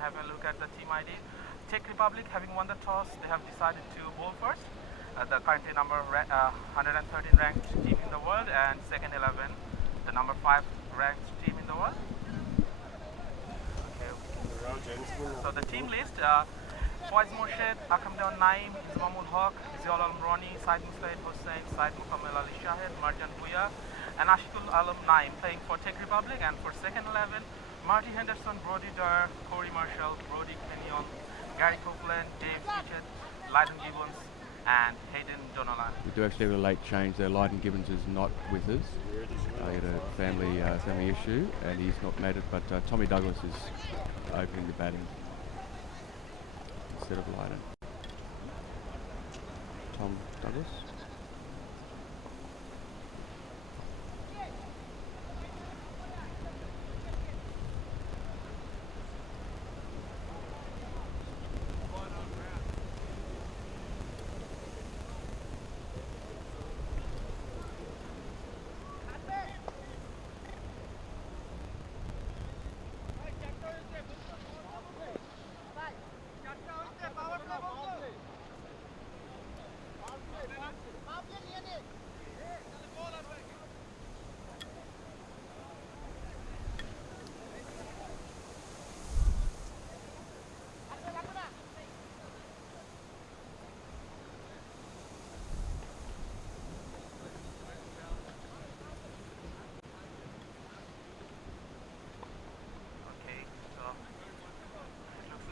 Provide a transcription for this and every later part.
have a look at the team ID. Czech Republic, having won the toss, they have decided to bowl first. The currently number 113 ranked team in the world, and second 11, the number 5 ranked team in the world. Okay. So the team list: Faiz Morshed, Akamdeon Naim, Ismamul Haq, Ziaul Alam Rani, Said Mustaid Hossain, Said Mukammel Ali Shahed, Marjan Bhuya, and Ashikul Alam Naim playing for Czech Republic. And for second 11, Marty Henderson, Brody Dyer, Corey Marshall, Brody Kenyon, Gary Copeland, Dave Fitchett, Lydon Gibbons, and Hayden Donolan. We do actually have a late change there. Lydon Gibbons is not with us. He had a family issue and he's not made it, but Tommy Douglas is opening the batting instead of Lydon. Tom Douglas.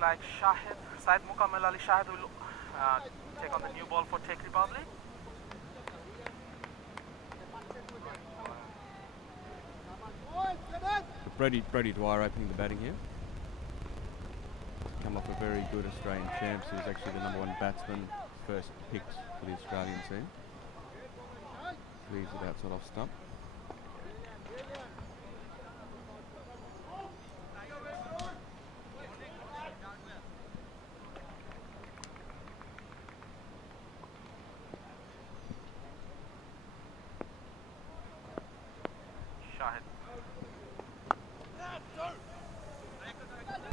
Like Said Mukammel Ali Shahed will take on the new ball for Czech Republic. Brody Dwyer opening the batting here. Come off a very good Australian champs. He was actually the number 1 batsman, first picked for the Australian team. Leaves it outside off stump.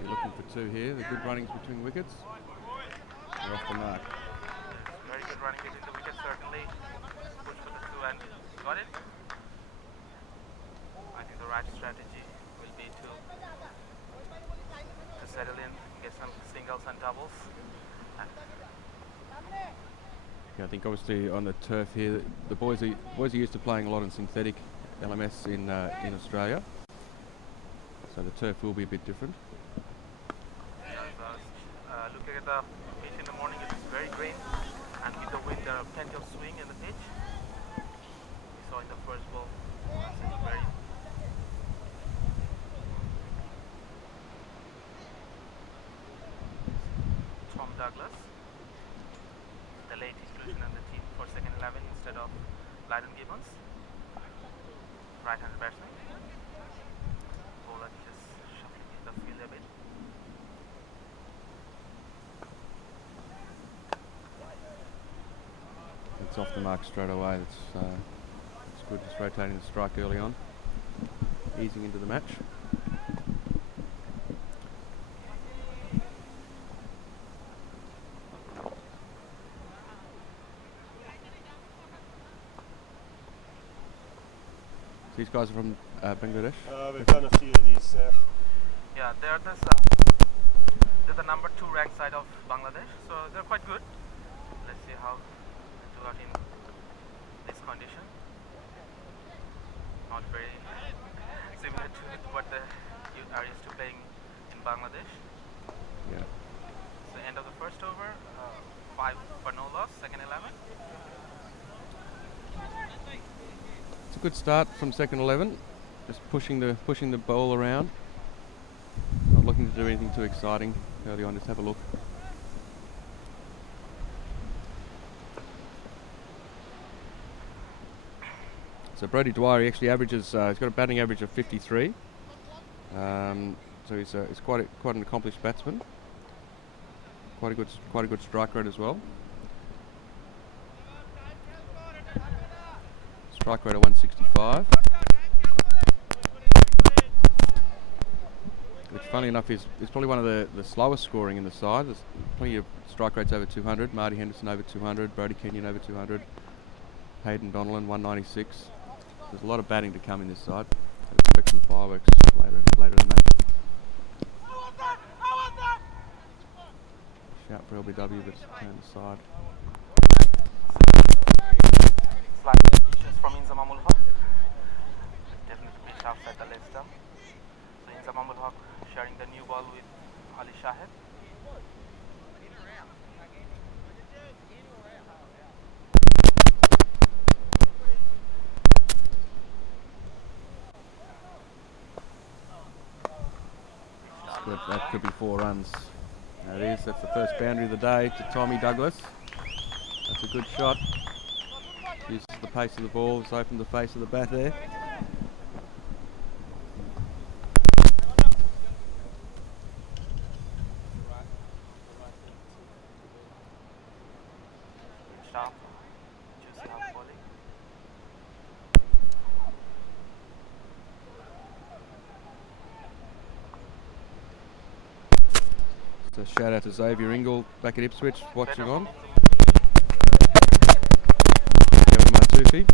You're looking for 2 here. The good runnings between wickets. They're off the mark. Very good running between the wickets, certainly. Push for the 2 and got it. I think the right strategy will be to settle in, get some singles and doubles. Yeah, I think obviously on the turf here, the boys are used to playing a lot in synthetic LMS in Australia, so the turf will be a bit different. Looking at the pitch in the morning, it is very green, and with the wind, there are plenty of swing in the pitch. We saw in the first ball, it's very Tom Douglas, the late inclusion in the team for second 11 instead of Lydon Gibbons, right-handed batsman. Bowler just shuffling in the field a bit. It's off the mark straight away. It's good. Just rotating the strike early on, easing into the match. These guys are from Bangladesh? We've done a few of these. Yeah, they're the number 2 ranked side of Bangladesh, so they're quite good. Let's see how they do out in this condition. Not very similar to what you are used to playing in Bangladesh. Yeah. So end of the first over, 5 for no loss, second 11. It's a good start from second 11. Just pushing the ball around. Not looking to do anything too exciting early on. Just have a look. So Brody Dwyer, he actually averages. He's got a batting average of 53. So he's quite an accomplished batsman. Quite a good strike rate as well. Strike rate of 165, which Funnily enough, he's probably one of the slowest scoring in the side. There's plenty of strike rates over 200. Marty Henderson over 200. Brody Kenyon over 200. Hayden Donnellan 196. There's a lot of batting to come in this side. I'd expect some fireworks later in the match. Shout for LBW, but it's turned aside. Slight issues from Inzamam ul Haq. Definitely pitch outside the leg stump. So Inzamam ul Haq sharing the new ball with Ali Shahed. That could be 4 runs. That is. That's the first boundary of the day to Tommy Douglas. That's a good shot. Uses the pace of the ball. It's opened the face of the bat there. Sharp, juicy half volley. So shout out to Xavier Ingle back at Ipswich watching on. Kevin Martufi.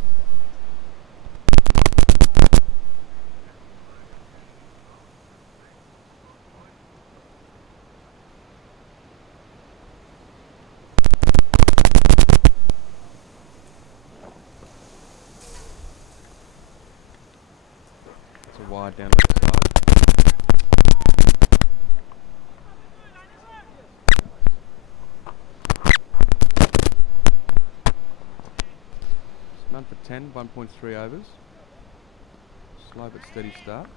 It's a wide down left side. None for 10, 1.3 overs. Slow but steady start.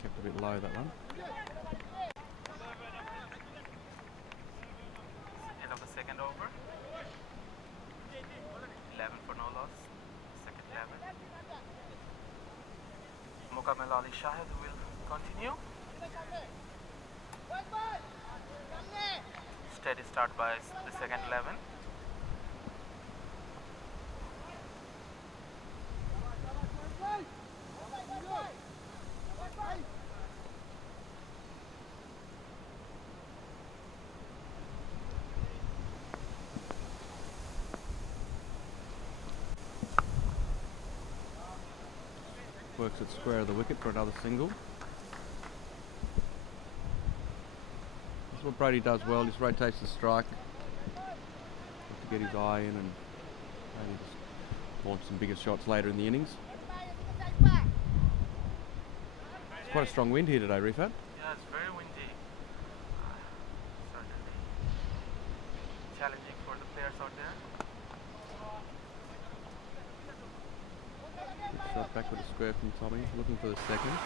Kept a bit low, that one. End of the second over. 11 for no loss. Second 11. Mukammal Ali Shahed will continue. Steady start by the second 11. Works at square of the wicket for another single. That's what Brody does well, just rotates the strike to get his eye in and maybe just launch some bigger shots later in the innings. It's quite a strong wind here today, Rifat. Yeah, it's very windy. Certainly challenging for the players out there. Good shot back with a square from Tommy, looking for the second.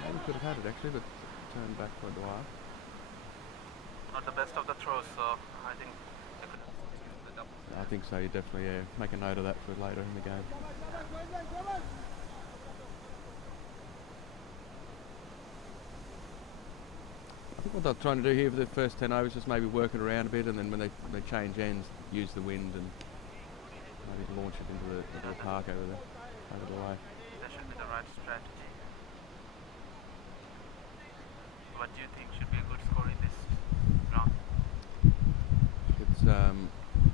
Maybe could have had it actually, but turned back for Dwyer. Not the best of the throws, so I think they could I think so, you definitely make a note of that for later in the game. I think what they're trying to do here for the first 10 overs is just maybe work it around a bit, and then when they change ends, use the wind and maybe launch it into the park over the way. that should be the right strategy. What do you think should be a good score in this round?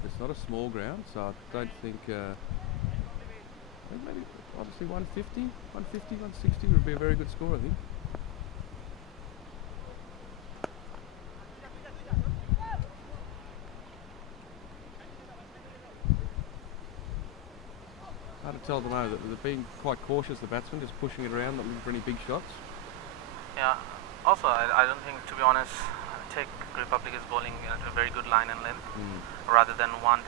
It's not a small ground, so I don't think maybe obviously 150, 160 would be a very good score, I think. Hard to tell at the moment. They're being quite cautious, the batsmen, just pushing it around, not looking for any big shots. Yeah. Also, I don't think, to be honest, Czech Republic is bowling at a very good line and length. Rather than one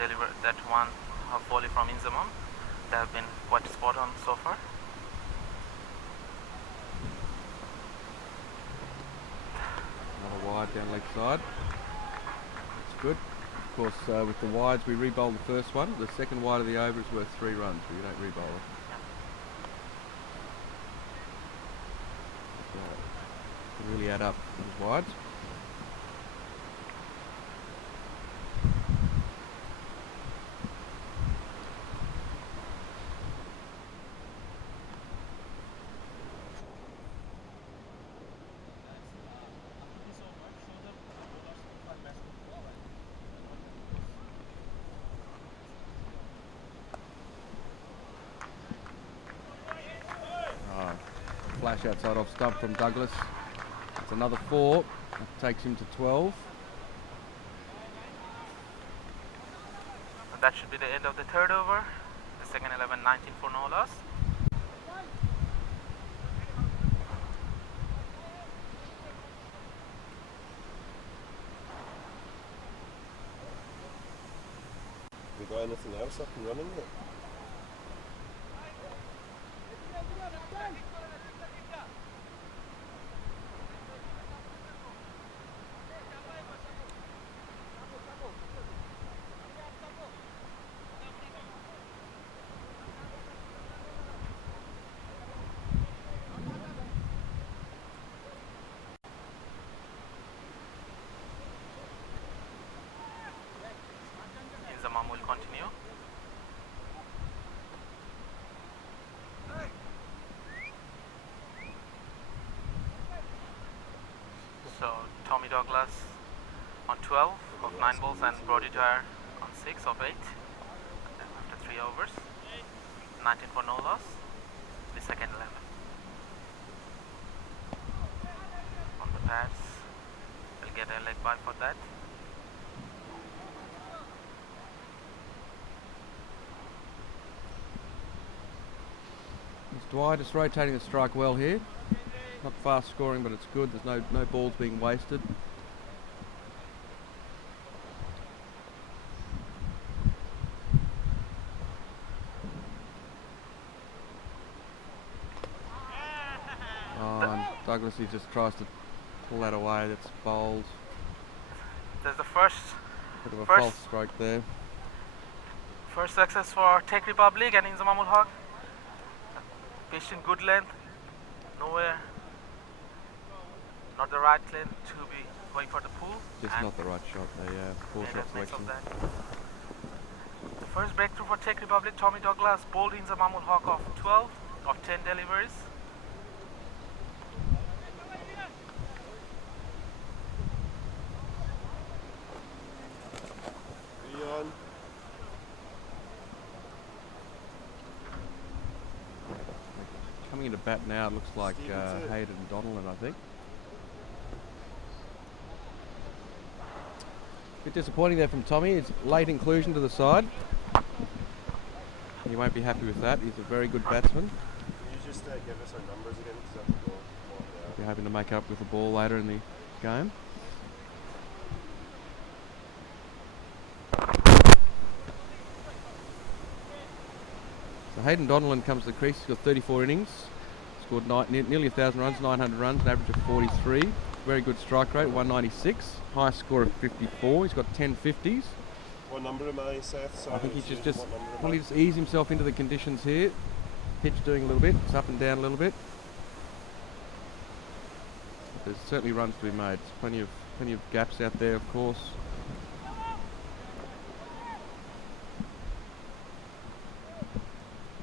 volley from Inzamam. They have been quite spot on so far. down leg side. That's good. Of course, with the wides, we re-bowl the first one. The second wide of the over is worth 3 runs, but you don't re-bowl it. So, really add up those wides. Flash outside off stump from Douglas. It's another 4. That takes him to 12. And that should be the end of the third over. The second 11, 19 for no loss. Have we got anything else up and running yet? Inzamam will continue. So Tommy Douglas on 12 of 9 balls and Brody Dwyer on 6 of 8. After 3 overs, 19 for no loss. The second 11. On the pads, we'll get a leg bye for that. Dwyer just rotating the strike well here. Not fast scoring, but it's good. There's no balls being wasted. Oh, and Douglas, he just tries to pull that away. That's bowled. There's the first Bit of a false stroke there. First success for Czech Republic and Inzamam ul Haq. Pitched in good length, nowhere, not the right length to be going for the pull. Just not the right shot there, poor shot selection. The first breakthrough for Czech Republic, Tommy Douglas bowled Inzamam ul Haq of 12 of 10 deliveries. Coming into bat now, it looks like Hayden and Donnellan, I think. Bit disappointing there from Tommy. It's late inclusion to the side. He won't be happy with that. He's a very good batsman. Can you just give us our numbers again? Because that's the Be hoping to make up with the ball later in the game. So Hayden Donnellan comes to the crease. He's got 34 innings, scored nearly 1,000 runs, 900 runs, an average of 43. Very good strike rate, 196. Highest score of 54. He's got 10 50s. What number am I, Seth? Sorry, I think he's just probably just ease himself into the conditions here. Pitch doing a little bit, it's up and down a little bit. But there's certainly runs to be made. There's plenty of gaps out there, of course.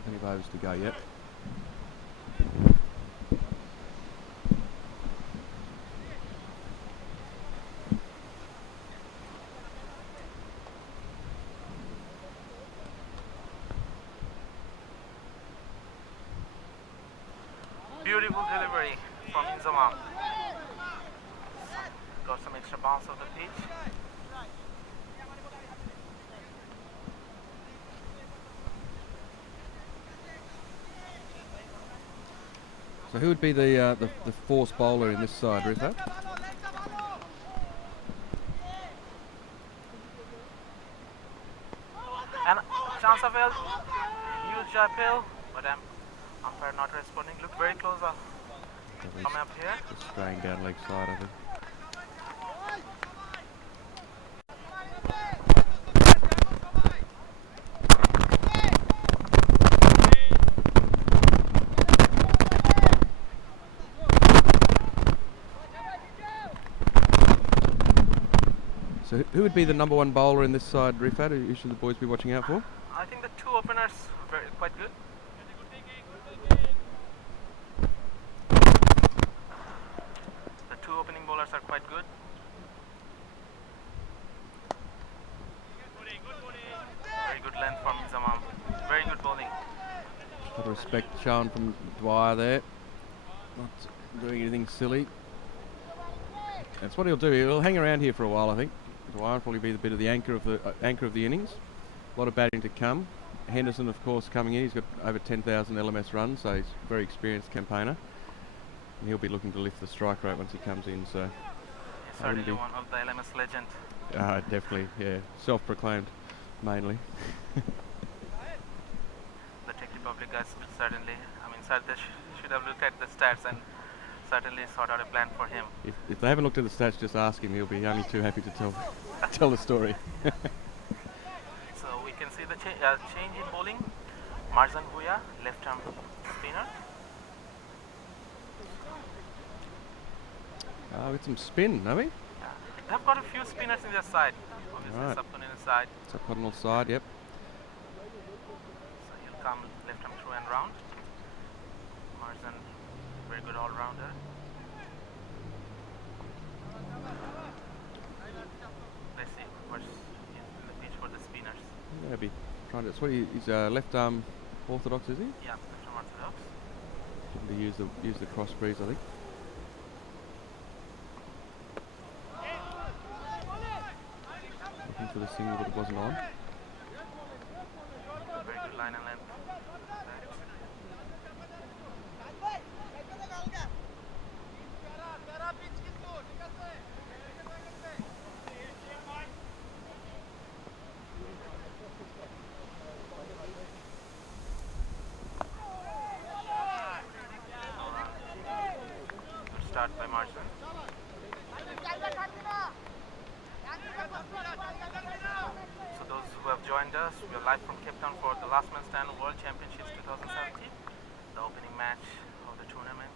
Plenty of overs to go yet. Beautiful delivery from Inzamam. Got some extra bounce of the pitch. So who would be the force bowler in this side, Ritha? And chance of help, huge appeal, but umpire not responding. Look very close up. Coming up here. Just spraying down leg side, I think. So who would be the number one bowler in this side, Rifat? Who should the boys be watching out for? I think the two openers quite good. The two opening bowlers are quite good. Very good length from Nizamam. Very good bowling. A lot of respect shown from Dwyer there. Not doing anything silly. That's what he'll do. He'll hang around here for a while, I think. Dwyer will probably be the bit of the anchor of the innings. A lot of batting to come. Henderson, of course, coming in. He's got over 10,000 LMS runs, so he's a very experienced campaigner. And he'll be looking to lift the strike rate once he comes in. So He's certainly one of the LMS legend. Definitely, yeah. Self-proclaimed, mainly. The Czech Republic guys certainly, they should have looked at the stats and certainly sort out a plan for him. If they haven't looked at the stats, just ask him. He'll be only too happy to tell the story. So we can see the change in bowling. Marzan Bhuya, left-arm spinner. With some spin, have we? They've got a few spinners in their side. Obviously, Right. subcontinental side. Subcontinental side, yep. So he'll come left-arm through and round. Marzan, very good all-rounder. Let's see what's in the pitch for the spinners. Maybe trying to. He's left arm orthodox, is he? Yeah, left-arm orthodox. Looking to use the cross breeze, I think. Looking for the single, but it wasn't on. Very good line and length. Good start by Marsden. So those who have joined us, we are live from Cape Town for the Last Man Stand World Championships 2017, the opening match of the tournament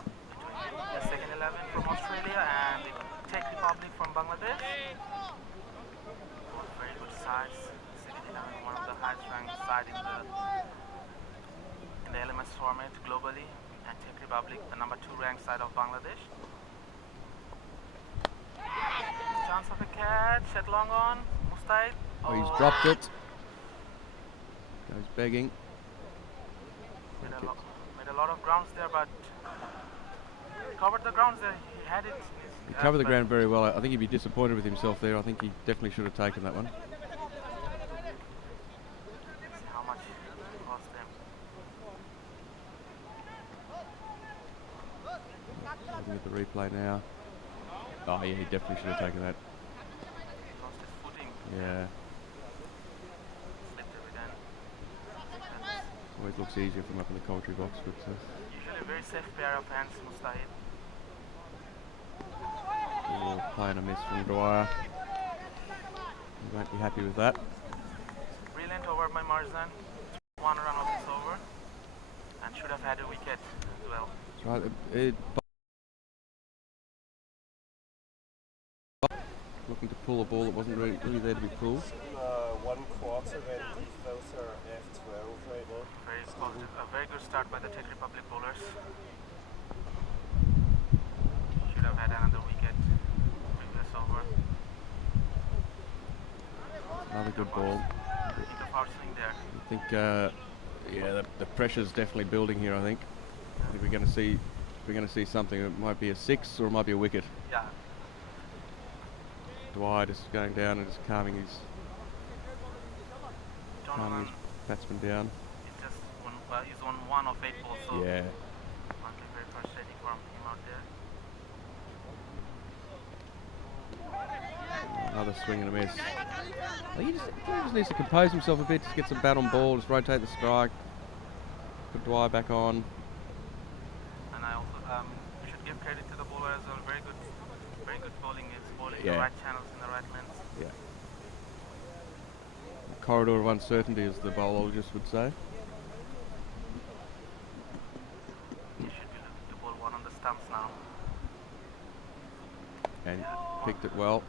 between the second 11 from Australia and the Czech Republic from Bangladesh. Both very good sides. Second 11, one of the highest ranked side in the LMS format globally, and Czech Republic, the number 2 ranked side of Bangladesh. Chance of a catch, at long on, Mustaid. Oh, he's dropped it. Goes begging. Made a lot of grounds there, but covered the grounds there. He had it. He covered the ground very well. I think he'd be disappointed with himself there. I think he definitely should have taken that one. See how much it cost them. Looking at the replay now. Oh yeah, he definitely should have taken that. Lost his footing. Yeah. Slipped it again. Always looks easier from up in the commentary box, but Usually a very safe pair of hands, Mustahid. playing a miss from Dwyer. He won't be happy with that. Brilliant over by Marzan. 1 run of this over. And should have had a wicket as well. That's right. Looking to pull a ball that wasn't really there to be pulled. 1 quarter when he filter F12 right now. A very good start by the Czech Republic bowlers. Should have had another wicket previous over. Another good ball. Bit of hard swing there. I think, the pressure's definitely building here. I think we're going to see something. It might be a 6 or it might be a wicket. Yeah. Dwyer just going down and just calming his batsman down. He's on 1 of 8 balls, so Yeah. must be very frustrating for him out there. Another swing and a miss. He just needs to compose himself a bit, just get some bat on ball, just rotate the strike, put Dwyer back on. And I also we should give credit to the bowler as well. Very good bowling. It's bowling Yeah. the right channels in the right lengths. Yeah. Corridor of uncertainty, as the bowlologist would say. He should be looking to bowl 1 on the stumps now. And picked it well.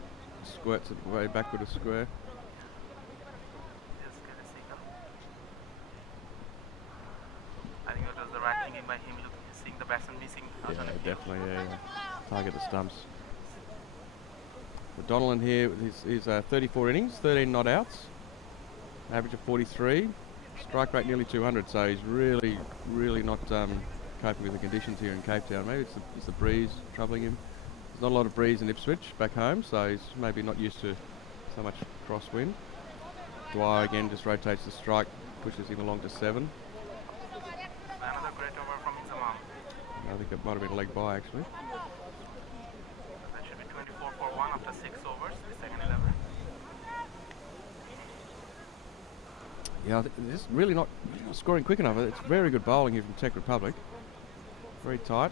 squirts it way backward a square. Just get a signal. I think it was the right thinking by him, seeing the batsman missing out on the field. Definitely, target the stumps. So Donnellan here with his 34 innings, 13 not outs, average of 43, strike rate nearly 200, so he's really not coping with the conditions here in Cape Town. Maybe it's the breeze troubling him. There's not a lot of breeze in Ipswich back home, so he's maybe not used to so much crosswind. Dwyer again just rotates the strike, pushes him along to 7. Another great over from Inzamam. I think it might have been a leg by actually. That should be 24 for 1 after 6 overs, the second 11. Yeah, this is really not scoring quick enough. It's very good bowling here from Czech Republic. Very tight.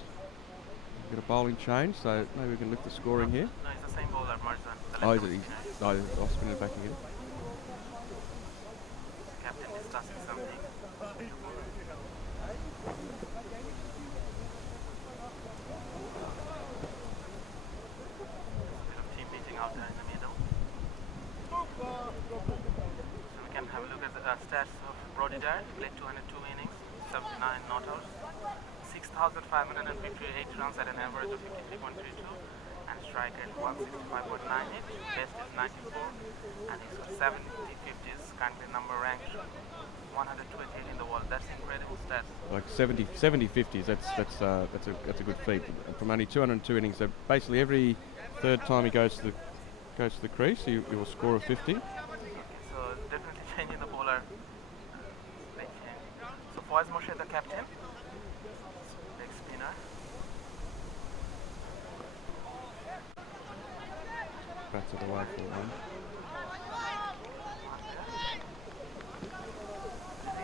Get a bowling change, so maybe we can lift the scoring here. No, it's the same bowler, Marzan. Oh, is it? I'll spin it back again. Captain discussing something. Bit of team meeting out there in the middle. So we can have a look at the stats of Brody Dyer. He played 202 innings, 79 not outs, 6,558 runs at an average of 53.32, and strike at 165.98. Best is 94, and he's got 70 50s, currently number ranked 128 in the world. That's incredible stats. Like 70 50s. That's a good feat. From only 202 innings, so basically every third time he goes to the crease, he will score a 50. Okay, so definitely changing the bowler. So Faiz Moshe, the captain, leg spinner. Bats it away for 1.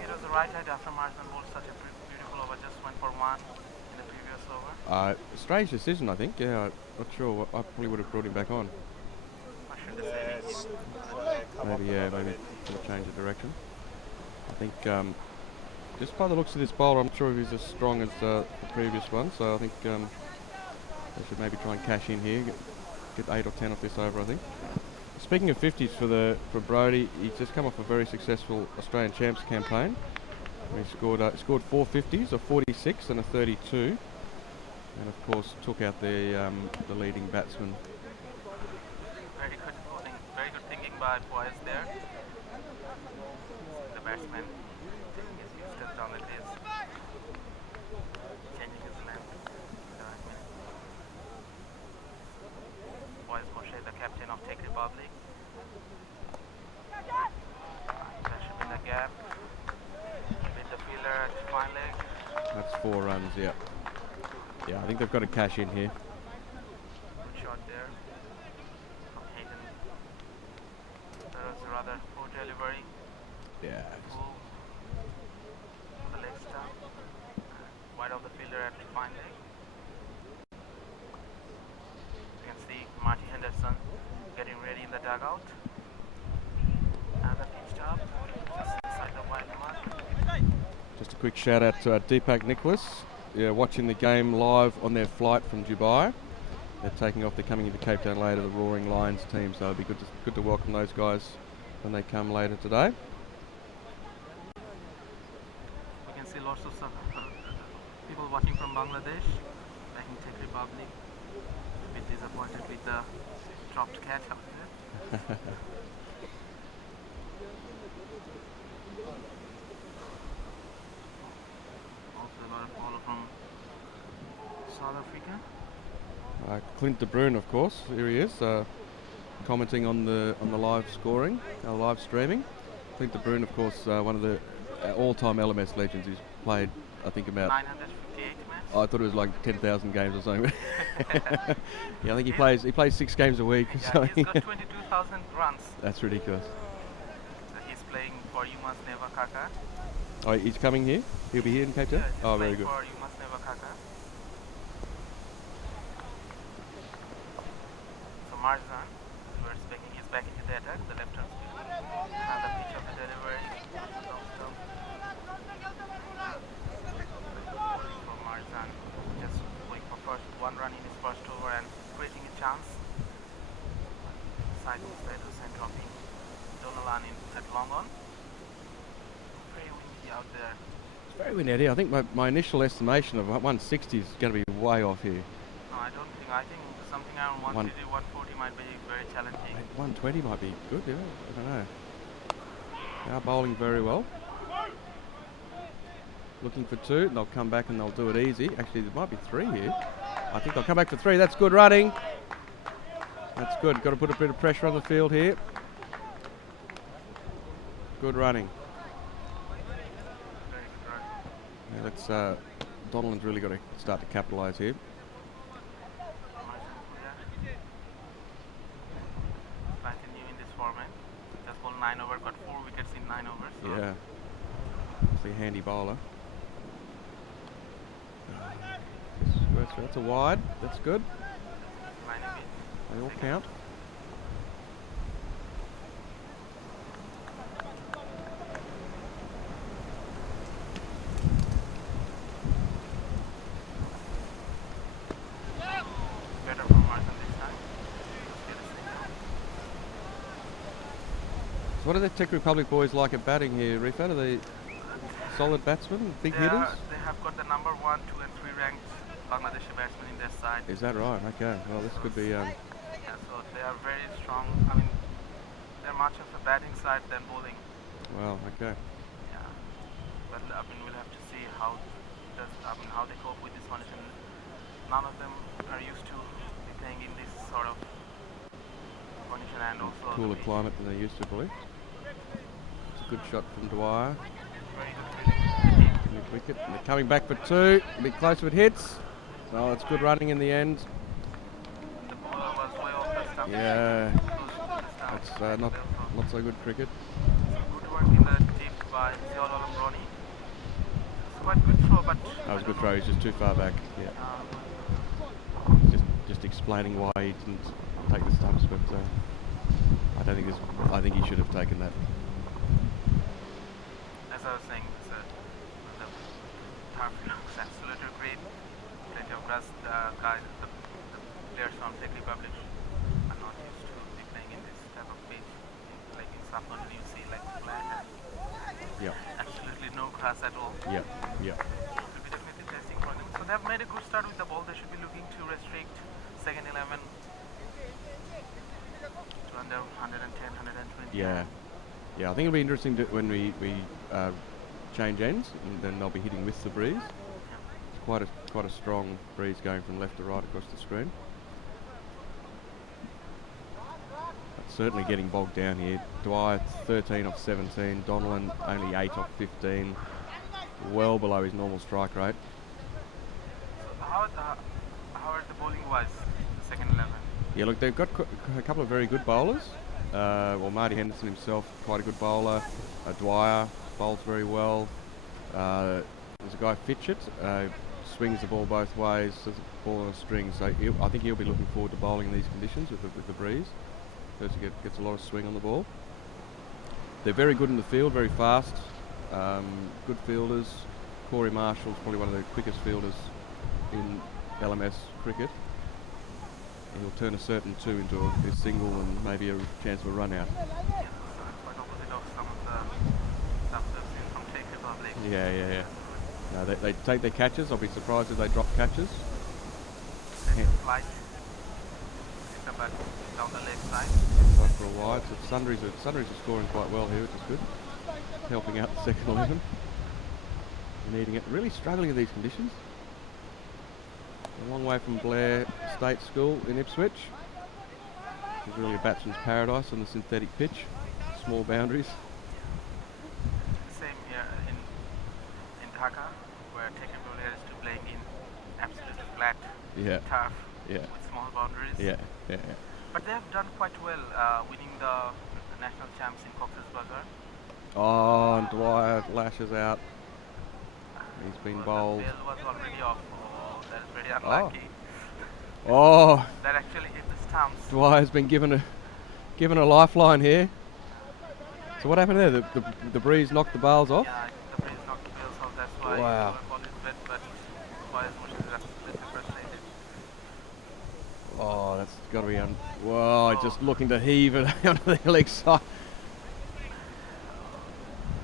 It was the right hand after Marsden bowled such a beautiful over, just went for 1 in the previous over. Strange decision, I think. Yeah, I'm not sure. I probably would have brought him back on. I should have said it. Maybe sort of change the direction. I think just by the looks of this bowler, I'm not sure if he's as strong as the previous one. So I think they should maybe try and cash in here, get 8 or 10 off this over. I think. Speaking of 50s for Brody, he's just come off a very successful Australian Champs campaign. He scored 4 50s, a 46 and a 32, and of course took out the leading batsman. Very good bowling, very good thinking by Faiz there. The batsman taking his few steps down the crease, changing his length. Faiz Moshe, the captain of Czech Republic. That should be the gap. With the fielder at fine leg. That's 4 runs, yeah. Yeah, I think they've got to cash in here. Good shot there from Hayden. That was a rather poor delivery. Yeah. Full the leg stump. Wide of the fielder at fine leg. You can see Marty Henderson getting ready in the dugout. And the pitch up, just inside the wide mark. Just a quick shout out to Deepak Nicholas. Yeah, watching the game live on their flight from Dubai. They're taking off. They're coming into Cape Town later. The Roaring Lions team. So it'll be good to welcome those guys when they come later today. We can see lots of people watching from Bangladesh, back in Czech Republic. A bit disappointed with the dropped catch out there. Also a lot of bowler from South Africa. Clint de Bruin, of course, here he is, commenting on the live scoring, live streaming. Clint de Bruin, of course, one of the all-time LMS legends. He's played, I think, about 958 matches. I thought it was like 10,000 games or something. Yeah, I think he plays 6 games a week. Yeah, So he's got 22,000 runs. that's ridiculous. He's playing for You Must Never Kaka. Oh, he's coming here. He'll be here in Cape Town. Yeah, he's Oh, very playing good. for You Must Never Kaka. So Marzan, we were speaking, he's back into the attack, the left hand spin. And the pitch of the delivery. Long stump. For Marzan, just going for one run in his first over and creating a chance. Side Mustard Hussain dropping Donalan in at long on. Very windy out there. It's very windy out here. I think my initial estimation of 160 is going to be way off here. No, I don't think. I think something around 130, 140 might be very challenging. 120 might be good, yeah. I don't know. They are bowling very well. Looking for two, and they'll come back and they'll do it easy. Actually, there might be three here. I think they'll come back for three. That's good running. That's good. Got to put a bit of pressure on the field here. Good running. Very good run. Yeah, that's Donald's really got to start to capitalise here. Slightly new in this format. Just bowled 9 over, got 4 wickets in 9 overs. So Yeah. It's a handy bowler. That's a wide. That's good. lining it. They all count. Better for Martin this time. Let's get a single. So what do the Czech Republic boys like at batting here, Rifat? Are they solid batsmen, big hitters? They have got the number 1, 2 and 3 ranked Bangladeshi batsmen in their side. Is that right? Okay. Well, this could be. Yeah, so they are very strong. I mean, they're much of a batting side than bowling. Well, okay. Yeah, but I mean, we'll have to see how how they cope with this condition. None of them are used to be playing in this sort of condition, and also Cooler climate than they used to, probably. It's a good shot from Dwyer. very good fielding. Mid wicket. And they're coming back for two. A bit close if it hits. So it's good running in the end. The bowler was way off the stump. Yeah. Close to the stump. That's not so good cricket. Good work in the deep by Ziaul Alam Roni. It's quite good throw, but That was a good throw. He's just too far back. Yeah. Just explaining why he didn't take the stumps, but I don't think this. I think he should have taken that. as I was saying, the turf looks absolutely great. Plenty of grass. Guys, the players from Czech Republic are not used to be playing in this type of pitch. Like in subcontinent, you see like flat and Yeah. absolutely no grass at all. Yeah. Yeah. It will be definitely testing for them. So they've made a good start with the ball. They should be looking to restrict second 11 to under 110, 120. Yeah. Yeah. I think it'll be interesting when we change ends, and then they'll be hitting with the breeze. It's quite a strong breeze going from left to right across the screen. But certainly getting bogged down here. Dwyer 13 off 17. Donlan only 8 off 15. Well below his normal strike rate. So how are the bowling wise, the second 11? Yeah, look, they've got a couple of very good bowlers. Well, Marty Henderson himself, quite a good bowler. Dwyer bowls very well. There's a guy Fitchett, swings the ball both ways, does the ball on a string. So I think he'll be looking forward to bowling in these conditions with the breeze. Because he gets a lot of swing on the ball. They're very good in the field, very fast. Good fielders. Corey Marshall's probably one of the quickest fielders in LMS cricket. He'll turn a certain two into a single and maybe a chance of a run out. Yeah, so it's quite opposite of some of the stuff that we've seen from Czech Republic. Yeah. No, they take their catches. I'll be surprised if they drop catches. There's a flight. It's about down the left side. Like for a wide. So Sundries are scoring quite well here, which is good. Helping out the second 11. Needing it. Really struggling in these conditions. A long way from Blair State School in Ipswich. It's really a batsman's paradise on the synthetic pitch. Small boundaries. Same here in Dhaka, where Czech Republic is to playing in absolutely flat Yeah. turf Yeah. with small boundaries. Yeah. But they have done quite well, winning the national champs in Cox's Bazar. Oh, and Dwyer lashes out. He's been So bowled. The bail was already off. Oh, that is very unlucky. Oh, That actually hit the stumps. Dwyer's been given a lifeline here. So what happened there? The breeze knocked the bails off. Yeah, the breeze knocked the bails off. That's why Wow. the ball is wet, but Dwyer's motion is absolutely frustrated. Oh, that's got to be on. Whoa, just looking to heave it onto the leg side.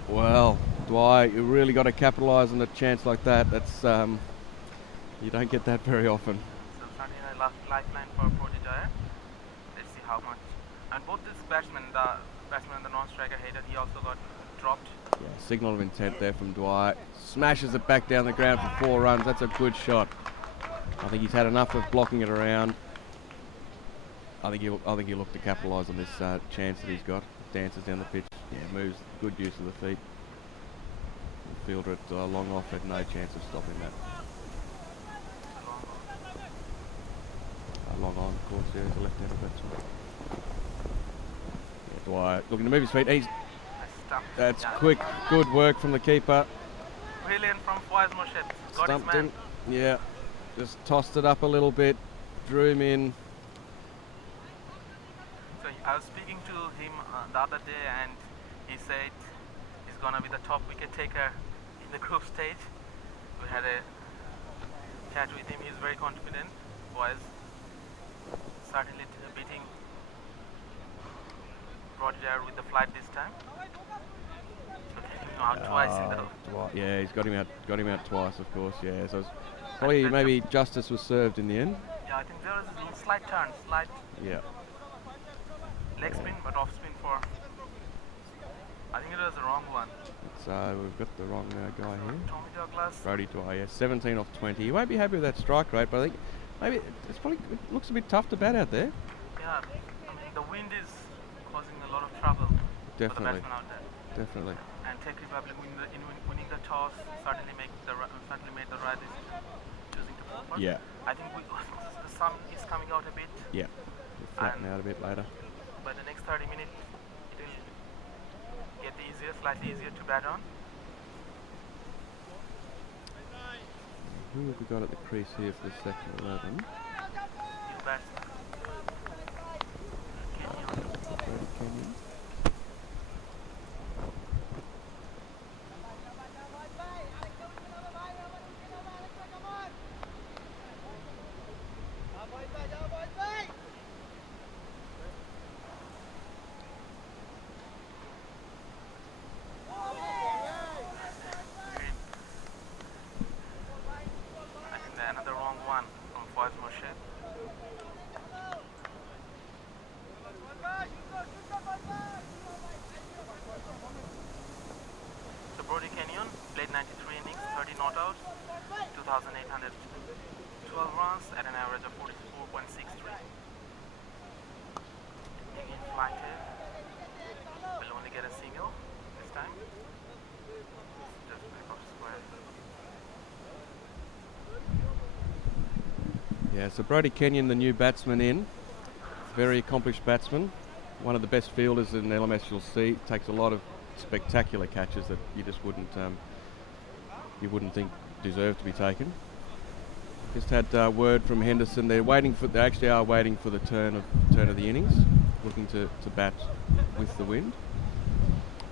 Well, Dwight, you really got to capitalise on a chance like that. That's you don't get that very often. So certainly a lifeline for Prodigy. Let's see how much. And both this batsman, the batsman and the non-striker header, he also got dropped. Yeah, signal of intent there from Dwight. Smashes it back down the ground for 4 runs. That's a good shot. I think he's had enough of blocking it around. I think he'll look to capitalise on this chance that he's got. Dances down the pitch. Yeah, moves. Good use of the feet. The fielder at long off had no chance of stopping that. Long on, of course, yeah, the left-hander batsman. Yeah, Dwight looking to move his feet. That's quick, good work from the keeper. Brilliant from Fawaz Murshid. Got his Stumped man. him. Yeah, just tossed it up a little bit, drew him in. So I was speaking to him the other day, and he said he's gonna be the top wicket taker in the group stage. We had a chat with him. He's very confident. Was certainly beating Roger with the flight this time. So getting him out twice in the. Yeah, he's got him out twice, of course. Yeah, so it's probably maybe justice was served in the end. Yeah, I think there was a slight turn, slight Yeah. leg spin, but off spin for. I think it was the wrong one. We've got the wrong guy here. Tommy Douglas. Brody Dwyer, 17 off 20. He won't be happy with that strike rate, but I think maybe it looks a bit tough to bat out there. Yeah, I mean, the wind is causing a lot of trouble for the Definitely. batsman out there. Definitely. And Czech Republic winning the toss certainly made the right decision, choosing to go first. Yeah. I think the sun is coming out a bit. Yeah. We'll flatten out a bit later. By the next 30 minutes, it will get slightly easier to bat on. Who have we got at the crease here for the second 11? New batsman. Brody Kenyon. Another wrong one from Fawaz Murshid. So Brody Kenyon played 93 innings, 30 not outs, 2,812 runs at an average of 44.63. Again flighted. Will only get a single this time. Just back off square. Yeah, so Brody Kenyon, the new batsman in. Very accomplished batsman. One of the best fielders in LMS you'll see. Takes a lot of spectacular catches that you just wouldn't think deserve to be taken. Just had word from Henderson. They actually are waiting for the turn of the innings, looking to bat with the wind.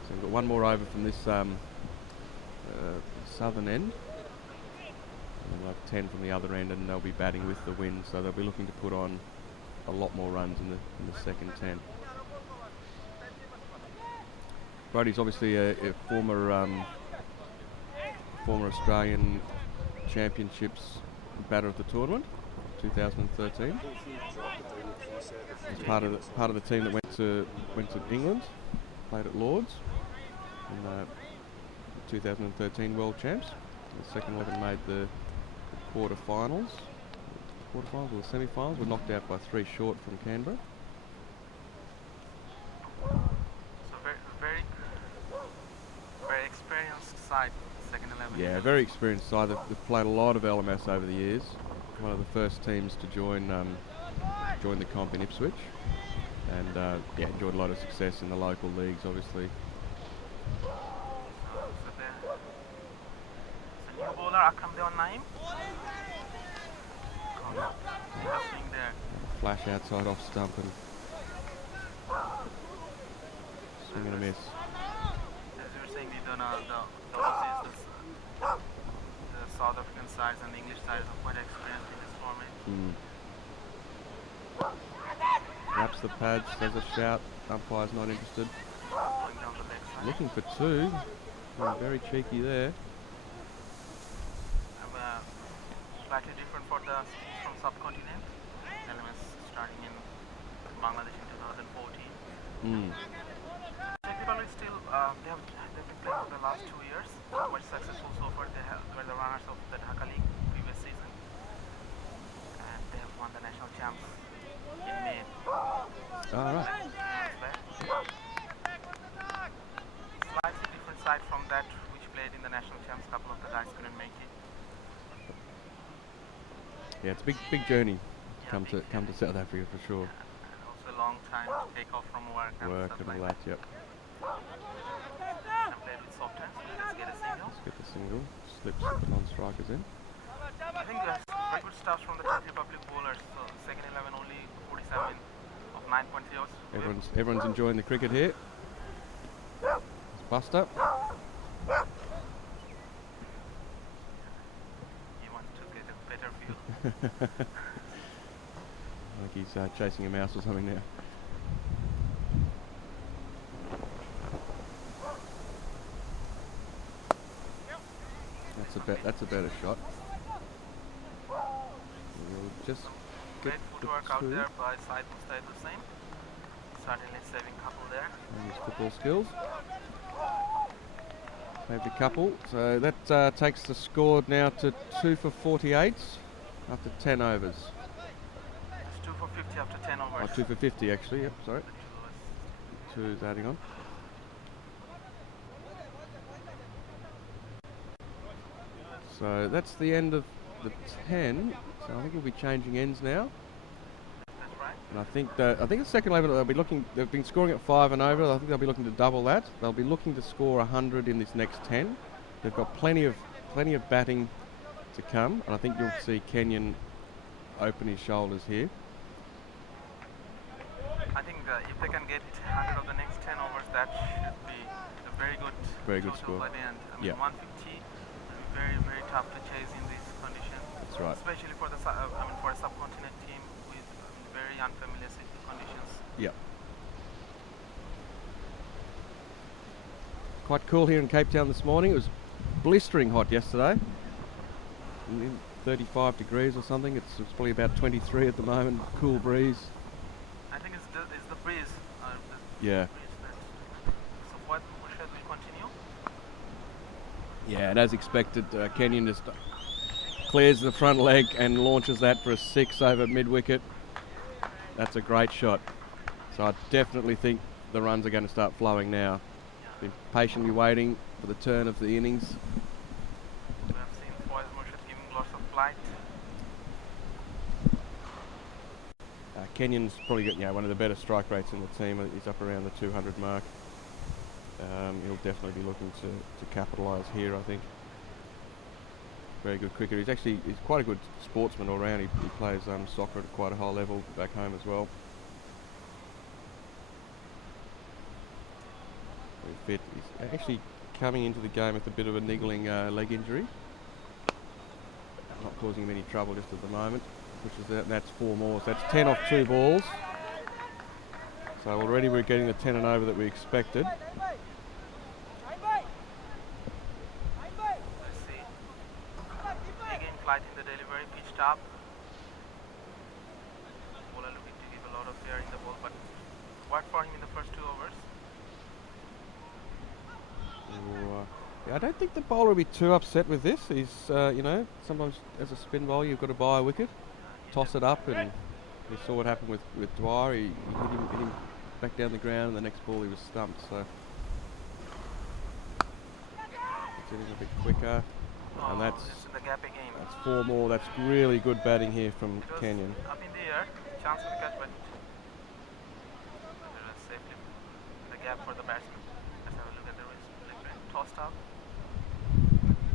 So we've got one more over from this southern end. And we'll have 10 from the other end, and they'll be batting with the wind, so they'll be looking to put on a lot more runs in the second 10. Brody's obviously a former Australian Championships batter of the tournament, 2013. He's part of the team that went to England, played at Lords, and 2013 World Champs. The second 11 made the quarterfinals or the semi-finals. Were knocked out by 3 short from Canberra. So very experienced side, second 11. Yeah, very experienced side. They've played a lot of LMS over the years. One of the first teams to join the comp in Ipswich, and enjoyed a lot of success in the local leagues, obviously. New bowler Akram Dewan Naim. Interesting there. Flash outside off stump and swing and a miss. As you were saying, the Aussies, the South African sides and the English sides are quite experienced in this format. the pads. There's a shout. Umpire's not interested. Going down the leg side. Looking for two. Being very cheeky there. Slightly different for the schools from subcontinent. LMS starting in Bangladesh in 2014. Czech Republic still they've been playing for the last 2 years. Quite successful so far. They were the runners of the Dhaka League previous season, and they have won the national champs in May. All right. Slightly different side from that which played in the national champs. Couple of the guys couldn't make it. Yeah, it's a big journey. Come to South Africa for sure. And also a long time to take off from work and Work stuff and all like that. Yep. And played with soft hands. Let's get a single. Let's get the single. Slips the non-strikers in. I think very good stuff from the Czech Republic bowlers. So second 11 only 47 of 9.0. Everyone's enjoying the cricket here. It's Buster. He wants to get a better view. Like he's chasing a mouse or something now. That's a better shot. We'll just get Great the footwork out two. there by Said Mustaid Hussain. Certainly saving couple there. And his football skills. Saved a couple. So that takes the score now to 2 for 48 after 10 overs. It's 2 for 50 after 10 overs. Oh, 2 for 50 actually, yep, sorry. The 2 was 2's adding on. So that's the end of the 10. So I think we'll be changing ends now. that's right. And I think the second level they'll be looking. They've been scoring at 5 and over. I think they'll be looking to double that. They'll be looking to score 100 in this next 10. They've got plenty of batting to come, and I think you'll see Kenyon open his shoulders here. I think if they can get 100 of the next 10 overs, that should be a very good score. by the end. I mean, Yeah. 150 will be very, very tough to chase in these conditions. That's right. Especially for for a subcontinent team with very unfamiliar conditions. Yep. Quite cool here in Cape Town this morning. It was blistering hot yesterday. 35 degrees or something. It's probably about 23 at the moment. Cool breeze. I think it's the breeze. Yeah. So what should we continue? Yeah, and as expected, Kenyon just clears the front leg and launches that for a 6 over mid-wicket. That's a great shot. So I definitely think the runs are going to start flowing now. Been patiently waiting for the turn of the innings. We have seen Fawaz Murshid giving lots of flight. Kenyon's probably got one of the better strike rates in the team. He's up around the 200 mark. He'll definitely be looking to capitalise here, I think. Very good cricketer. He's quite a good sportsman all round. He plays soccer at quite a high level back home as well. Very fit. He's actually coming into the game with a bit of a niggling leg injury. Not causing him any trouble just at the moment. That's 4 more. So that's 10 off 2 balls. So already we're getting the 10 and over that we expected. Let's see. Again, flight in the delivery, pitched up. Bowler looking to give a lot of air in the ball, but worked for him in the first 2 overs. Yeah, I don't think the bowler will be too upset with this. He's, sometimes as a spin bowler you've got to buy a wicket, toss it up, and we saw what happened with Dwyer. He hit him back down the ground, and the next ball he was stumped. So getting a bit quicker, and that's It's in the gap again. that's 4 more. That's really good batting here from It was Kenyon. up in the air, chance for the catch, but it was safely in the gap for the batsman. Let's have a look at the wrist. Tossed up,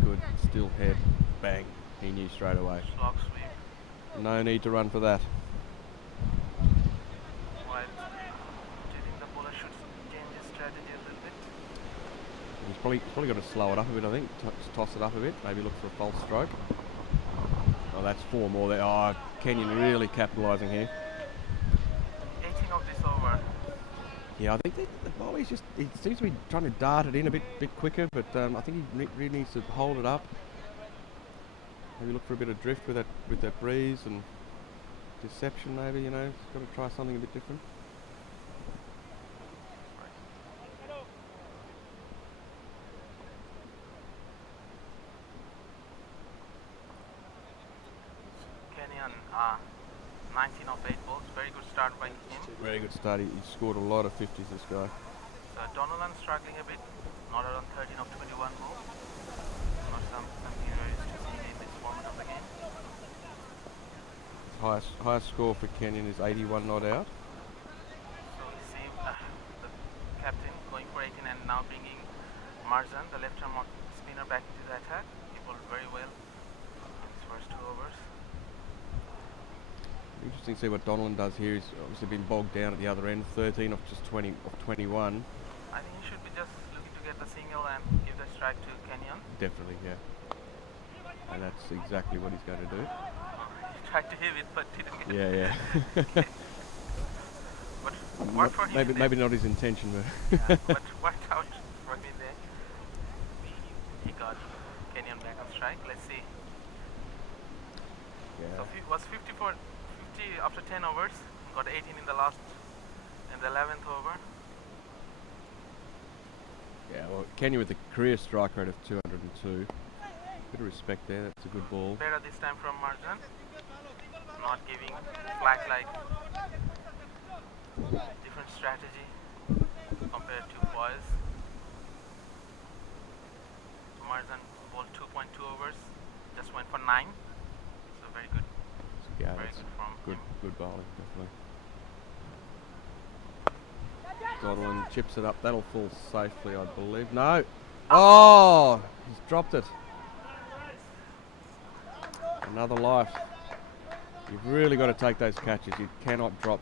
Good, still head, bang. He knew straight away. slog sweep. No need to run for that. While do you think the bowler should change his strategy a little bit? He's probably got to slow it up a bit, I think. Just toss it up a bit. Maybe look for a false stroke. Oh, that's 4 more there. Oh, Kenyon really capitalising here. 18 of these Yeah, I think the volley's just, he seems to be trying to dart it in a bit quicker, but I think he really needs to hold it up. Maybe look for a bit of drift with that breeze and deception maybe, you know. He's got to try something a bit different. Kenyan, 19 of 8 balls. Very good start by him. Very good start. He scored a lot of 50s, this guy. So Donovan struggling a bit. Not around 13 of 21 balls. Not something you're used to seeing in this format of the game. Highest score for Kenyan is 81 not out. So we see the captain going for 18 and now bringing Marzan, the left-arm spinner, back into the attack. He bowled very well in his first 2 overs. Interesting to see what Donlan does here. He's obviously been bogged down at the other end. 13 off just 20 off 21. I think he should be just looking to get the single and give the strike to Kenyan. Definitely, yeah. And that's exactly what he's going to do. He tried to hit it, but didn't get it. Yeah. But worked for him. Maybe not his intention, but yeah, but worked out for him there. He got Kenyan back on strike. Let's see. yeah. So it was 50 after 10 overs. Got 18 in the 11th over. Yeah, well, Kenya with a career strike rate of 202. Bit of respect there. That's a good ball. Better this time from Marjan. Not giving flag like different strategy compared to boys. Marjan bowled 2.2 overs. Just went for 9. So very good. Yeah, Very that's good from him. good bowling, definitely. Godwin chips it up. That'll fall safely, I believe. No. Oh, he's dropped it. Another life. You've really got to take those catches. You cannot drop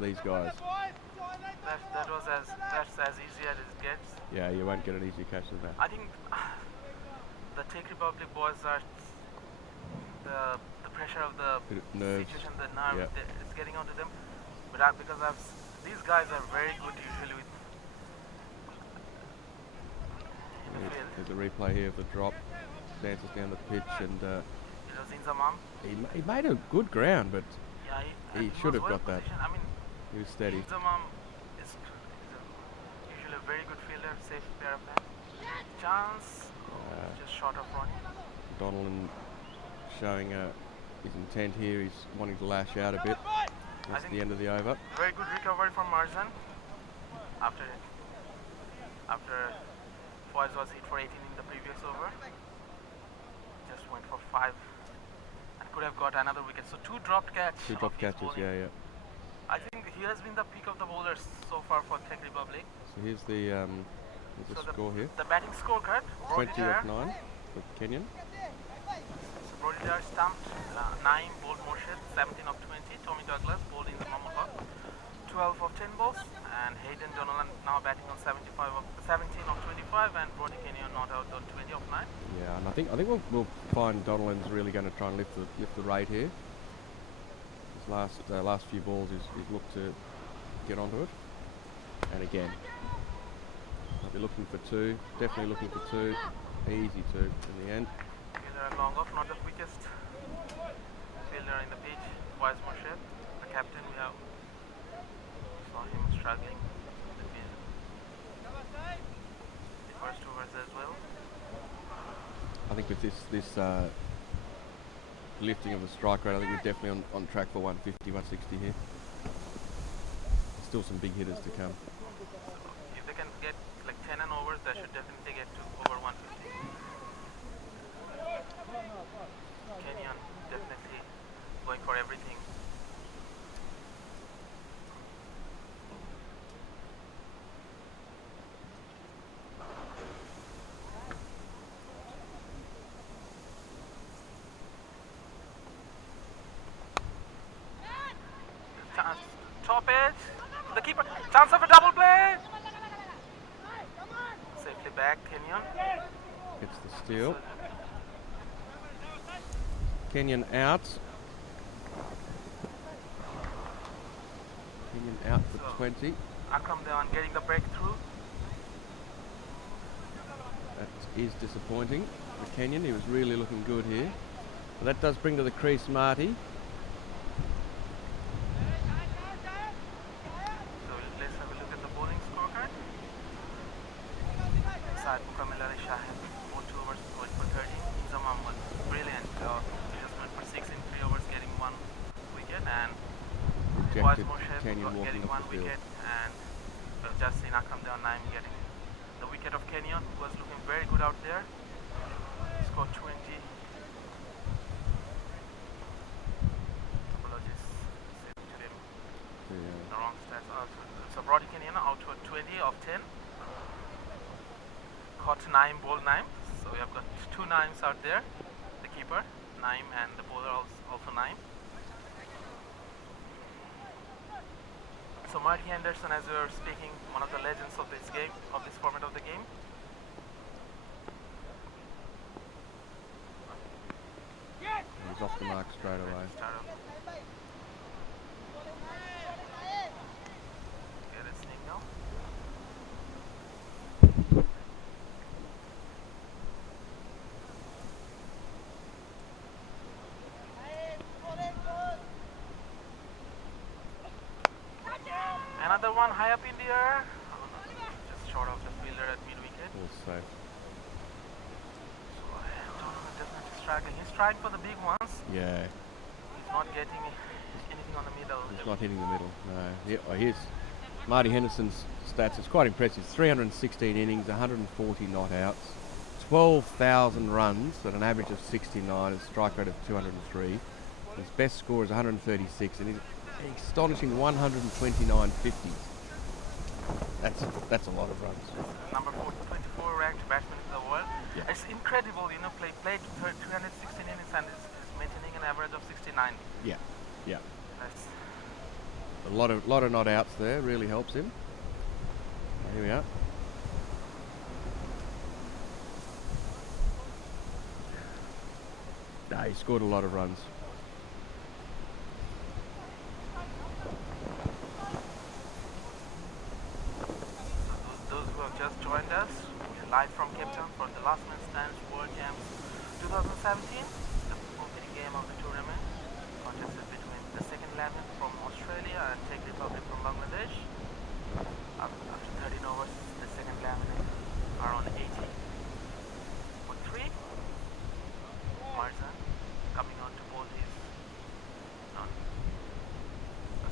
these guys. That's as easy as it gets. Yeah, you won't get an easier catch than that. I think the Czech Republic boys are the pressure of the nerves. situation, the nerve, Yep. it's getting onto them. But because these guys are very good usually with in the field. There's a replay here of the drop. Dances down the pitch and It was Inzamam. he made a good ground, but Yeah, He was should have well got that. positioned. I mean, he was steady. Inzamam is usually a very good fielder, safe pair of hands. Chance, just short of Ronnie. Donlan showing his intent here. He's wanting to lash out a bit. That's the end of the over. Very good recovery from Marzan after Foyz was hit for 18 in the previous over. Just went for 5 and could have got another wicket. So 2 dropped catches. 2 drop catches, yeah. I think he has been the peak of the bowlers so far for Czech Republic. So here's the score here. The batting scorecard. 20 off 9 for Kenyan. So Brodidar stumped 9, bowled Morshed, 17 of 20. Tommy Douglas bowled in the Mahmood Haq, 12 of 10 balls. And Hayden Donovan now batting on 17 of 25, and Brody Kenyon not out on 20 of 9. Yeah, and I think we'll find Donolan's really going to try and lift the rate here. His last few balls he's looked to get onto it, and again, I'll be looking for 2. Definitely looking for 2. Easy 2 in the end. Fielder long off, not the quickest fielder in the pitch. Wise Morshed, the captain. We have saw him struggling between the first overs as well. I think with this lifting of the strike rate, I think we're definitely on track for 150, 160 here. Still some big hitters to come. If they can get like 10 and overs, they should definitely get to over 150. Kenyan definitely going for everything. Chance, top edge, the keeper, chance of a double play. Safely back, Kenyan. Gets the steal. Kenyan out. Kenyan out for 20. Akram Dewan getting the breakthrough. That is disappointing for Kenyon. He was really looking good here. But that does bring to the crease Marty. So let's have a look at the bowling scorecard. Inside Mukamil Ali Shahid, 4 overs, went for 13. Nizam Ahmad, brilliant. He just went for 6 in 3 overs, getting 1 wicket. And Fawaz Rejected Morshed Kenyon walking getting off 1 the field. wicket. And we've just seen Akram Dewan Naim getting the wicket of Kenyon, who was looking very good out there. Scored 20. Apologies. The wrong stats. So Brody Kenyon out to a 20 of 10. Caught 9, bowled 9. So we have got 2 Naims out there. The keeper, Naim, and the bowler also Naim. So Marty Henderson, as we were speaking, one of the legends of this game, of this format of the game. He's off the mark straight away. Get a sneak now. Another one high up in the air. Just short of the fielder at mid wicket. All safe. So Donovan definitely struggling. He's trying for the big ones. Yeah, He's not getting anything on the middle. he's not hitting the middle. No. Yeah, here's Marty Henderson's stats. It's quite impressive. 316 innings, 140 not outs, 12,000 runs at an average of 69, a strike rate of 203. His best score is 136, and he's astonishing 129 50s. That's a lot of runs. Number 24 ranked batsman in the world. Yeah. It's incredible, you know, played 316 innings and is maintaining an average of 69. Yeah, yeah. That's A lot of not outs there really helps him. Here we are. He scored a lot of runs. those who have just joined us. We're live from Cape Town for the Last Man Stands World Champs 2017, the opening game of the tournament, contested between the second 11 from Australia and Czech Republic from Bangladesh. After 13 overs, the second 11 are on 80 for 3. Marzan coming on to bowl his.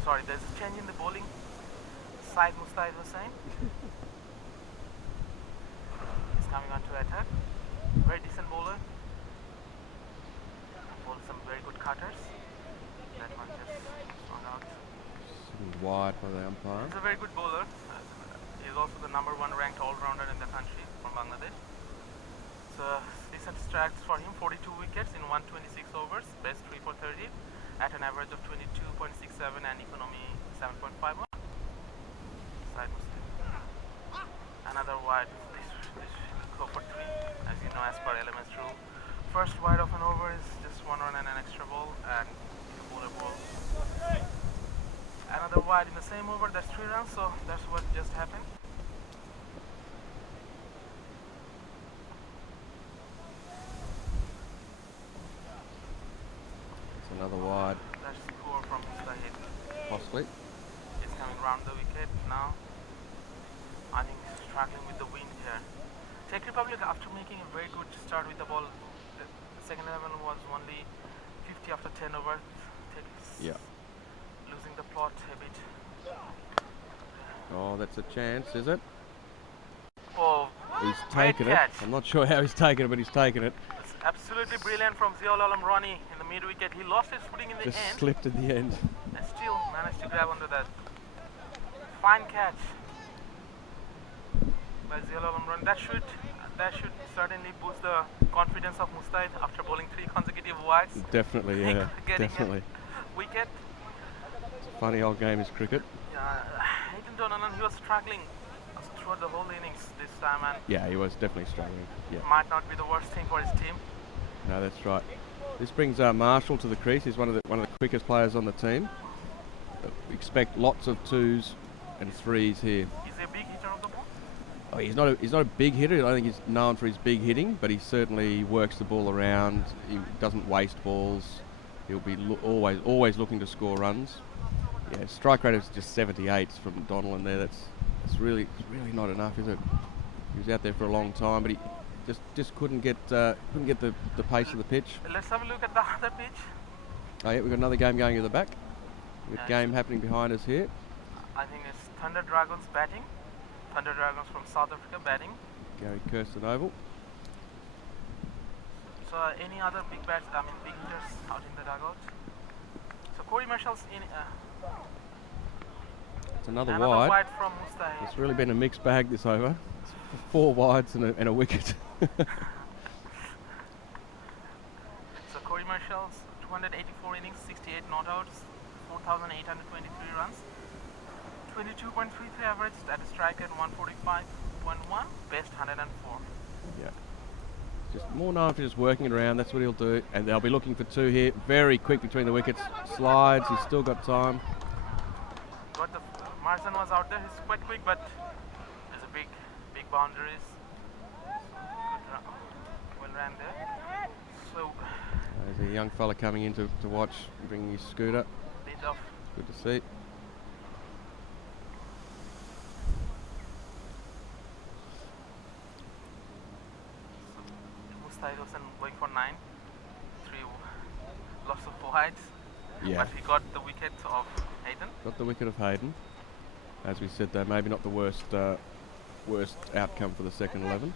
Sorry, there's a change in the bowling. Said Mustaid Hussain is coming on to attack. Very decent bowler. Bowled some very good cutters. That one just swung out. Wide by the umpire. He's a very good bowler. He's also the number 1 ranked all-rounder in the country from Bangladesh. So decent strikes for him, 42 wickets in 126 overs, best 3 for 30 at an average of 22.67 and economy 7.51. Side mistake. Another wide. This will go for 3, as you know, as per LMS rule. First wide of an over is just 1 run and an extra ball, and you bowl a ball. Another wide in the same over, that's 3 runs, so that's what just happened. It's another wide, That's score from Mustahid. possibly. He's coming round the wicket now. I think he's struggling with the wind here. Czech Republic, after making a very good start with the ball, the second 11 was only 50 after 10 overs. Czech is Yeah. losing the plot a bit. Oh, that's a chance, is it? Oh, He's great taken it. catch. I'm not sure how he's taken it, but he's taken it. It's absolutely brilliant from Ziaul Alam Rani in the mid wicket. He lost his footing in the Just end slipped at the end. and still managed to grab onto that. Fine catch by Ziaul Alam Rani. That should certainly boost the confidence of Mustaid after bowling 3 consecutive wides. Definitely, yeah. Getting Definitely. a wicket. It's a funny old game is cricket. Hayden Donovan, he was struggling throughout the whole innings this time, and Yeah, he was definitely struggling. Yeah. might not be the worst thing for his team. No, that's right. This brings Marshall to the crease. He's one of the quickest players on the team. Expect lots of 2s and threes here. He's a big hitter of the ball. Oh, he's not a big hitter. I don't think he's known for his big hitting, but he certainly works the ball around. He doesn't waste balls. He'll be always looking to score runs. Yeah, strike rate is just 78 from Donlan there. It's really not enough, is it? He was out there for a long time, but he just couldn't get the pace of the pitch. Let's have a look at the other pitch. Oh yeah, we've got another game going at the back. We've got a game happening behind us here. I think it's Thunder Dragons batting. Thunder Dragons from South Africa batting. Gary Kirsten Oval. So any other big hitters out in the dugout? So Corey Marshall's in. It's another wide. wide From Mustahid. It's really been a mixed bag this over. It's 4 wides and a wicket. So Corey Marshall's 284 innings, 68 not outs, 4,823 runs, 22.33 average, that is strike at 145.1, best 104. Yeah. Just more known for just working it around, that's what he'll do. And they'll be looking for 2 here. Very quick between the wickets. Slides, he's still got time. Got the Marsden was out there, he's quite quick, but there's a big boundaries. Well ran there. So There's a young fella coming in to watch, bringing his scooter. bit of Good to see. Mustahid Hossain going for 9, 3 lots of wides. Yeah. But he got the wicket of Hayden. Got the wicket of Hayden. As we said, though, maybe not the worst outcome for the second 11.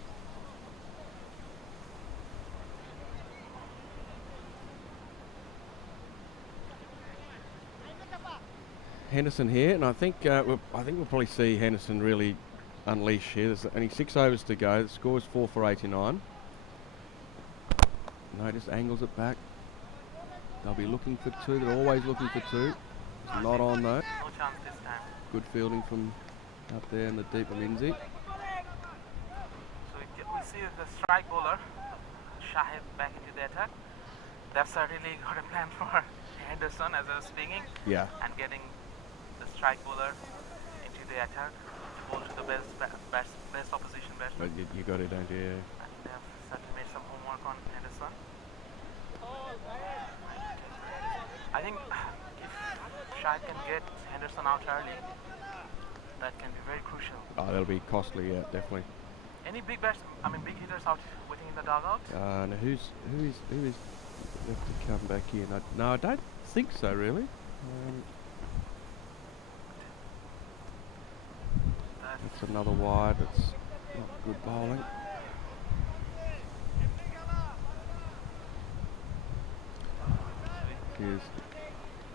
Henderson here, and I think we'll probably see Henderson really unleash here. There's only 6 overs to go. The score is 4 for 89. No, just angles it back. They'll be looking for 2. They're always looking for 2. It's not on though. No chance this time. Good fielding from up there in the deep of Lindsay. So we see the strike bowler, Shahid, back into the attack. They've certainly got a plan for Henderson as I was speaking. Yeah. And getting the strike bowler into the attack, bowl to the best opposition batsman. But you got it, don't you? Yeah. I think they've certainly made some homework on Henderson. I think if Shahid can get Henderson out early, that can be very crucial. Oh, that'll be costly, yeah, definitely. Any big big hitters out waiting in the dugout? Now who is left to come back in? No, I don't think so, really. That's another wide. That's not good bowling. Here's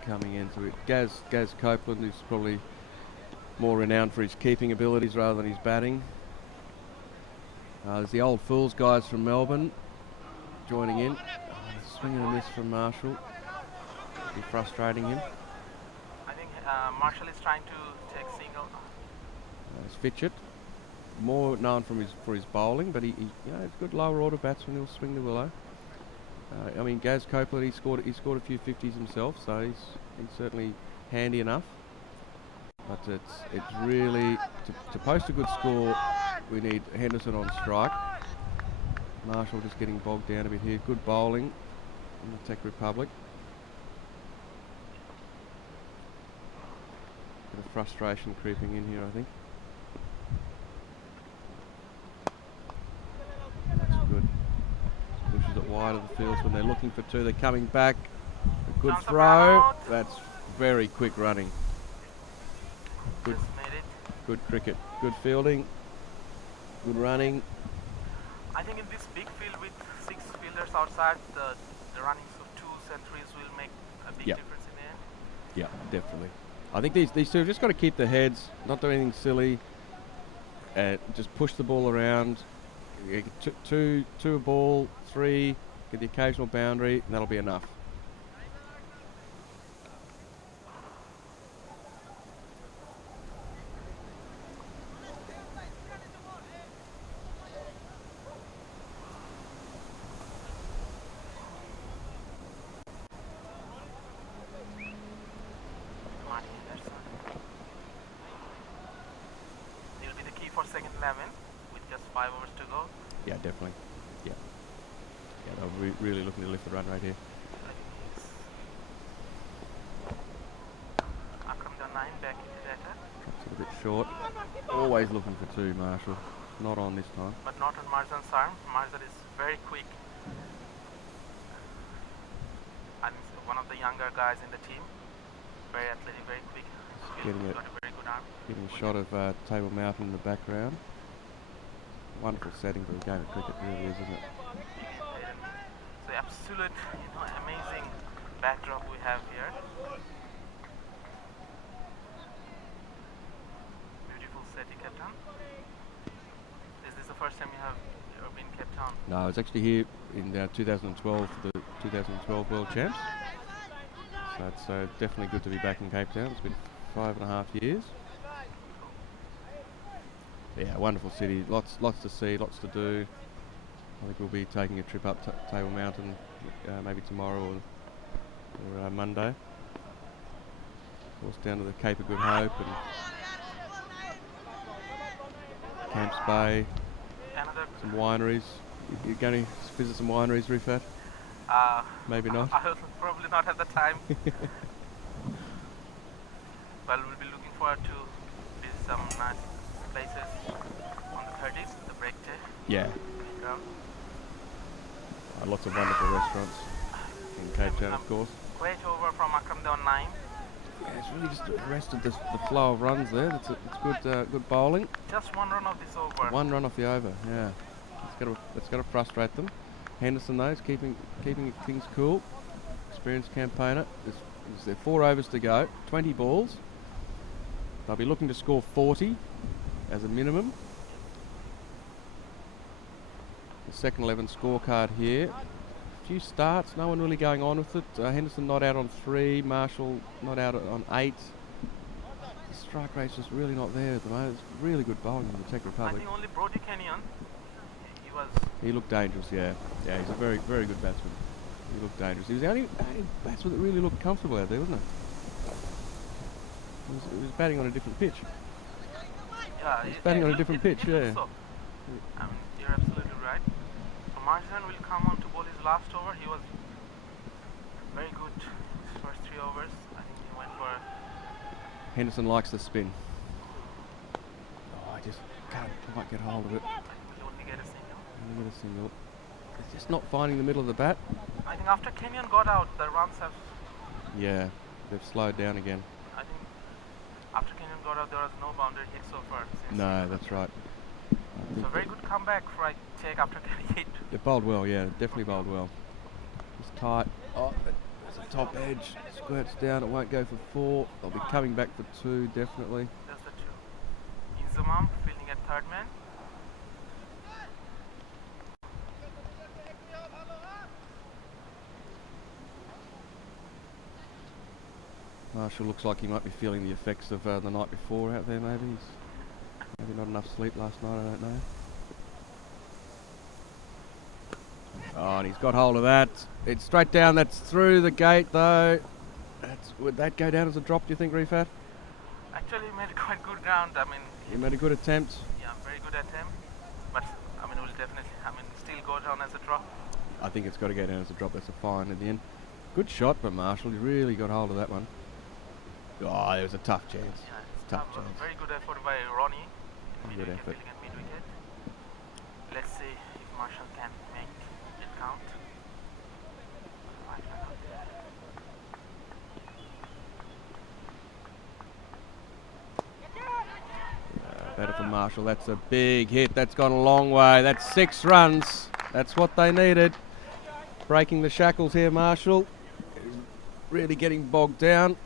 coming into it. Gaz Copeland, who's probably more renowned for his keeping abilities rather than his batting. There's the Old Fools guys from Melbourne joining in. Swing and a miss from Marshall. Be frustrating him. I think Marshall is trying to take single. There's Fitchett, more known for his bowling, but he's a good lower order batsman. He'll swing the willow. Gaz Copeland, he scored a few 50s himself, so he's certainly handy enough. But it's really to post a good score, we need Henderson on strike. Marshall just getting bogged down a bit here. Good bowling in the Czech Republic. Bit of frustration creeping in here, I think. That's good. Pushes it wide of the fields when they're looking for 2. They're coming back. A good throw. That's very quick running. Good, good cricket. Good fielding. Good running. I think in this big field with 6 fielders outside, the runnings of 2s and 3s will make a big difference in the end. Yeah, definitely. I think these 2 have just got to keep their heads, not do anything silly, just push the ball around. Two a ball, 3, get the occasional boundary, and that'll be enough. 11 with just 5 overs to go. Yeah, definitely. Yeah. Yeah, they're really looking to lift the run rate here. Akram down 9 back into the attack. It's a bit short. Always looking for 2, Marshall. Not on this time. But not on Marzan's arm. Marzan is very quick. And he's one of the younger guys in the team. Very athletic, very quick. Getting Got a very good arm. Getting a shot of Table Mountain in the background. Wonderful setting for a game of cricket, really is, isn't it? It's the absolute, amazing backdrop we have here. Beautiful setting, Cape Town. Is this the first time you have ever been Cape Town? No, I was actually here in 2012 for the 2012 World Champs. So it's definitely good to be back in Cape Town. It's been 5.5 years. Yeah, wonderful city. Lots to see, lots to do. I think we'll be taking a trip up Table Mountain maybe tomorrow or Monday. Of course, down to the Cape of Good Hope and Camps Bay. Some wineries. You're going to visit some wineries, Rifat? Maybe not. I'll probably not have the time. Well, we'll be looking forward to visit some nice places on the 30th, the break day. Yeah. Lots of wonderful restaurants in Cape Town, of course. Great over from Akram down 9. Yeah, it's really just arrested the flow of runs there. It's good, good bowling. Just one run of this over. One run off the over. Yeah, it's got to frustrate them. Henderson though is keeping things cool. Experienced campaigner. There's 4 overs to go. 20 balls. They'll be looking to score 40 as a minimum. The second 11 scorecard here. A few starts, no one really going on with it. Henderson not out on 3, Marshall not out on 8. The strike rate's just really not there at the moment. It's really good bowling in the Czech I Republic. think only Brody Kenyon. He looked dangerous, yeah. Yeah, he's a very, very good batsman. He looked dangerous. He was the only batsman that really looked comfortable out there, wasn't he? He was batting on a different pitch. Yeah, he's batting on a different pitch, yeah. So. You're absolutely right. So Marzan will come on to bowl his last over. He was very good his first 3 overs. I think he went for... Henderson likes the spin. Oh, I just can't quite get hold of it. He only get a single. Only get a single. It's just not finding the middle of the bat. I think after Kenyon got out, the runs have... Yeah, they've slowed down again. I think after Kenyon got out, there was no boundary hit so far. No, that's right. So very good comeback for I take after getting hit. They bowled well, yeah, definitely bowled well. Just tight. Oh, there's a top edge. Squirts down, it won't go for 4. They'll be coming back for 2, definitely. That's the 2. Inzamam fielding at third man. Marshall looks like he might be feeling the effects of the night before out there, maybe. Maybe not enough sleep last night, I don't know. Oh, and he's got hold of that. It's straight down, that's through the gate though. Would that go down as a drop, do you think, Rifat? Actually, he made a quite good round. I mean... He made a good attempt. Yeah, very good attempt. But, I mean, it will definitely, still go down as a drop. I think it's got to go down as a drop, that's a fine in the end. Good shot by Marshall, he really got hold of that one. Oh, it was a tough chance. Yeah, it's tough tough. chance. Very good effort by Ronnie. Good effort. Let's see if Marshall can make it count. Better for Marshall, that's a big hit, that's gone a long way, that's 6 runs, that's what they needed. Breaking the shackles here, Marshall, really getting bogged down.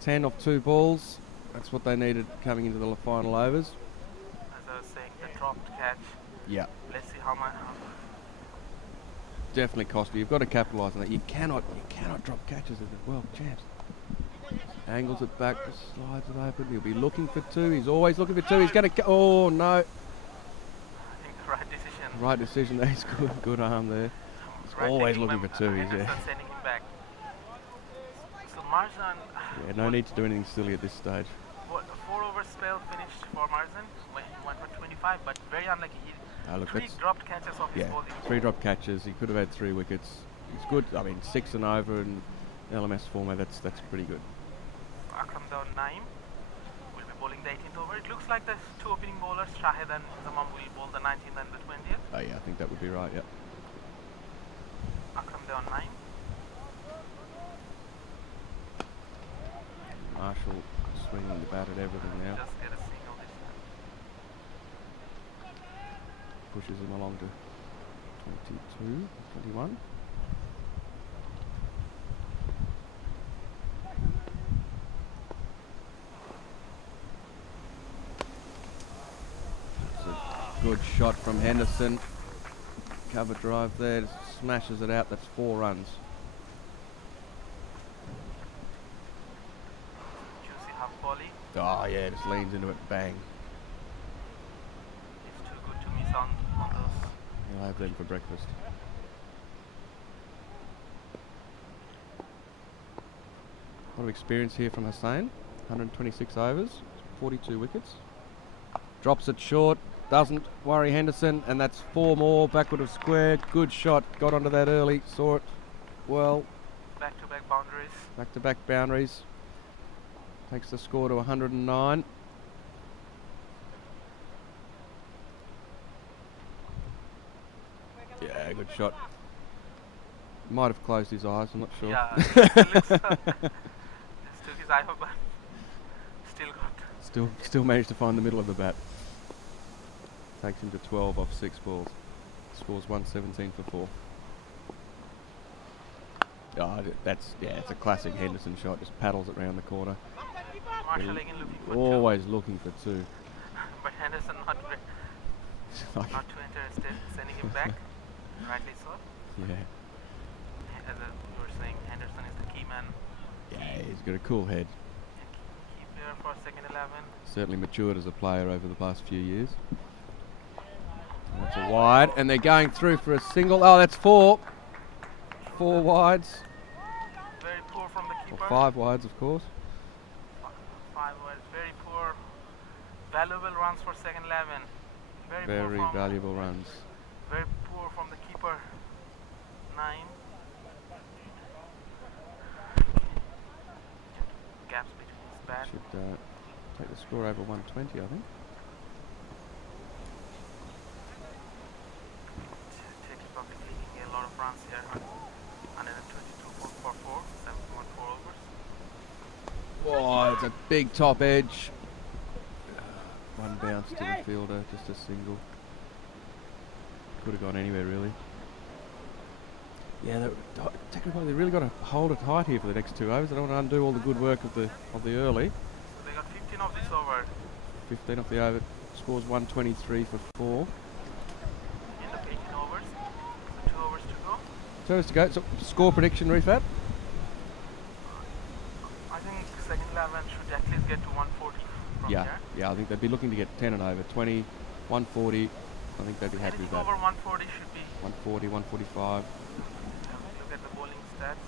10 off 2 balls, that's what they needed coming into the final overs. As I was saying, the dropped catch. Yeah. Let's see how much. Definitely costly, you've got to capitalise on that. You cannot drop catches as the world champs. Angles it back, slides it open. He'll be looking for 2. He's always looking for 2. He's going to. Oh no! I think the right decision. Right decision. He's good arm there. He's Right always looking for 2. He's Sending him back. So Marzan. Yeah, no need to do anything silly at this stage. 4 over spell finished for Marzan when he went went for 25, but very unlucky. Look, Three that's dropped catches off his bowling. 3 drop catches. He could have had 3 wickets. He's good. I mean, 6 and over in LMS format. That's pretty good. Akram down 9 will be bowling the 18th over. It looks like the 2 opening bowlers, Shahid and Zaman, will bowl the 19th and the 20th. Oh yeah, I think that would be right. Yeah. Akram down 9. Marshall swinging the bat at everything now. Just get a single this time. Pushes him along to 22, 21. It's a good shot from Henderson. Cover drive there, just smashes it out. That's 4 runs. Juicy half volley. Oh yeah, just leans into it, bang. It's too good to miss on those. He'll have them for breakfast. A lot of experience here from Hussain. 126 overs, 42 wickets. Drops it short, doesn't worry Henderson, and that's 4 more, backward of square. Good shot, got onto that early, saw it well. Back-to-back boundaries. Back-to-back boundaries. Takes the score to 109. Yeah, good shot. Might have closed his eyes, I'm not sure. Yeah, it looks, just took his eye off, but still got. Still managed to find the middle of the bat. Takes him to 12 off 6 balls. Scores 117 for 4. Oh, it's a classic Henderson shot. Just paddles it round the corner. Marshall again looking for Always looking for 2. 2. But Henderson not too interested, sending him back. Rightly so. Yeah. As you were saying, Henderson is the key man. Yeah, he's got a cool head. Key player for second 11. Certainly matured as a player over the past few years. That's a wide, and they're going through for a single. Oh, that's 4. 4 wides. Very poor from the Or keeper. 5 wides, of course. 5 was very poor. Valuable runs for second 11. Very poor from valuable runs. Very poor from the keeper. 9. Gaps between his bat. Should take the score over 120, I think. Czech Republic leading a lot of runs here. 122.44, 7.4 overs. Oh, it's a big top edge. One bounce to the fielder, just a single. Could have gone anywhere really. Yeah, technically they really got to hold it tight here for the next 2 overs. They don't want to undo all the good work of the early. So they got 15 of this over. 15 off the over. Scores 123 for 4. End of 18 overs. So 2 overs to go. 2 overs to go. So score prediction, Rifat? I think second 11 should at least get to 140 from Yeah, here. yeah. I think they'd be looking to get 10 and over. 20, 140. I think they'd be happy with Anything that. over 140 should be. 140, 145. Look at the bowling stats.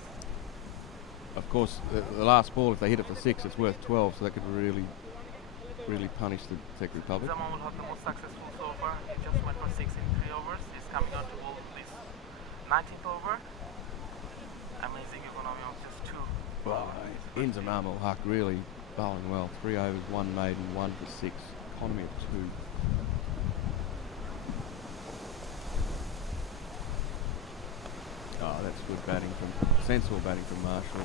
Of course, the last ball, if they hit it for 6, it's worth 12, so that could really punish the Czech Republic. Zaman will have the most successful so far. He just went for 6 in 3 overs. He's coming on to bowl this 19th over. Amazing economy of just 2. Well, Inzamam ul Haq really bowling well. 3 overs, 1 maiden, 1 for 6. Economy of 2. Oh, that's good batting sensible batting from Marshall.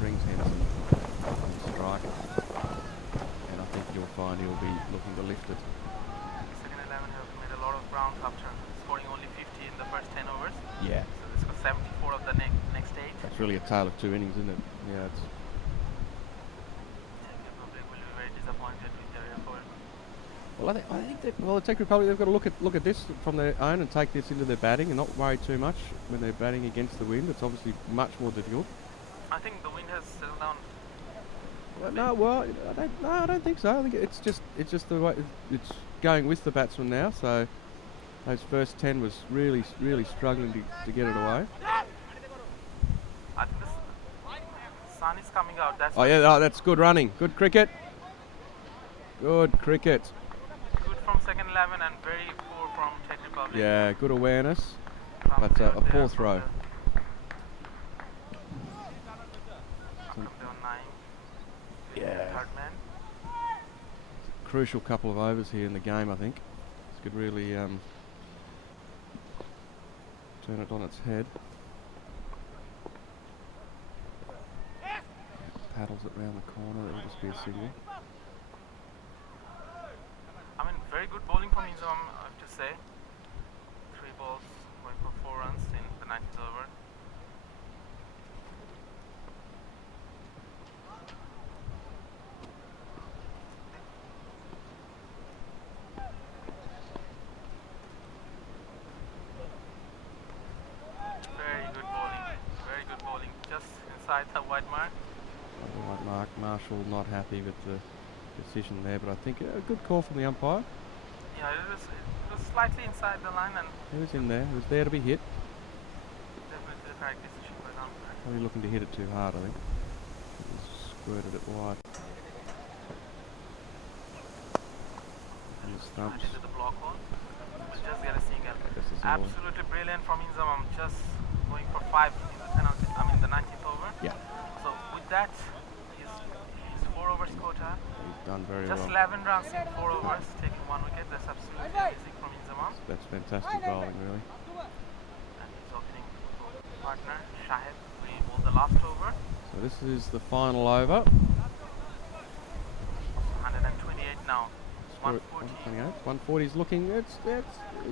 Brings Henderson in strike. And I think you'll find he'll be looking to lift it. Second 11 have made a lot of ground after scoring only 50 in the first 10 overs. Yeah. So this got 74 of the next 8. That's really a tale of 2 innings, isn't it? Yeah, it's Czech Republic will be very disappointed with their effort. well, I think that the Czech Republic, they've got to look at this from their own and take this into their batting and not worry too much when they're batting against the wind. It's obviously much more difficult. I think the wind has settled down. I don't think so. I think it's just the way it's going with the batsman now. So those first 10 was really struggling to get it away. I think the sun is coming out. That's Oh yeah, that's good running. Good cricket. Good cricket. good second 11 and very poor from Czech Republic. Yeah, good awareness, Come but through a there poor from throw. Come down 9. Yeah. Third man. Crucial couple of overs here in the game, I think. This could really turn it on its head. Paddles it round the corner, that'll just be a single. I mean, very good bowling from Inzam, I have to say. 3 balls going for 4 runs in the 90th over. Very good bowling. Very good bowling. Just inside the wide mark. Like Mark Marshall not happy with the decision there, but I think a good call from the umpire. Yeah, it was slightly inside the line and He was in there. He was there to be hit. definitely the correct decision by the umpire. Probably looking to hit it too hard, I think. He squirted it wide. And the stumps. Into the block hole. We'll just get a single. This is all. Absolutely brilliant from Inzamam, just going for 5 in the penalty, the 90th over. Yeah, So with that, his 4 overs quota, he's done very just well. 11 runs in 4 overs, taking 1 wicket. That's absolutely amazing from Inzamam. That's fantastic bowling, really. And his opening partner, Shahid, we bowled the last over. So this is the final over. 128 now. 140. 140 is looking, it's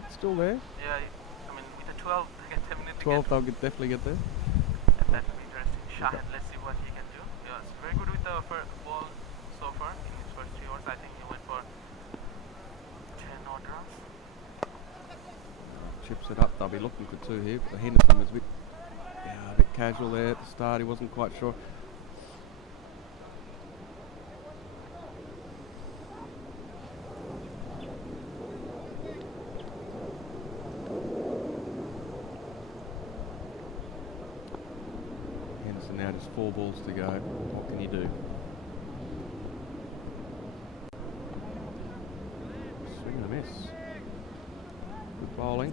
still there. Yeah, I mean, with a 12, they can definitely 12, they'll definitely get there. that will be interesting. Shahid, let's see what he can do. Yeah, it's very good with the ball so far in his first 3 overs. I think he went for 10 odd runs. Chips it up, they'll be looking for 2 here. But Henderson was a bit casual there at the start, he wasn't quite sure. Henderson now just 4 balls to go. What can he do? Swing and a miss. Good bowling.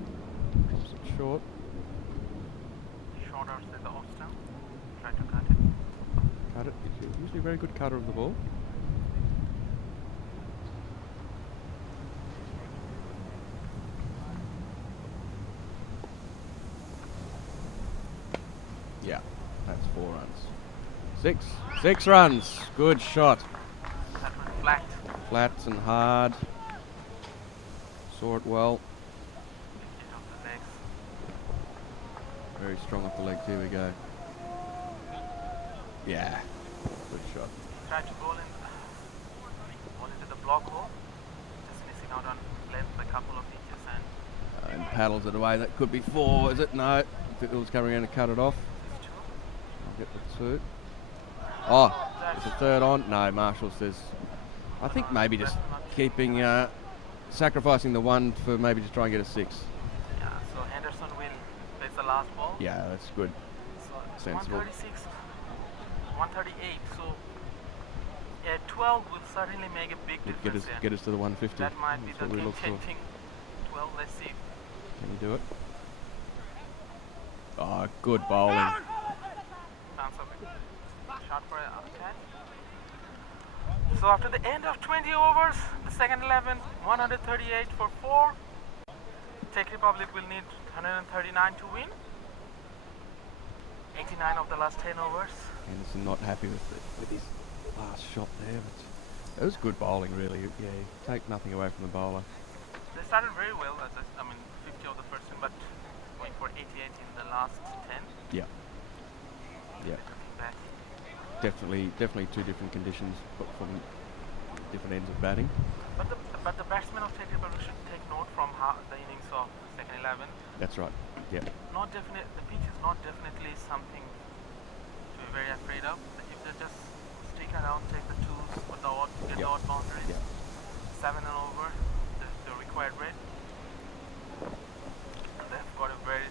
Drops it short. Short outs at the off stump. Try to cut it. Cut it. He's usually a very good cutter of the ball. Yeah, that's 4 runs. 6 runs. Good shot. That was flat. Flat and hard. Saw it well. Hit off the legs. Very strong off the legs. Here we go. Yeah. Good shot. Tried to bowl into the block hole. Just missing out on length by a couple of inches and And paddles it away. That could be 4, is it? No. If it was coming around to cut it off. this 2. I'll get the 2. Oh, is the 3rd on? No, Marshall says. I think maybe just keeping, sacrificing the 1 for maybe just try and get a 6. Yeah, so Henderson will place the last ball. Yeah, that's good. So Sensible. 136, 138. So 12 will certainly make a big difference here. Get us to the 150. That might be That's the what we look for. game-changing 12. Let's see. Can you do it? Oh, good bowling. Chance of it. Shot for a 10. So after the end of 20 overs, the second 11, 138 for 4. Czech Republic will need 139 to win. 89 of the last 10 overs. Henderson not happy with his last shot there, but it was good bowling, really. Yeah, you take nothing away from the bowler. They started very well, 50 of the first one, but going for 88 in the last 10. Yeah. Yeah. Coming back. Definitely 2 different conditions, but from different ends of batting. But the batsmen of Czech Republic should take note from the innings of second 11. That's right. Yeah. The pitch is not definitely something to be very afraid of. If they just stick around, take the 2s, put the odd, get the odd boundaries, 7 and over, the required rate. They've got a very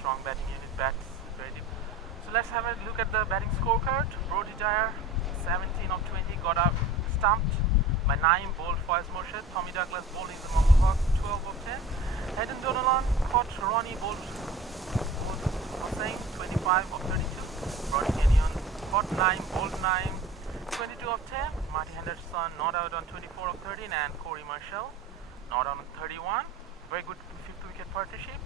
strong batting unit, bats very deep. So let's have a look at the batting scorecard. Brody Dyer, 17 of 20, got out, stumped. By 9, bowled Faiz Murshid. Tommy Douglas bowled in the Mahmood Haq, 12 of 10. Hayden Donovan caught Ronnie bowled Hussain, 25 of 32. Brody Kenyon caught 9, bowled 9, 22 of 10. Marty Henderson not out on 24 of 13. And Corey Marshall not out on 31. Very good 5th wicket partnership.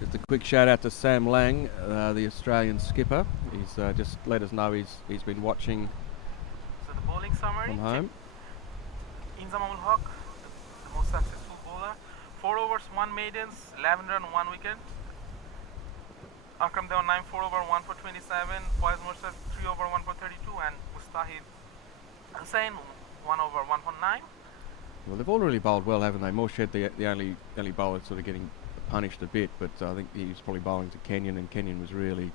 Just a quick shout out to Sam Lang, the Australian skipper. He's just let us know he's been watching So the bowling summary. from home. Inzamamul Haq, the most successful bowler. 4 overs, 1 maidens, 11 run, 1 wicket. Akram Dewan 9, 4 over, 1 for 27. Faiz Murshid 3 over, 1 for 32. And Mustahid Hussain 1 over, 1 for 9. Well, they've all really bowled well, haven't they? Morshed, the only bowler sort of getting punished a bit, but I think he was probably bowling to Kenyon, and Kenyon was really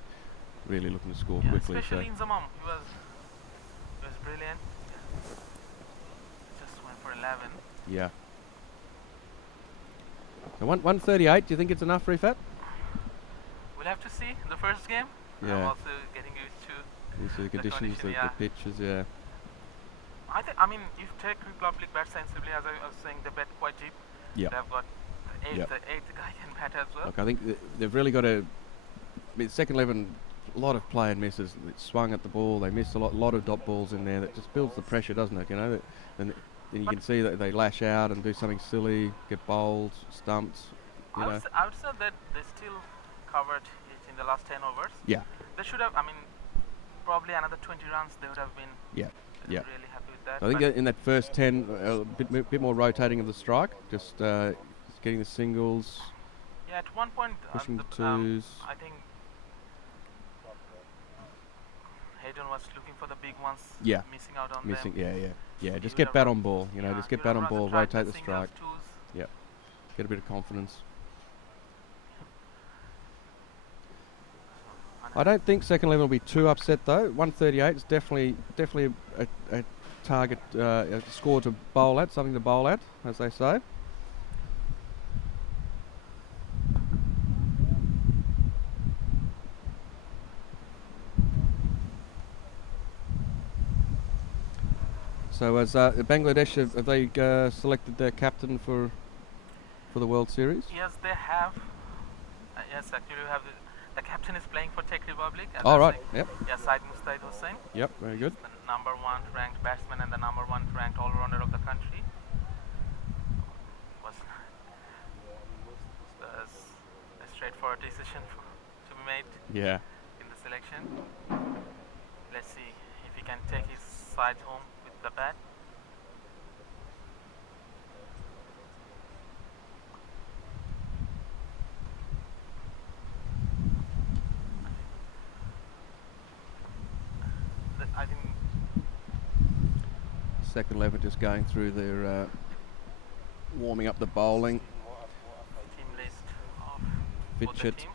looking to score quickly. Especially So Inzamam, he was brilliant. Just went for 11. yeah. So 138. Do you think it's enough, Rifat? We'll have to see the first game. I'm Yeah. also getting used to. These are the conditions, condition, the yeah. pitches, yeah. I mean, if Tech Republic bat sensibly, as I was saying, they bat quite deep. Yeah. They've got the Yep. eighth guy can bat as well. Look, I think they've really got to. I mean, second 11, a lot of play and misses. It swung at the ball. They missed a lot of dot balls in there. That just builds the pressure, doesn't it? You know, and then you can see that they lash out and do something silly, get bowled, stumped. You know. I would say that they still covered it in the last 10 overs. Yeah. They should have. I mean, probably another 20 runs. They would have been. Yeah. Yeah. Really happy with that. I think but in that first 10, a bit more rotating of the strike, just getting the singles, yeah, at one point, pushing the twos. I think Hayden was looking for the big ones. Yeah. Missing out on Missing, them. yeah. You Just would get have bat run- on ball. You know, Yeah, just get you bat would on have ball, rather tried rotate the singles, strike, twos. get a bit of confidence. I don't think second 11 will be too upset though. 138 is definitely a target, a score to bowl at, something to bowl at, as they say. So as Bangladesh, have they selected their captain for the World Series? Yes, they have. Yes, actually, we have the captain is playing for Czech Republic. as All I right. say. Yep. Yeah, Said Mustahid Hussain, Yep. Very good. the number 1 ranked batsman and the number 1 ranked all-rounder of the country. Was a straightforward decision to be made Yeah. in the selection. Let's see if he can take his side home with the bat. I think Second 11 just going through their warming up the bowling. team list of both the Fitchett, teams.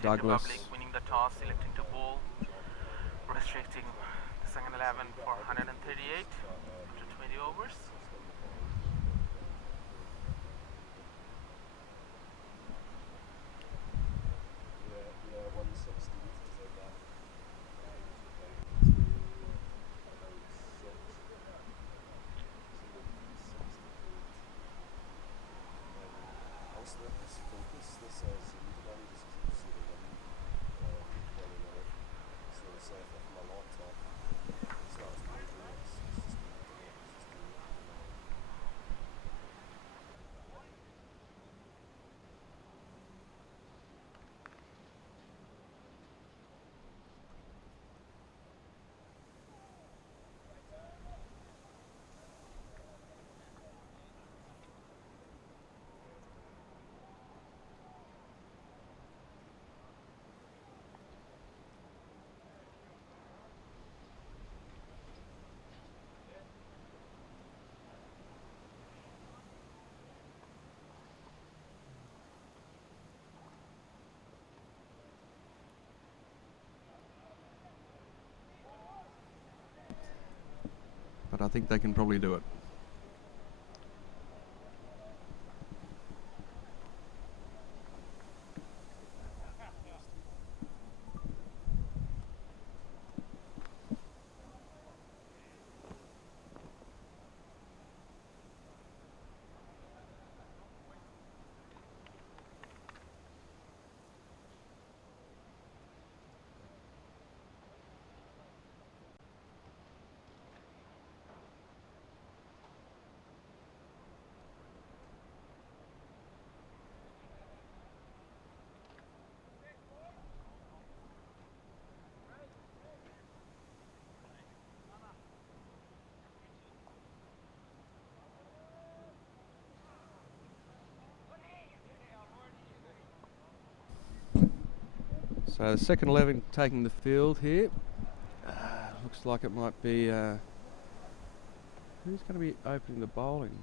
Czech Douglas. Republic winning the toss, electing to bowl, restricting the second 11 for 138 after 20 overs. Yeah, 160 meters like that. Also, this focus, this says England just keeps the wind going off. So say if my laptop starts moving, it's just doing it. But I think they can probably do it. So the second 11 taking the field here. Looks like it might be... who's going to be opening the bowling?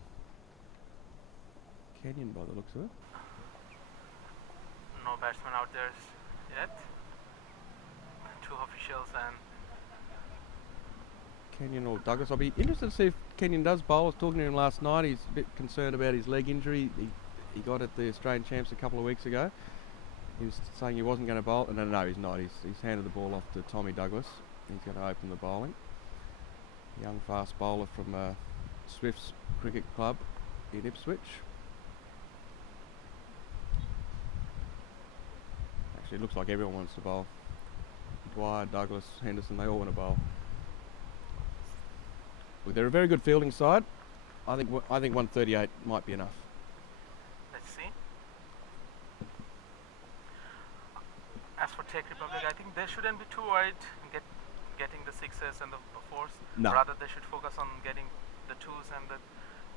Kenyon by the looks of it. No batsman out there yet. Two officials and Kenyon or Douglas. I'll be interested to see if Kenyon does bowl. I was talking to him last night. He's a bit concerned about his leg injury. He got at the Australian Champs a couple of weeks ago. He was saying he wasn't going to bowl. No, he's not. He's handed the ball off to Tommy Douglas. He's going to open the bowling. Young fast bowler from Swifts Cricket Club in Ipswich. Actually, it looks like everyone wants to bowl. Dwyer, Douglas, Henderson, they all want to bowl. Well, they're a very good fielding side. I think 138 might be enough. let's see. As for Czech Republic, I think they shouldn't be too worried getting the sixes and the fours. No. Rather, they should focus on getting the twos and the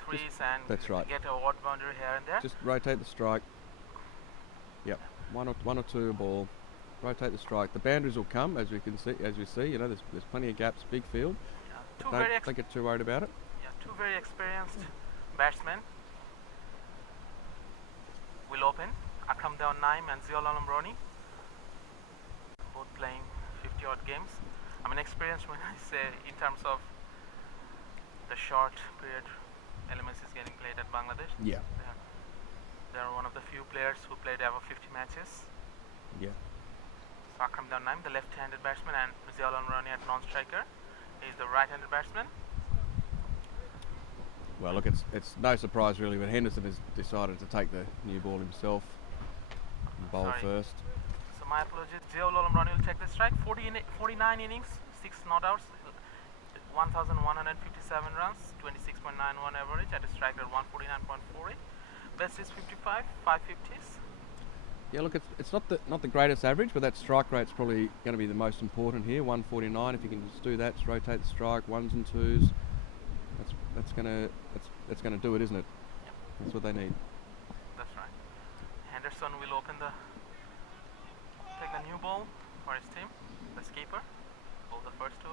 threes and that's right. get a odd boundary here and there. Just rotate the strike. Yep, one or two a ball. Rotate the strike. The boundaries will come, as we see. You know, there's plenty of gaps, big field. Don't get too worried about it. Yeah, two very experienced batsmen will open. Akram Dewan Naim and Ziaul Alam Roni, both playing 50 odd games. I mean, experienced when I say in terms of the short period LMS is getting played at Bangladesh. Yeah. They are one of the few players who played over 50 matches. Yeah. So Akram Dewan Naim, the left-handed batsman, and Ziaul Alam Roni at non-striker. He's the right-handed batsman. Well, look, it's no surprise really when Henderson has decided to take the new ball himself and bowl first. So my apologies. Ziaul Alam Roni will take the strike. 49 innings, 6 not outs, 1,157 runs, 26.91 average at a strike rate 149.48. Best is 55, 550s. Yeah, look, it's not the greatest average, but that strike rate's probably going to be the most important here. 149. If you can just do that, just rotate the strike, ones and twos. That's gonna do it, isn't it? Yep. That's what they need. That's right. Henderson will take the new ball for his team, the skipper. Bowl the first two.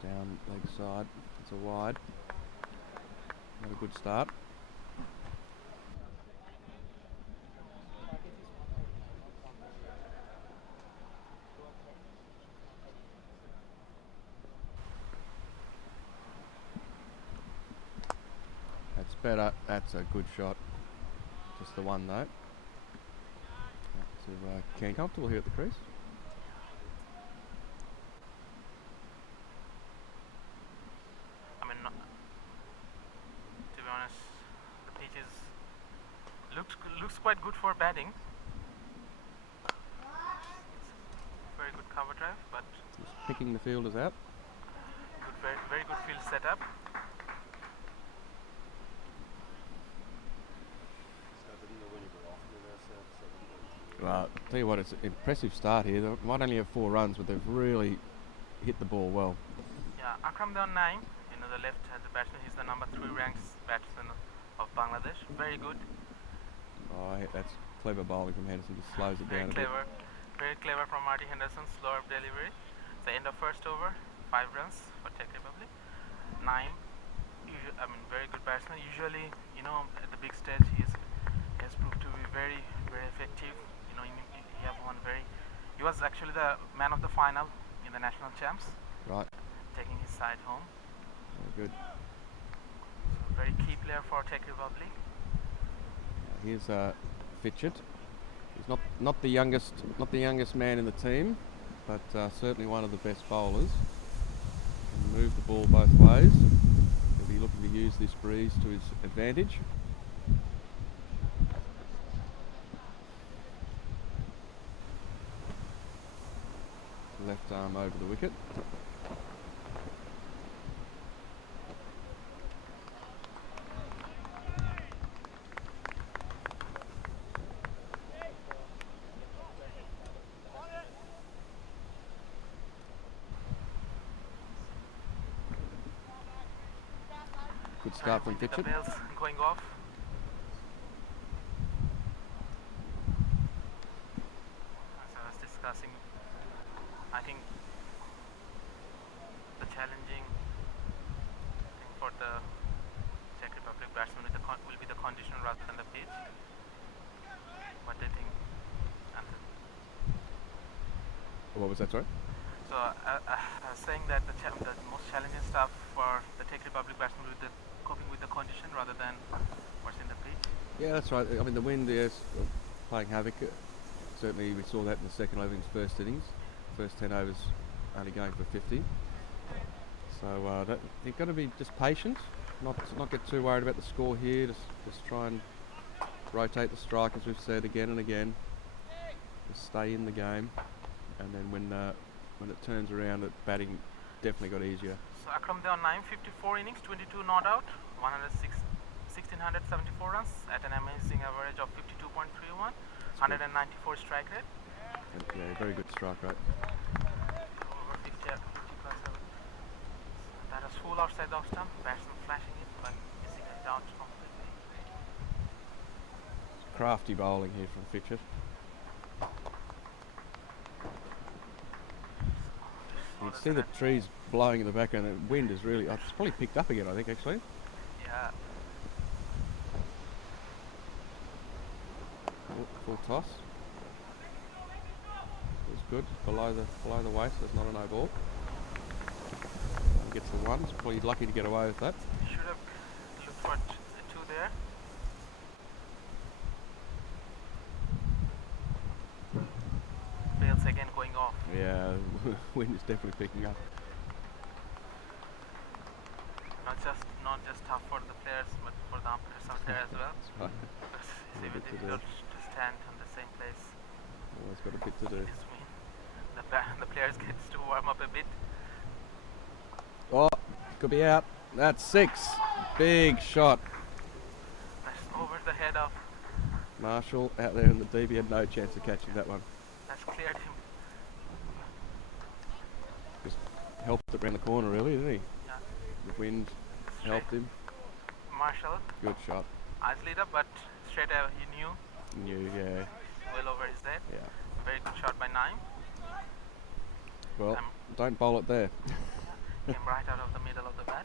Down leg side, it's a wide. Not a good start. That's better, that's a good shot. Just the one though. Ken comfortable here at the crease. Looks quite good for batting. Very good cover drive, but just picking the fielders out. Very good field setup. Well, I'll tell you what, it's an impressive start here. They might only have 4 runs, but they've really hit the ball well. Yeah, Akram Dewan Naim, the left-handed batsman, he's the number 3 ranked batsman of Bangladesh. Very good. Oh, that's clever bowling from Henderson. Just slows it down a bit. Very clever from Marty Henderson. Slower delivery. The end of first over, 5 runs for Czech Republic. Naim, very good batsman. Usually, at the big stage, he has proved to be very, very effective. He was actually the man of the final in the national champs. Right. Taking his side home. Very good. So very key player for Czech Republic. Here's Fitchett. He's not the youngest man in the team, but certainly one of the best bowlers. Can move the ball both ways. He'll be looking to use this breeze to his advantage. Left arm over the wicket. Good start from The Fitchett. bells going off. As I was discussing, I think the challenging thing for the Czech Republic batsmen will be the condition rather than the pitch. What do you think? Anthony? What was that, sorry? So I was saying that the most challenging stuff for the Czech Republic batsmen will be the coping with the condition rather than what's in the pitch. Yeah, that's right. I mean, the wind, yes, playing havoc. Certainly, we saw that in the second over in his first innings. First 10 overs only going for 50. So you've got to be just patient, not get too worried about the score here. Just try and rotate the strikers, we've said again and again. Just stay in the game, and then when it turns around, the batting definitely got easier. So Akram, there are 954 innings, 22 not out, 1,674 runs at an amazing average of 52.31, 194 strike rate. And, yeah, very good strike rate. Over 50 plus 7. That was full outside the off stump, batsman flashing it, but missing it out completely. Crafty bowling here from Fitchett. You can see the trees blowing in the background. The wind is really, it's probably picked up again, I think, actually. Yeah. Full toss. It's good. Below the waist, there's not a no ball. Gets the one. He's probably lucky to get away with that. Should have looked for the two there. Bails again going off. Yeah, wind is definitely picking up. Not just tough for the players, but for the umpires out there as well. That's right. It's A even bit to do. difficult to stand on the same place. Always got a bit to do. This mean the players gets to warm up a bit. Oh, could be out. That's 6. Big shot. That's over the head of. Marshall out there in the deep. He had no chance of catching that one. That's cleared him. Just helped it round the corner, really, didn't he? Yeah. The wind helped him. Marshall, Good shot. eyes lit up, but straight away he knew. Yeah. Well over his head. Yeah. Very good shot by Naim. Well, don't bowl it there. Came right out of the middle of the bat.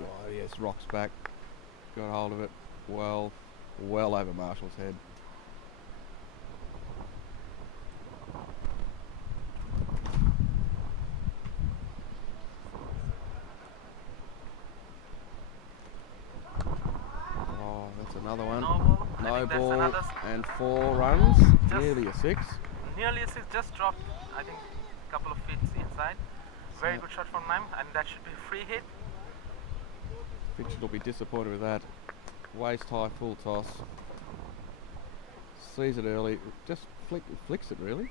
Oh, yes, rocks back. Got hold of it. Well over Marshall's head. Oh, that's another one. No ball. I No think that's ball another and 4 runs. Just- Nearly a 6. nearly a six, just dropped, I think, a couple of feet inside. Very good shot from Naim, and that should be a free hit. Fitchett will be disappointed with that. Waist high, full toss. Sees it early. Just flicks it, really.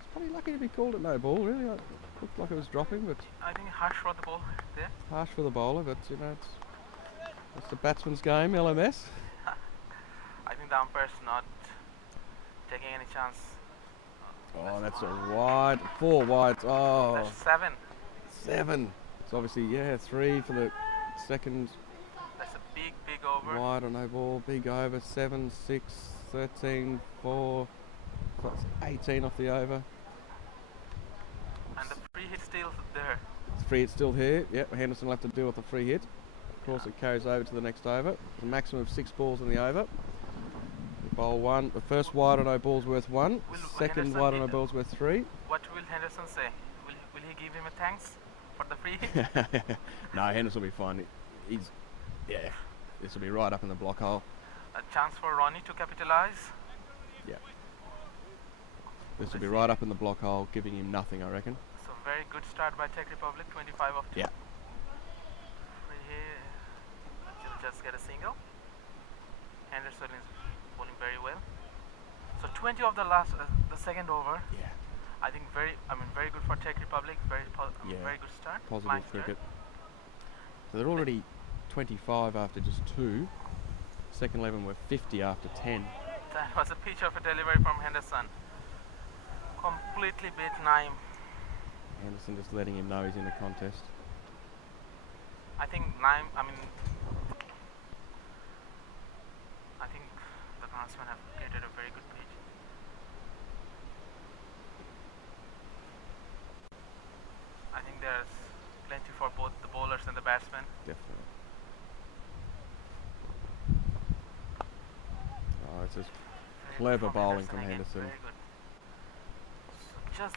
It's probably lucky to be called at no ball, really. It looked like it was dropping, but I think harsh for the ball there. harsh for the bowler. But, you know, it's the batsman's game, LMS. I think the umpire's not taking any chance. Oh, that's a wide. 4 wides. Oh, That's 7. 7. It's obviously, 3 for the second That's a big over. wide or no ball. Big over. 7, 6, 13, 4. That's 18 off the over. And the free hit still there. Free hit still here. Yep, Henderson will have to deal with the free hit. Of course, it carries over to the next over. A maximum of 6 balls in the over. You bowl 1. The first wide or no ball's worth 1. Will Second Henderson wide or no hit- ball's worth 3. What will Henderson say? Will he give him a thanks for the free hit? No, Henderson will be fine. This will be right up in the block hole. A chance for Ronnie to capitalize. This will be right up in the block hole, giving him nothing, I reckon. So very good start by Czech Republic, 25 of 2. Yeah. Free hit. He'll just get a single. Henderson is bowling very well. So 20 of the second over. Yeah. I think very good for Czech Republic. Very Yeah. very good start. Positive Flying start. cricket. So they're already 25 after just 2. Second 11 were 50 after 10. That was a pitch of a delivery from Henderson. Completely beat Naim. Henderson just letting him know he's in the contest. I think Naim, I think the groundsmen have created a very good pitch. I think there's plenty for both the bowlers and the batsmen. Definitely. Oh, it's just Very clever good bowling from again, Henderson. Very good. So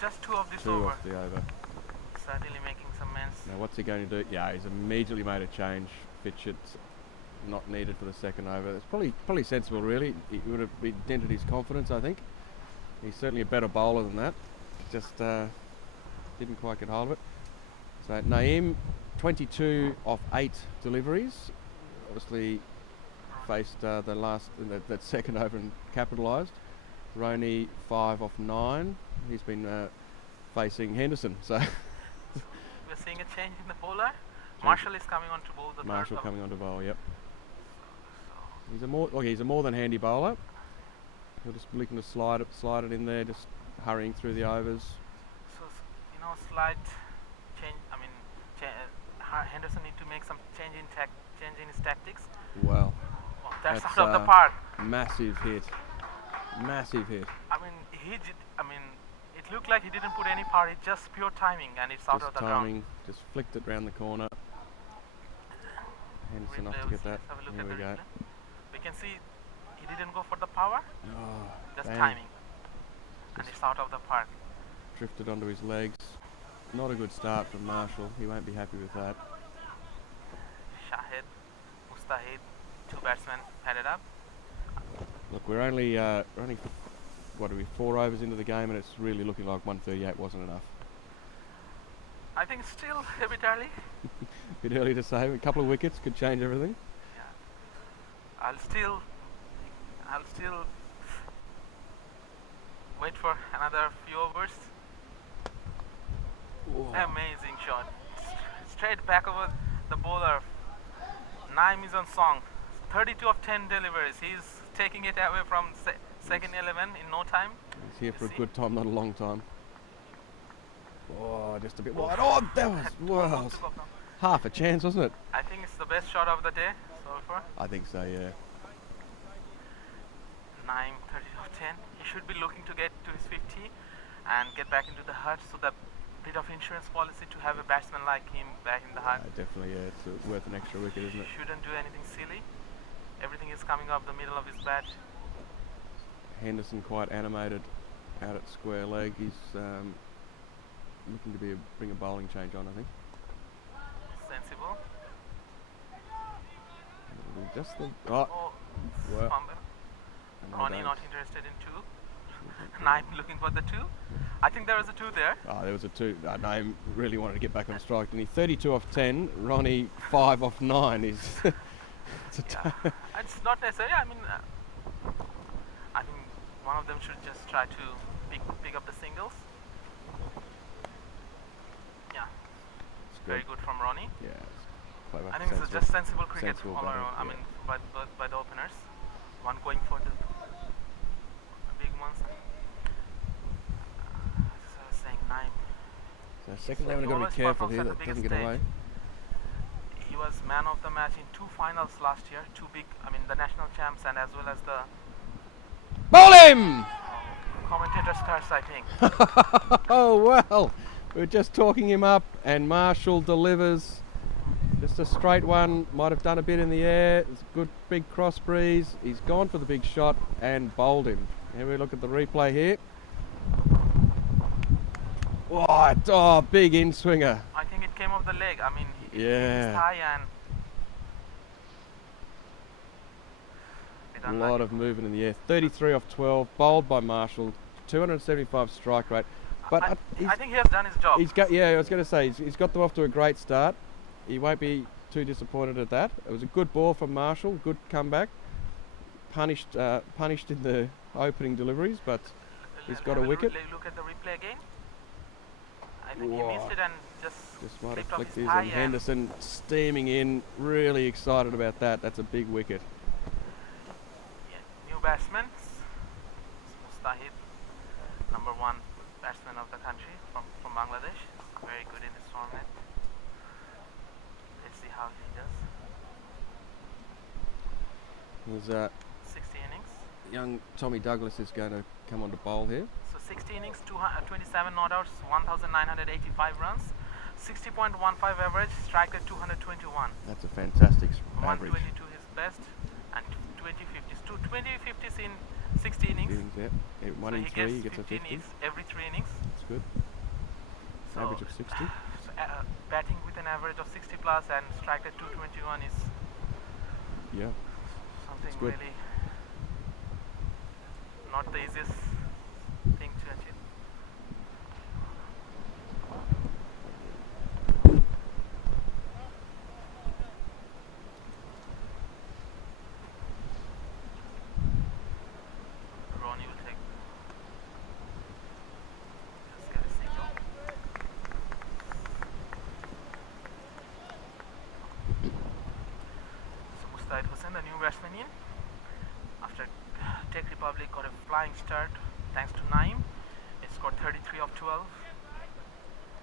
just two of this Two over. off the over. Certainly making some sense. Now what's he going to do? Yeah, he's immediately made a change. Fitchett's not needed for the second over. It's probably sensible, really. It would have dented his confidence, I think. He's certainly a better bowler than that. Just didn't quite get hold of it. So Naim, 22 off 8 deliveries. Obviously faced the last that second over and capitalised. Roney 5 off 9. He's been facing Henderson. So we're seeing a change in the bowler. Marshall is coming on to bowl the Marshall third coming on to bowl. Yep. So He's a more than handy bowler. He'll just be looking to slide it in there, just hurrying through the overs. slight change. Henderson need to make some change in his tactics. Well, Oh, that's out of the park. Massive hit. Massive hit. It looked like he didn't put any power. It's just pure timing, and it's out of the ground. Just flicked it round the corner. Henderson off to Replay, get that. let's have a look Here at we the go. replay. We can see he didn't go for the power, Oh, just bang. timing, and Just it's out of the park. drifted onto his legs. Not a good start from Marshall. He won't be happy with that. Shahid, Mustahid, two batsmen headed up. Look, we're only 4 overs into the game, and it's really looking like 138 wasn't enough. I think it's still a bit early. Bit early to say. A couple of wickets could change everything. Yeah. I'll still wait for another few overs. Amazing shot. Straight back over the bowler. Naim is on song. 32 of 10 deliveries. He's taking it away from second 11 in no time. He's here for a see? good time, not a long time. Oh, just a bit wide. Oh, that was Almost took off now. half a chance, wasn't it? I think it's the best shot of the day so far. I think so, yeah. 9, 30 of 10. He should be looking to get to his 50 and get back into the hut, so that bit of insurance policy to have a batsman like him back in the hut. Definitely, yeah. It's worth an extra wicket, isn't it? Shouldn't do anything silly. Everything is coming up the middle of his bat. Henderson quite animated out at square leg. He's looking to bring a bowling change on, I think. Sensible. Just the Oh, Well, fumble. and I Ronnie don't- not interested in 2. Naim looking for the 2. I think there was a 2 there. Oh, there was a 2. Naim really wanted to get back on strike, didn't he? 32 off 10. Ronnie 5 off 9 is. It's a Yeah. It's not necessary. I think one of them should just try to pick up the singles. Yeah, It's very good. good from Ronnie. Yeah, it's clever. I think it's sensible. just sensible cricket sensible all batting, around. yeah. By the openers. One going for the big ones. As I was saying, Naim. So second So line, he we've got to always be careful performs here at that the doesn't biggest get away. He was man of the match in 2 finals last year. The national champs and as well as the Bowl him! commentator's curse, I think. Oh, well. We're just talking him up, and Marshall delivers. Just a straight one. Might have done a bit in the air. It's a good big cross breeze. He's gone for the big shot and bowled him. Here we look at the replay here. Oh, big in swinger. I think it came off the leg. It hit Yeah. his thigh and bit A unlucky. lot of movement in the air. 33 off 12, bowled by Marshall. 275 strike rate. But I think he has done his job. he's got. Yeah, I was going to say he's got them off to a great start. He won't be too disappointed at that. It was a good ball from Marshall. Good comeback. Punished in the opening deliveries, but he's got a wicket. Look at the replay again. I think he missed it and just might have flicked off flicked his his, thigh and and Henderson steaming in. Really excited about that. That's a big wicket. new batsman. Mustahid, number 1. the country from Bangladesh. Very good in this tournament. Let's see how he does. There's 60 innings. young Tommy Douglas is going to come on to bowl here. So 60 innings, 27 not outs, 1,985 runs, 60.15 average, strike rate 221. That's a fantastic average. 122 his best, and 20 50s. 20 50s in 60 innings. Yeah. One So in he three, he gets gets a 50. every 3 innings. That's good. So, Average of 60. So, batting with an average of 60 plus and strike at 221 is Yeah. something good. really not the easiest thing to achieve. Ronnie will take. Let's get a single. So Mustaid Hussain, the new batsman in. After Tech Republic got a flying start thanks to Naeem. It scored 33 of 12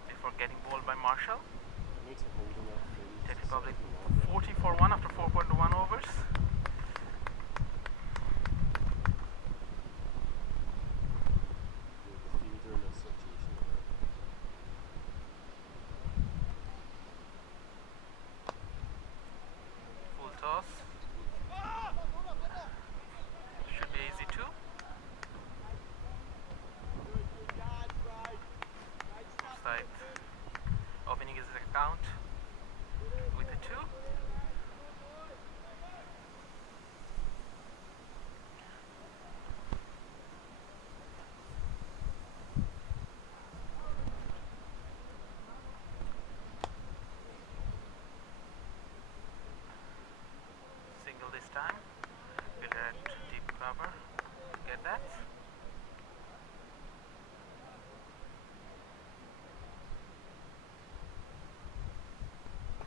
before getting bowled by Marshall. Makes it holding up. Tech Republic 40 for 1 after 4.1 overs. The fielder in this situation. Full toss. Should be easy too. Side opening his account with a 2. Single this time. We'll at deep cover. Get that.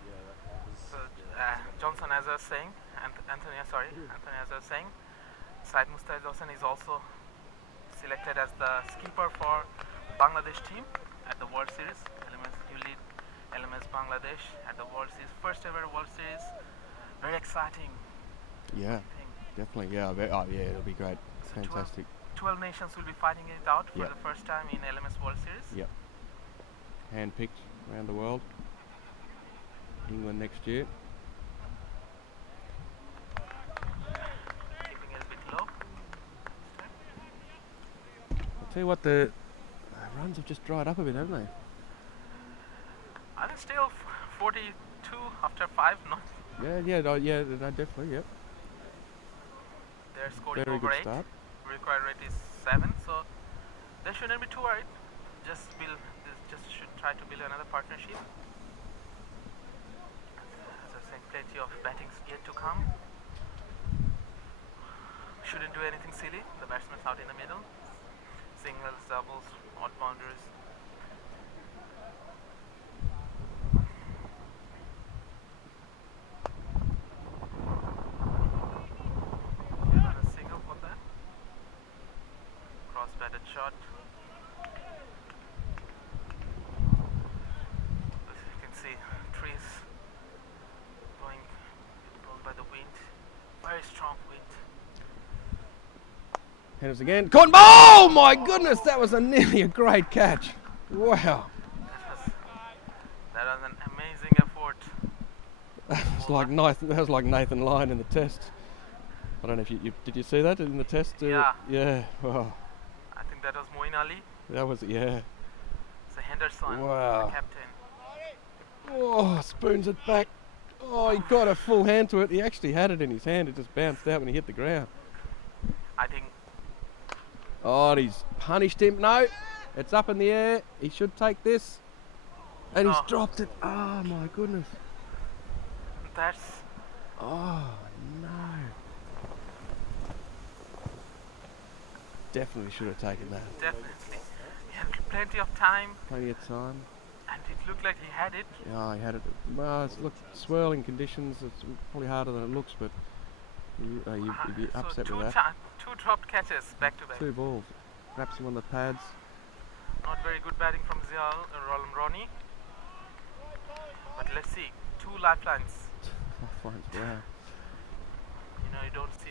Yeah, that was. So Johnson, as I was saying, Anthony, as I was saying, Syed Mustaid Hossain is also selected as the skipper for Bangladesh team at the World Series. LMS, you lead LMS Bangladesh at the World Series, first ever World Series. Very exciting Yeah, thing. definitely. Yeah. Oh, yeah, it'll be great. So Fantastic. 12 nations will be fighting it out for Yeah. the first time in LMS World Series. Yep. Hand-picked around the world. England next year. Keeping it a bit low. I'll tell you what, the runs have just dried up a bit, haven't they? I think still 42 after 5. Not Yeah, no, definitely, yep. they're scoring Very over good 8. start. Required rate is 7, so they shouldn't be too worried. Just should try to build another partnership. As I was saying, plenty of battings yet to come. Shouldn't do anything silly. The batsman's out in the middle. Singles, doubles, odd boundaries. Another single for that. Cross-batted shot. As you can see, trees blowing blown by the wind. Very strong wind. Henderson again. Caught. Oh my goodness, that was nearly a great catch. Wow. That was an amazing effort. That was like Nathan Lyon in the test. I don't know if you did you see that in the test? Yeah. Yeah. Wow. I think that was Moeen Ali. That was, yeah. So Henderson, Wow. the captain. Oh, spoons it back. Oh, he got a full hand to it. He actually had it in his hand. It just bounced out when he hit the ground. I think Oh, and he's punished him. No, it's up in the air. He should take this. And he's Oh. dropped it. Oh, my goodness. that's Oh, no. Definitely should have taken that. definitely. He had plenty of time, Plenty of time. and it looked like he had it. Yeah, he had it. Well, look, swirling conditions. It's probably harder than it looks, but you'd be upset so with that. two dropped catches back to back. 2 balls. Wraps him on the pads. Not very good batting from Zial Ronnie. But let's see. 2 lifelines. Lifelines, wow. You don't see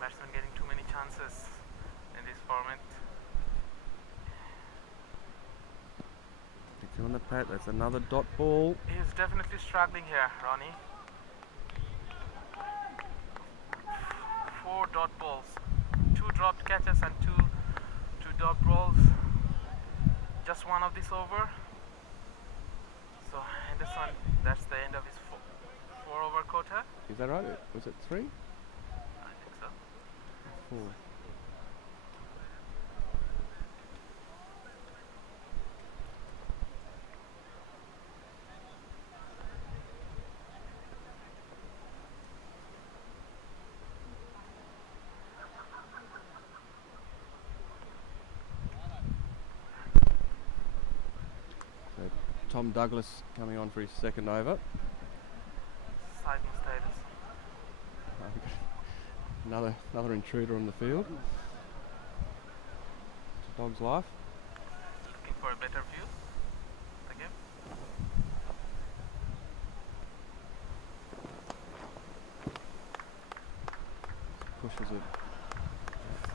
batsmen getting too many chances in this format. They're on the pad. That's another dot ball. He's definitely struggling here, Ronnie. 4 dot balls. 2 dropped catches and 2 dot balls. Just one of this over. So Henderson, that's the end of his 4 over quota. Is that right? Was it 3? I think so. 4. So Tom Douglas coming on for his second over. Side status. Another intruder on the field. It's a dog's life. Looking for a better view. Again. Pushes it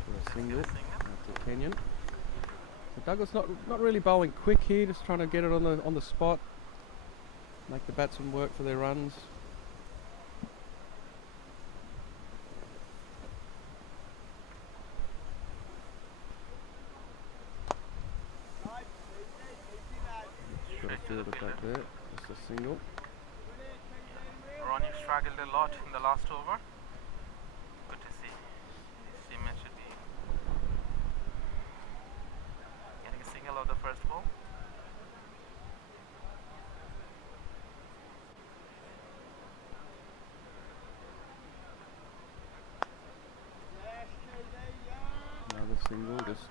for a single. That's a Kenyan. So Douglas not really bowling quick here, just trying to get it on the spot. Make the batsmen work for their runs. Got a field at that there. Just a single. Ronnie struggled a lot in the last over. Good to see. His teammates should be getting a single of the first ball. Another single, just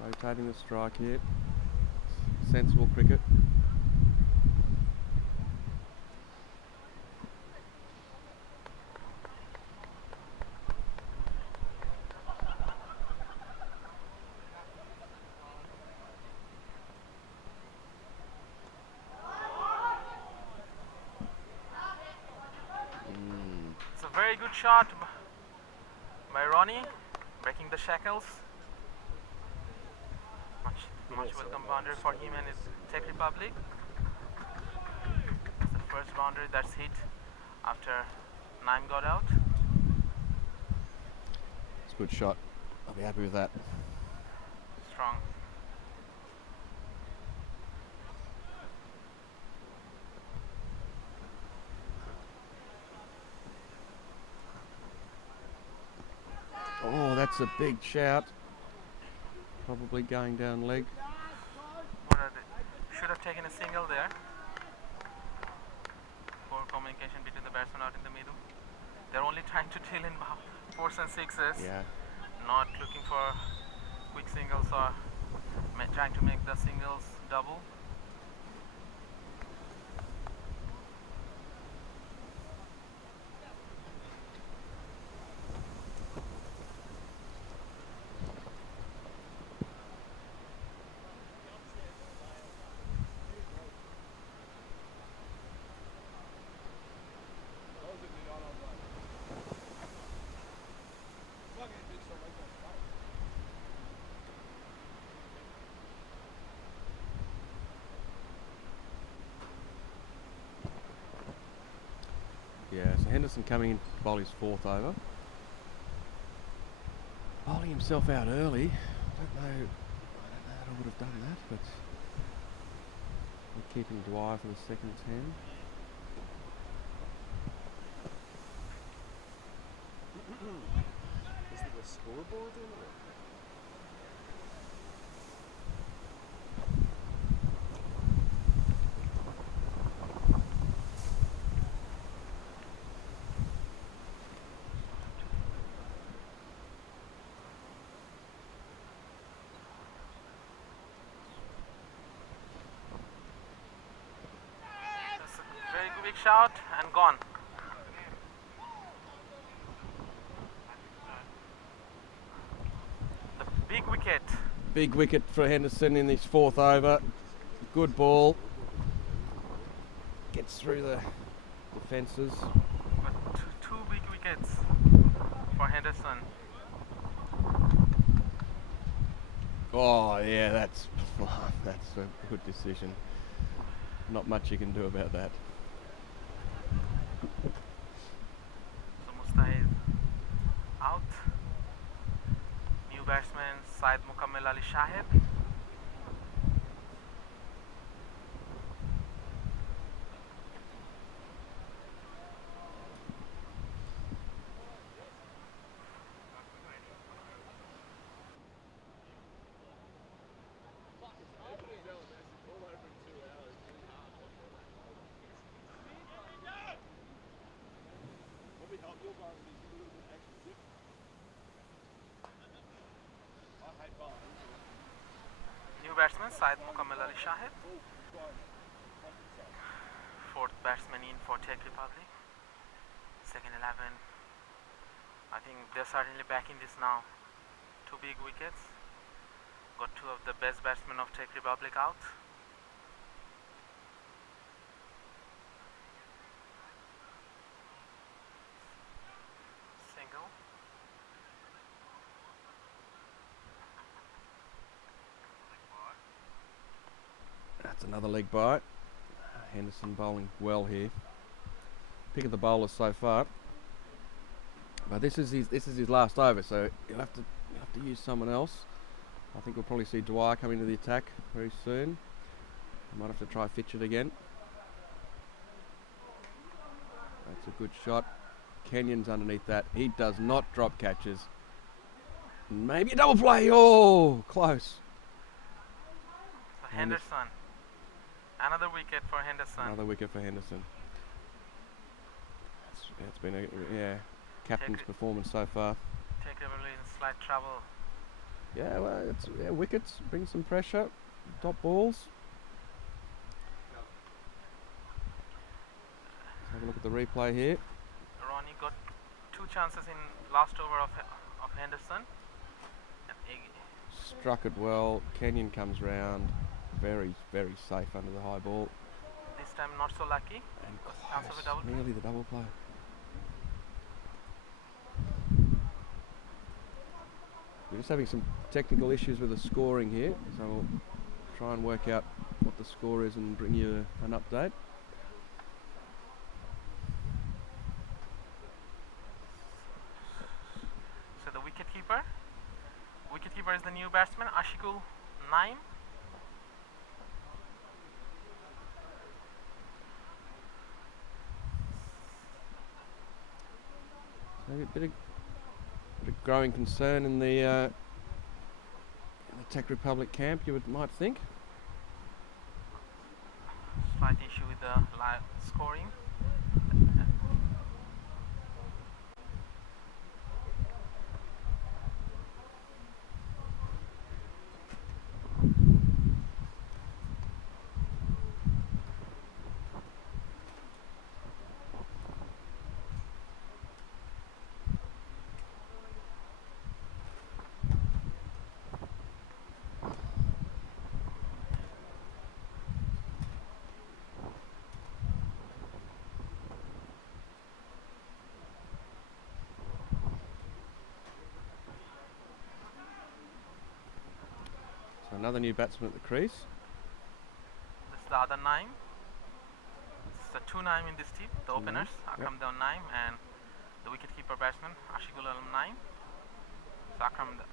rotating the strike here. Sensible cricket. It's a very good shot by Ronnie, breaking the shackles. Much welcome boundary for him and his Czech Republic. It's the first boundary that's hit after Naim got out. It's a good shot. I'll be happy with that. Strong. Oh, that's a big shout. Probably going down leg. What are they? Should have taken a single there. Poor communication between the batsmen out in the middle. They're only trying to deal in 4s and 6s. Yeah. Not looking for quick singles or trying to make the singles double. Yeah, so Henderson coming in to bowl his 4th over. Bowling himself out early. I don't know how I would have done that, but we're keeping Dwyer for the second 10. Is there a scoreboard in it? That's a very quick shot and gone. wicket. Big wicket for Henderson in this 4th over. Good ball. Gets through the defences. But two big wickets for Henderson. Oh yeah, that's a good decision. Not much you can do about that. So Mustahid out. New batsman Syed Mukammel Ali Shahid. New batsman Syed Mukammel Ali Shahid. 4th batsman in for Czech Republic. Second 11. I think they're certainly backing this now. 2 big wickets. Got 2 of the best batsmen of Czech Republic out. Single. That's another leg bite. Henderson bowling well here. Pick of the bowlers so far. But this is his last over, so you'll have to use someone else. I think we'll probably see Dwyer come into the attack very soon. Might have to try Fitchett again. That's a good shot. Kenyon's underneath that. He does not drop catches. Maybe a double play. Oh, close. So Henderson. Another wicket for Henderson. Another wicket for Henderson. It's been a captain's performance so far. Czech Republic in slight trouble. Yeah, well, wickets bring some pressure. Top balls. Let's have a look at the replay here. Ronnie got 2 chances in last over of Henderson. And Struck it well. Kenyon comes round. Very, very safe under the high ball. this time not so lucky. And Chance of a double play. nearly the double play. We're just having some technical issues with the scoring here, so we'll try and work out what the score is and bring you an update. So the wicketkeeper is the new batsman Ashikul Naim. So a bit of growing concern in the Czech Republic camp, you might think. Slight issue with the live scoring. So another new batsman at the crease. This is the other Naim. This is the 2 Naim in this team. The openers Akram Dev Naim and the wicketkeeper batsman Ashikul Alam Naim. So Akram, the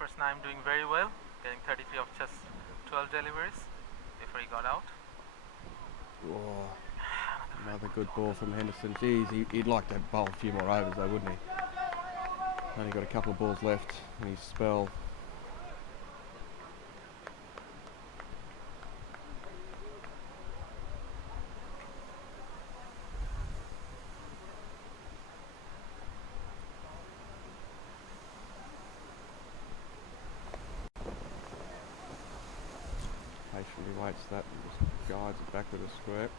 first Naim, doing very well, getting 33 of just 12 deliveries before he got out. Oh, another good ball from Henderson. Geez, he'd like to bowl a few more overs though, wouldn't he? Only got a couple of balls left in his spell. Patiently waits that and just guides it back to the square.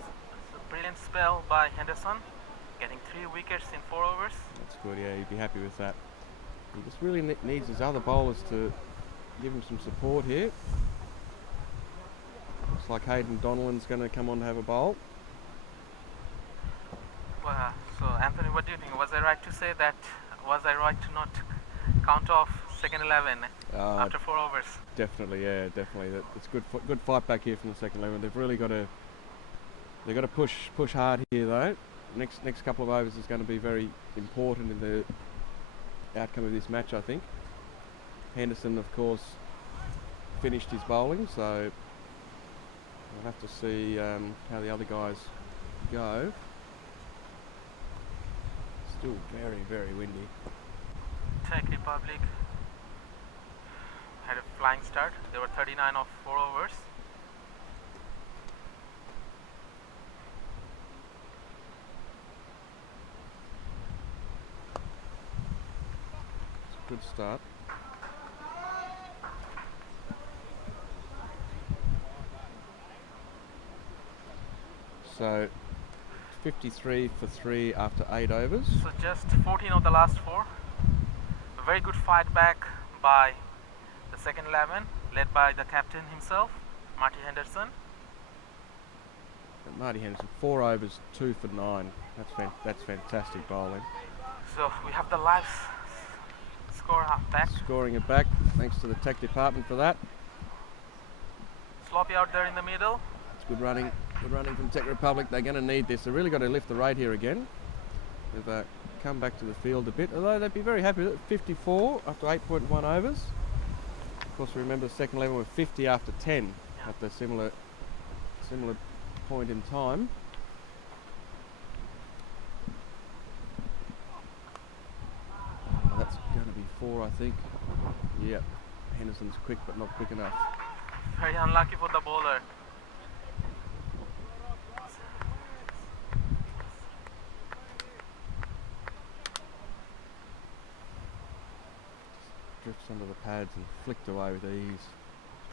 It's a brilliant spell by Henderson, getting 3 wickets in 4 overs. That's good, yeah, you'd be happy with that. He just really needs his other bowlers to give him some support here. Looks like Hayden Donnellan's going to come on to have a bowl. Well, so Anthony, what do you think? Was I right to say that? Was I right to not count off second 11 after 4 overs? Definitely, yeah, definitely. It's good fight back here from the second 11. They've really got to push hard here though. Next couple of overs is going to be very important in the outcome of this match, I think. Henderson, of course, finished his bowling, so we'll have to see how the other guys go. Still very, very windy. Czech Republic had a flying start. They were 39 off 4 overs. It's a good start. So 53 for 3 after 8 overs. So just 14 of the last 4. A very good fight back by the second 11, led by the captain himself, Marty Henderson. And Marty Henderson, 4 overs, 2 for 9. That's fantastic bowling. So we have the live score back. Scoring it back, thanks to the tech department for that. Sloppy out there in the middle. It's good running from Czech Republic. They're going to need this. They've really got to lift the rate here again. They've come back to the field a bit, although they'd be very happy with it. 54 after 8.1 overs. Of course, remember the second 11 were 50 after 10 at the similar point in time. That's going to be 4, I think. Yep. Henderson's quick, but not quick enough. Very unlucky for the bowler. Drifts under the pads and flicked away with ease.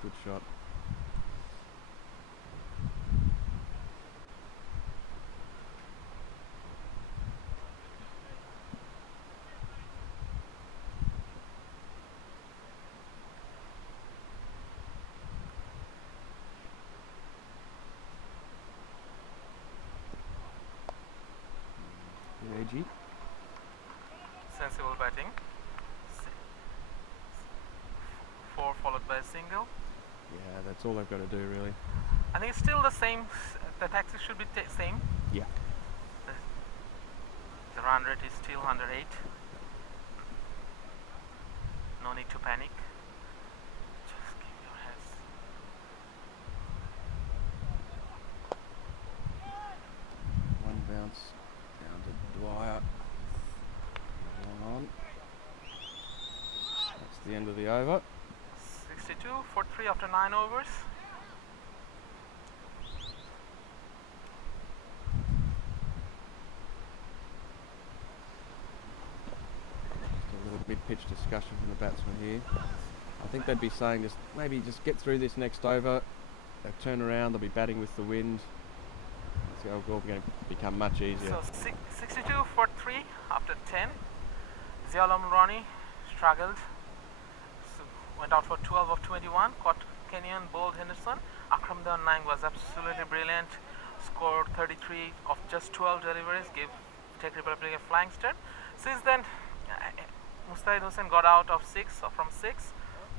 Good shot. Reggie. Sensible batting. 4 followed by a single. Yeah, that's all they've got to do, really. I think it's still the same. The taxes should be same. Yeah. The run rate is still 108. No need to panic. Just keep your heads. One bounce down to Dwyer. Long on. That's the end of the over. 62 for 3 after 9 overs. Just a little mid-pitch discussion from the batsman here. I think they'd be saying just get through this next over. They'll turn around, they'll be batting with the wind. It's all going to become much easier. So 62 for 3 after 10. Ziaul Ronnie struggled. Went out for 12 of 21, caught Kenyan, bowled Henderson. Akram Nang was absolutely brilliant, scored 33 of just 12 deliveries, gave Czech Republic a flying start. Since then, Mustahid Hussain got out of 6 from 6.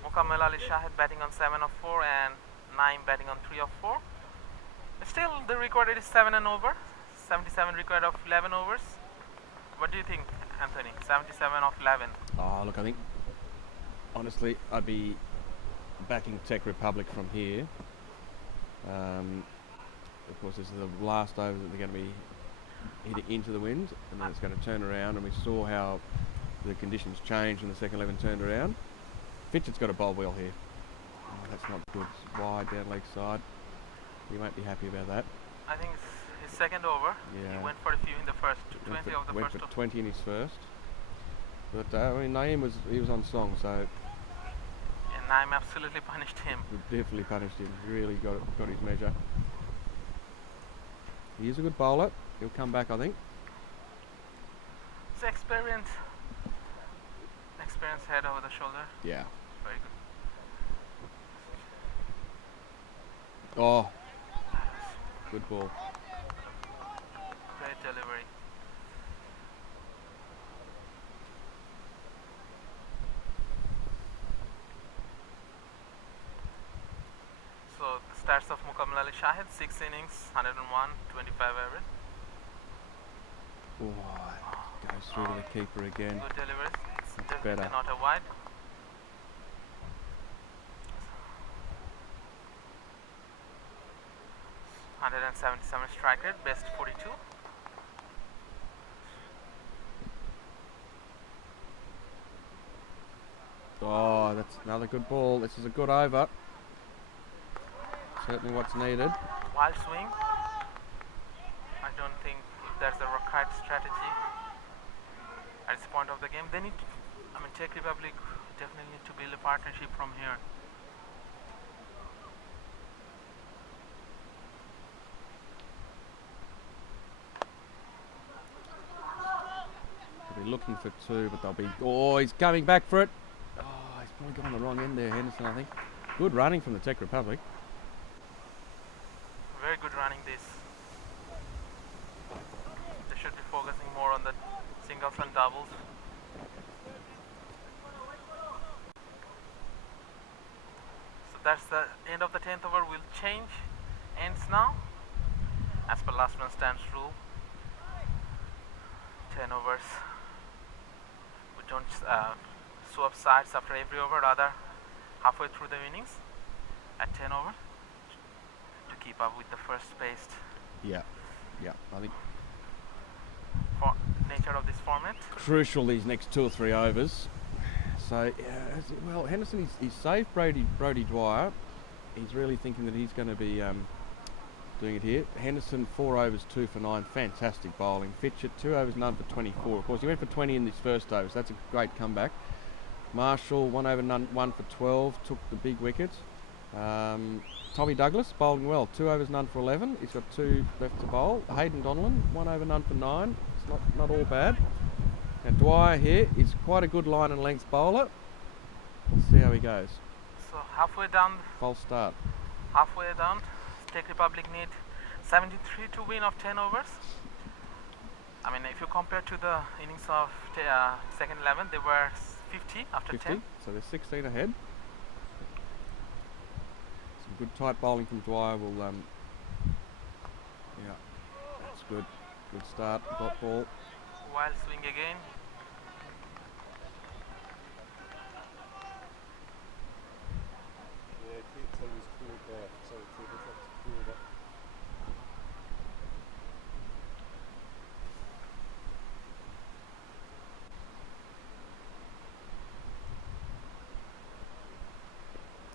Mukammal Ali Shahid batting on 7 of 4 and Naeem batting on 3 of 4. Still, the record is 7 and over. 77 record of 11 overs. What do you think, Anthony? 77 of 11. Oh, look, I think honestly, I'd be backing Czech Republic from here. Of course, this is the last over that they're going to be hitting into the wind, and then it's going to turn around. And we saw how the conditions changed when the second 11 turned around. Fitchett's got a bowl wheel here. Oh, that's not good. It's wide down leg side. He won't be happy about that. I think it's his second over. Yeah. He went for a few in the first 20 of the went first for over. 20 in his first. But I mean, Naeem was on song, so. And Naeem absolutely punished him. We definitely punished him. Really got his measure. He is a good bowler. He'll come back, I think. It's experienced experienced head over the shoulder. Yeah. Very good. Oh, good ball. Great delivery. So the stats of Mukammal Ali Shahid: 6 innings, 101, 25 average. Oh, it goes through to the keeper again. Good delivery. It's That's definitely better. not a wide. .177 strike rate, best 42. Oh, that's another good ball. This is a good over. Certainly what's needed. Wild swing. I don't think that's the right strategy at this point of the game. They need to, Czech Republic definitely need to build a partnership from here. They'll be looking for two, but they'll be... Oh, he's coming back for it. Oh, he's probably gone the wrong end there, Henderson, I think. Good running from the Czech Republic. Very good running this. They should be focusing more on the singles and doubles. So that's the end of the 10th over. Will change ends now as per last man stands rule. 10 overs. We don't swap sides after every over, rather halfway through the innings at 10 over to keep up with the first paced Yeah, I think nature of this format. crucial these next 2 or 3 overs. So, yeah, well, Henderson, he's saved Brody Dwyer. He's really thinking that he's going to be doing it here. Henderson, 4 overs, 2 for 9. Fantastic bowling. Fitchett, 2 overs, none for 24. Of course, he went for 20 in his first over, so that's a great comeback. Marshall, 1 over, none, 1 for 12. Took the big wicket. Tommy Douglas, bowling well. 2 overs, none for 11. He's got 2 left to bowl. Hayden Donlan, 1 over, none for 9. It's not all bad. Now Dwyer here is quite a good line and length bowler. Let's see how he goes. So halfway down, False start. Czech Republic need 73 to win of 10 overs. If you compare to the innings of second 11, they were 50 after 50, 10. so they're 16 ahead. Some good tight bowling from Dwyer will, yeah, that's good. Good start, dot ball. Wild swing again. Yeah, keep things cool there. Sorry, keep it up to cool that.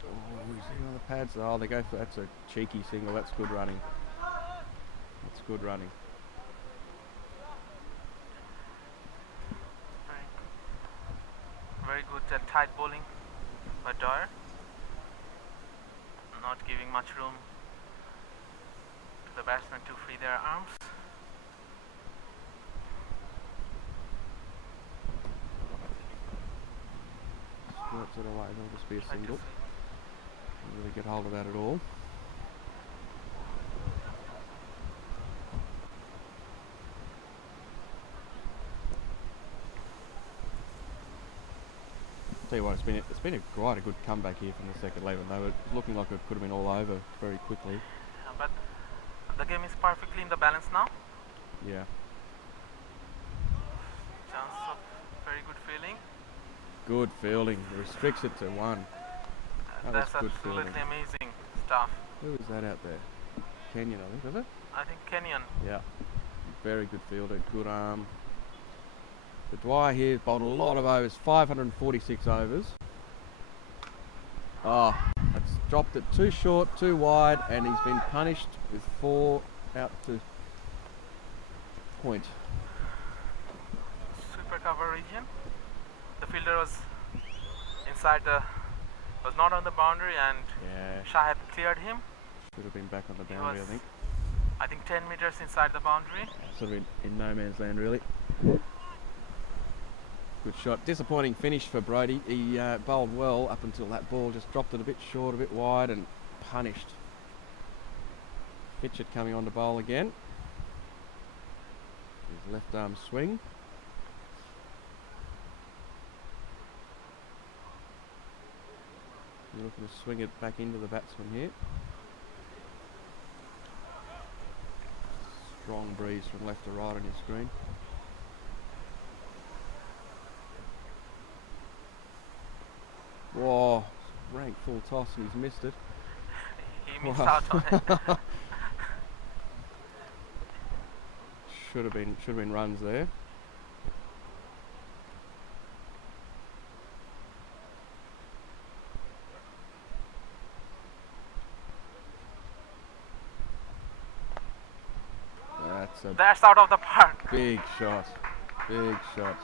Oh, he's in on the pads. Oh, they go for, that's a cheeky single. That's good running. That's good running. Very good tight bowling by Dwyer. Not giving much room to the batsmen to free their arms. Squirts it away. That'll just be a Try to single. see. Don't really get hold of that at all. Tell you what, it's been quite a good comeback here from the second 11. They were looking like it could have been all over very quickly. But the game is perfectly in the balance now. Yeah. Chance of very good fielding. Good fielding. Restricts it to 1. That That's was good absolutely fielding. amazing stuff. Who was that out there? Kenyon, I think, was it? I think Kenyon. Yeah. Very good fielder. Good arm. The Dwyer here bowled a lot of overs. 546 overs. Oh, that's dropped it too short, too wide, and he's been punished with 4 out to point. Super cover region. The fielder was not on the boundary, and Yeah, Shah had cleared him. should have been back on the He boundary, I was, think. I think 10 meters inside the boundary. Sort of in no man's land, really. Good shot. Disappointing finish for Brody. He bowled well up until that ball just dropped it a bit short, a bit wide, and punished. Fitchett coming on to bowl again. His left arm swing. You're looking to swing it back into the batsman here. Strong breeze from left to right on your screen. Whoa, rank full toss and he's missed it. He missed out on it. Should have been runs there. That's out of the park. Big shot. Big shot.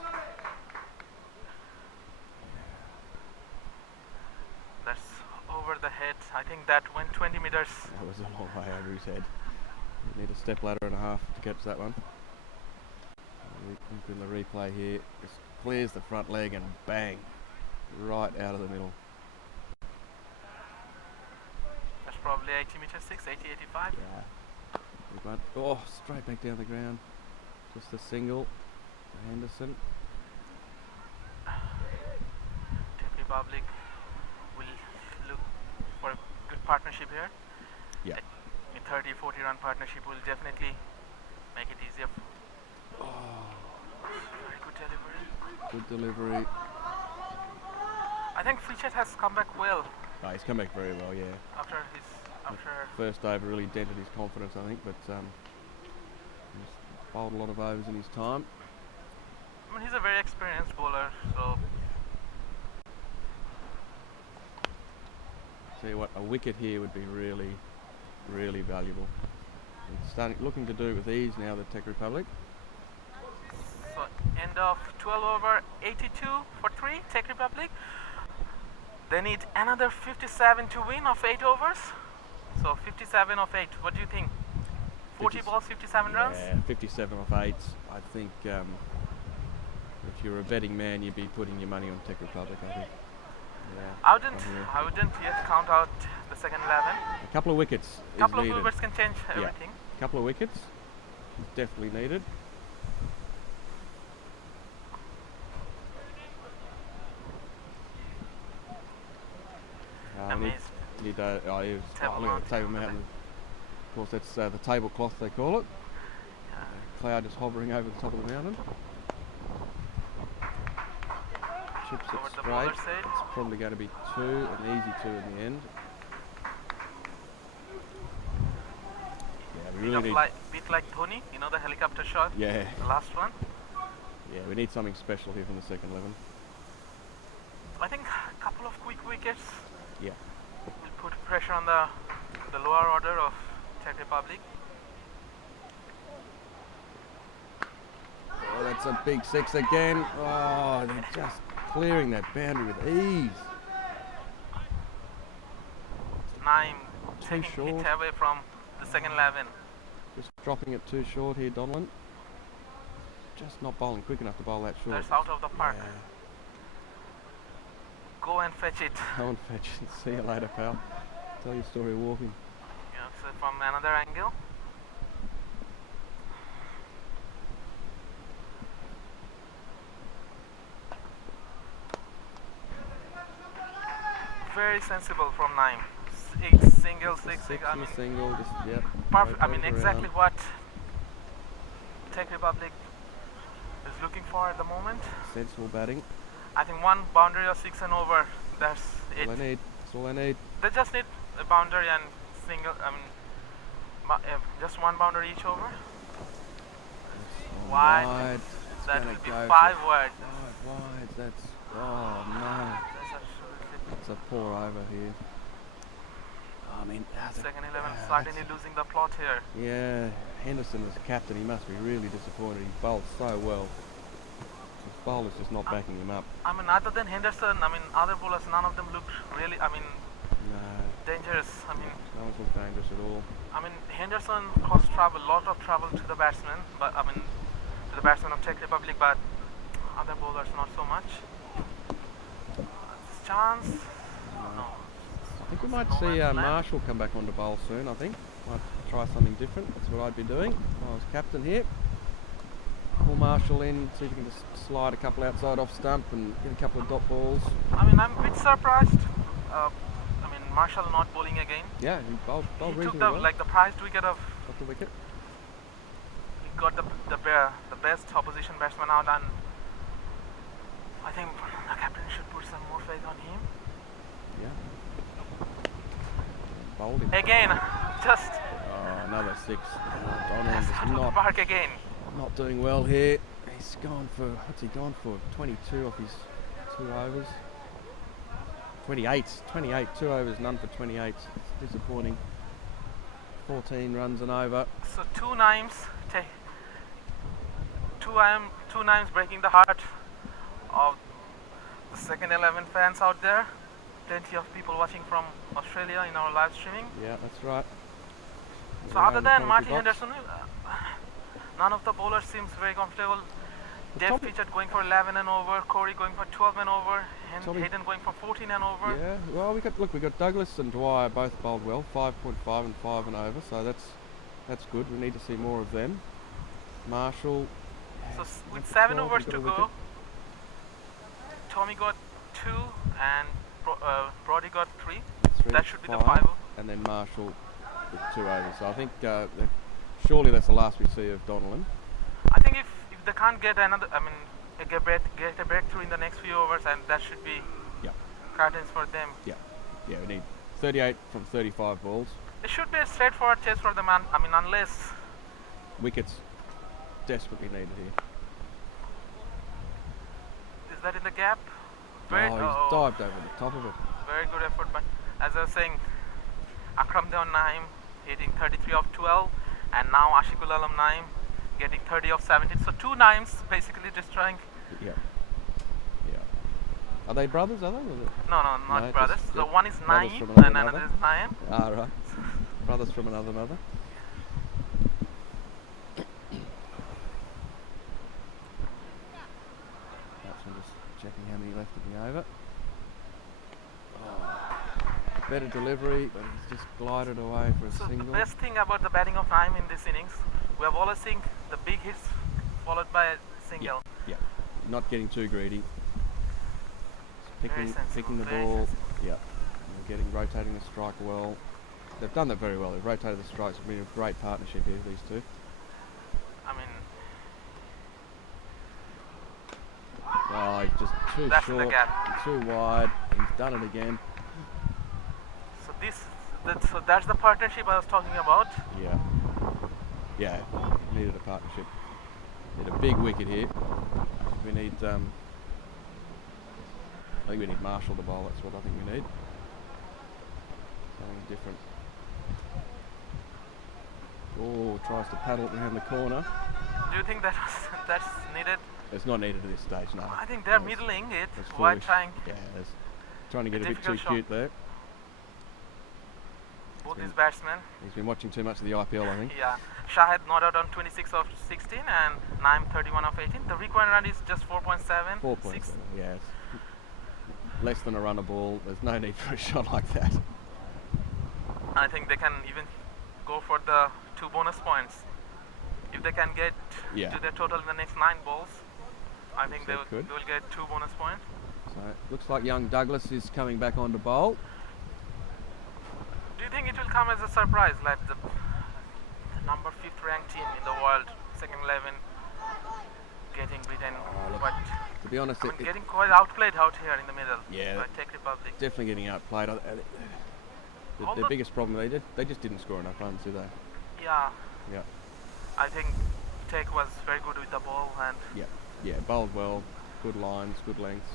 That's over the head. I think that went 20 meters. That was a long way over his head. You need a step ladder and a half to catch that one. Look in the replay here. Just clears the front leg and bang. Right out of the middle. That's probably 80 meters, 80, 85. Yeah. Good one. Oh, straight back down the ground. Just a single for Henderson. Czech Republic will look for a good partnership here. Yeah. A 30-40 run partnership will definitely make it easier. Very good delivery. Good delivery. I think Fitchett has come back well Oh, he's come back very well, yeah. after First over really dented his confidence, I think, but he's bowled a lot of overs in his time. I mean, he's a very experienced bowler, so Tell you what, a wicket here would be really, really valuable. It's looking to do it with ease now, the Czech Republic. end of 12 over 82 for 3, Czech Republic. They need another 57 to win of 8 overs. So 57 of 8. What do you think? 40 balls, 57 runs? Yeah, 57 off 8. I think if you're a betting man, you'd be putting your money on Czech Republic, I think. Yeah, I wouldn't yet count out the second 11. a couple of wickets A couple is of needed. overs can change everything. A couple of wickets is definitely needed. Amazed. Look at the table mountain. Of course, that's the tablecloth they call it. Cloud just hovering over the top of the mountain. Chips it Over the straight. bowler side. It's probably going to be 2, an easy 2 in the end. Yeah, we really need. Bit like Dhoni, you know, the helicopter shot. Yeah, The last one. yeah, we need something special here from the second 11. I think a couple of quick wickets Yeah. will put pressure on the lower order of Czech Republic. Oh, that's a big 6 again. Oh, they're just clearing that boundary with ease. Naim Too taking short. hit away from the second 11. Just dropping it too short here, Donlan. Just not bowling quick enough to bowl that short. That's out of the park. Yeah. Go and fetch it. Go and fetch it. See you later, pal. Tell your story of walking. Yeah, so from another angle. Very sensible from Naim. 6 single, 6 Six I and mean, a single. Just, yep. perfect. I mean, rotate exactly around. what Czech Republic is looking for at the moment. Sensible batting. I think one boundary or 6 and over. That's That's it. all I need. That's all I need. They just need a boundary and single. I mean, just one boundary each over. Wide. Wide. That gonna will be go 5 for wide. Wide. That's. Oh no. That's absolutely. It's a poor over here. I mean, Second 11 suddenly losing the plot here. yeah, Henderson as captain, he must be really disappointed. He bowled so well. His bowler's just not backing him up. I mean, other than Henderson, I mean, other bowlers, none of them looked really, I mean, No, dangerous. I mean, no one's looked dangerous at all. Henderson caused trouble, lot of trouble to the batsmen, but I mean, to the batsmen of Czech Republic. But Other bowlers not so much. Chance. No. I think we might No see man's land. Marshall come back onto bowl soon, I think. Might try something different. That's what I'd be doing if I was captain here. Pull Marshall in, see if he can just slide a couple outside off stump and get a couple of dot balls. I mean, I'm a bit surprised. Marshall not bowling again. Yeah, he bowled He took reasonably the well. the prized wicket of. Off the wicket. He got the best opposition batsman out, and I think the captain should put some more faith on him. Yeah. Bowled him. Again, just Oh, another six. Donald out is of the not park again. doing well here. He's gone for, what's he gone for? 22 off his 2 overs. 28, 2 overs, none for 28. It's disappointing. 14 runs and over. So two names breaking the heart of the second 11 fans out there. Plenty of people watching from Australia in our live streaming. Yeah, that's right. So other than Marty Henderson, none of the bowlers seems very comfortable. Dev featured going for 11 and over, Corey going for 12 and over, and Hayden going for 14 and over. Yeah, well, we got Douglas and Dwyer both bowled well, 5.5 and 5 and over, so that's good. We need to see more of them. Marshall. So with 7 12, overs we got to a wicket. go, Tommy got 2 and Brody got 3. That should be the 5. And then Marshall with 2 overs. So I think surely that's the last we see of Donnellan. I think if they can't get get a breakthrough in the next few overs, and that should be curtains for them. Yeah, we need 38 from 35 balls. It should be a straightforward chase for the man. Unless Wickets desperately needed here. is that in the gap? He's dived over the top of it. Very good effort, but as I was saying, Akram Dewan Naim hitting 33 of 12, and now Ashikul Alam Naim getting 30 of 17. So 2 Naims basically destroying. Yeah. Are they brothers, are they? No, not brothers. just So one is brothers Naim from and another another is Naim. Ah, right. Brothers from another mother. I'm just checking how many left in the over. Better delivery, but he's just glided away for a So single. the best thing about the batting of Naim in this innings, we have always seen the big hits followed by a single. Yeah. Not getting too greedy. Just Very sensible, picking the very ball. sensible. Yeah. And rotating the strike well. They've done that very well. They've rotated the strikes. It's been a great partnership here, these two. Oh, he's just too That's in the short, gap. too wide. He's done it again. So that's the partnership I was talking about. Yeah, needed a partnership. Need a big wicket here. We need, I think we need Marshall to bowl. That's what I think we need. Something different. Oh, tries to paddle it behind the corner. Do you think that's needed? It's not needed at this stage, no. I think they're middling it That's while foolish. trying. Yeah, trying to get a bit too difficult shot. cute there. Both these batsmen. He's been watching too much of the IPL, I think. Yeah. Shahid not out on 26 of 16 and Naim 31 of 18. The required run is just 4.7. 4.7, yeah. It's less than a run a ball. There's no need for a shot like that. I think they can even go for the 2 bonus points. If they can get to their total in the next 9 balls, I think they will get 2 bonus points. So looks like young Douglas is coming back on to bowl. Do you think it will come as a surprise, like the number 5th ranked team in the world, second 11, getting beaten? But to be honest, getting quite outplayed out here in the middle. Yeah, by Czech Republic. Definitely getting outplayed. The biggest problem they just didn't score enough runs, did they? Yeah. Yeah. I think Tech was very good with the ball and bowled well, good lines, good lengths.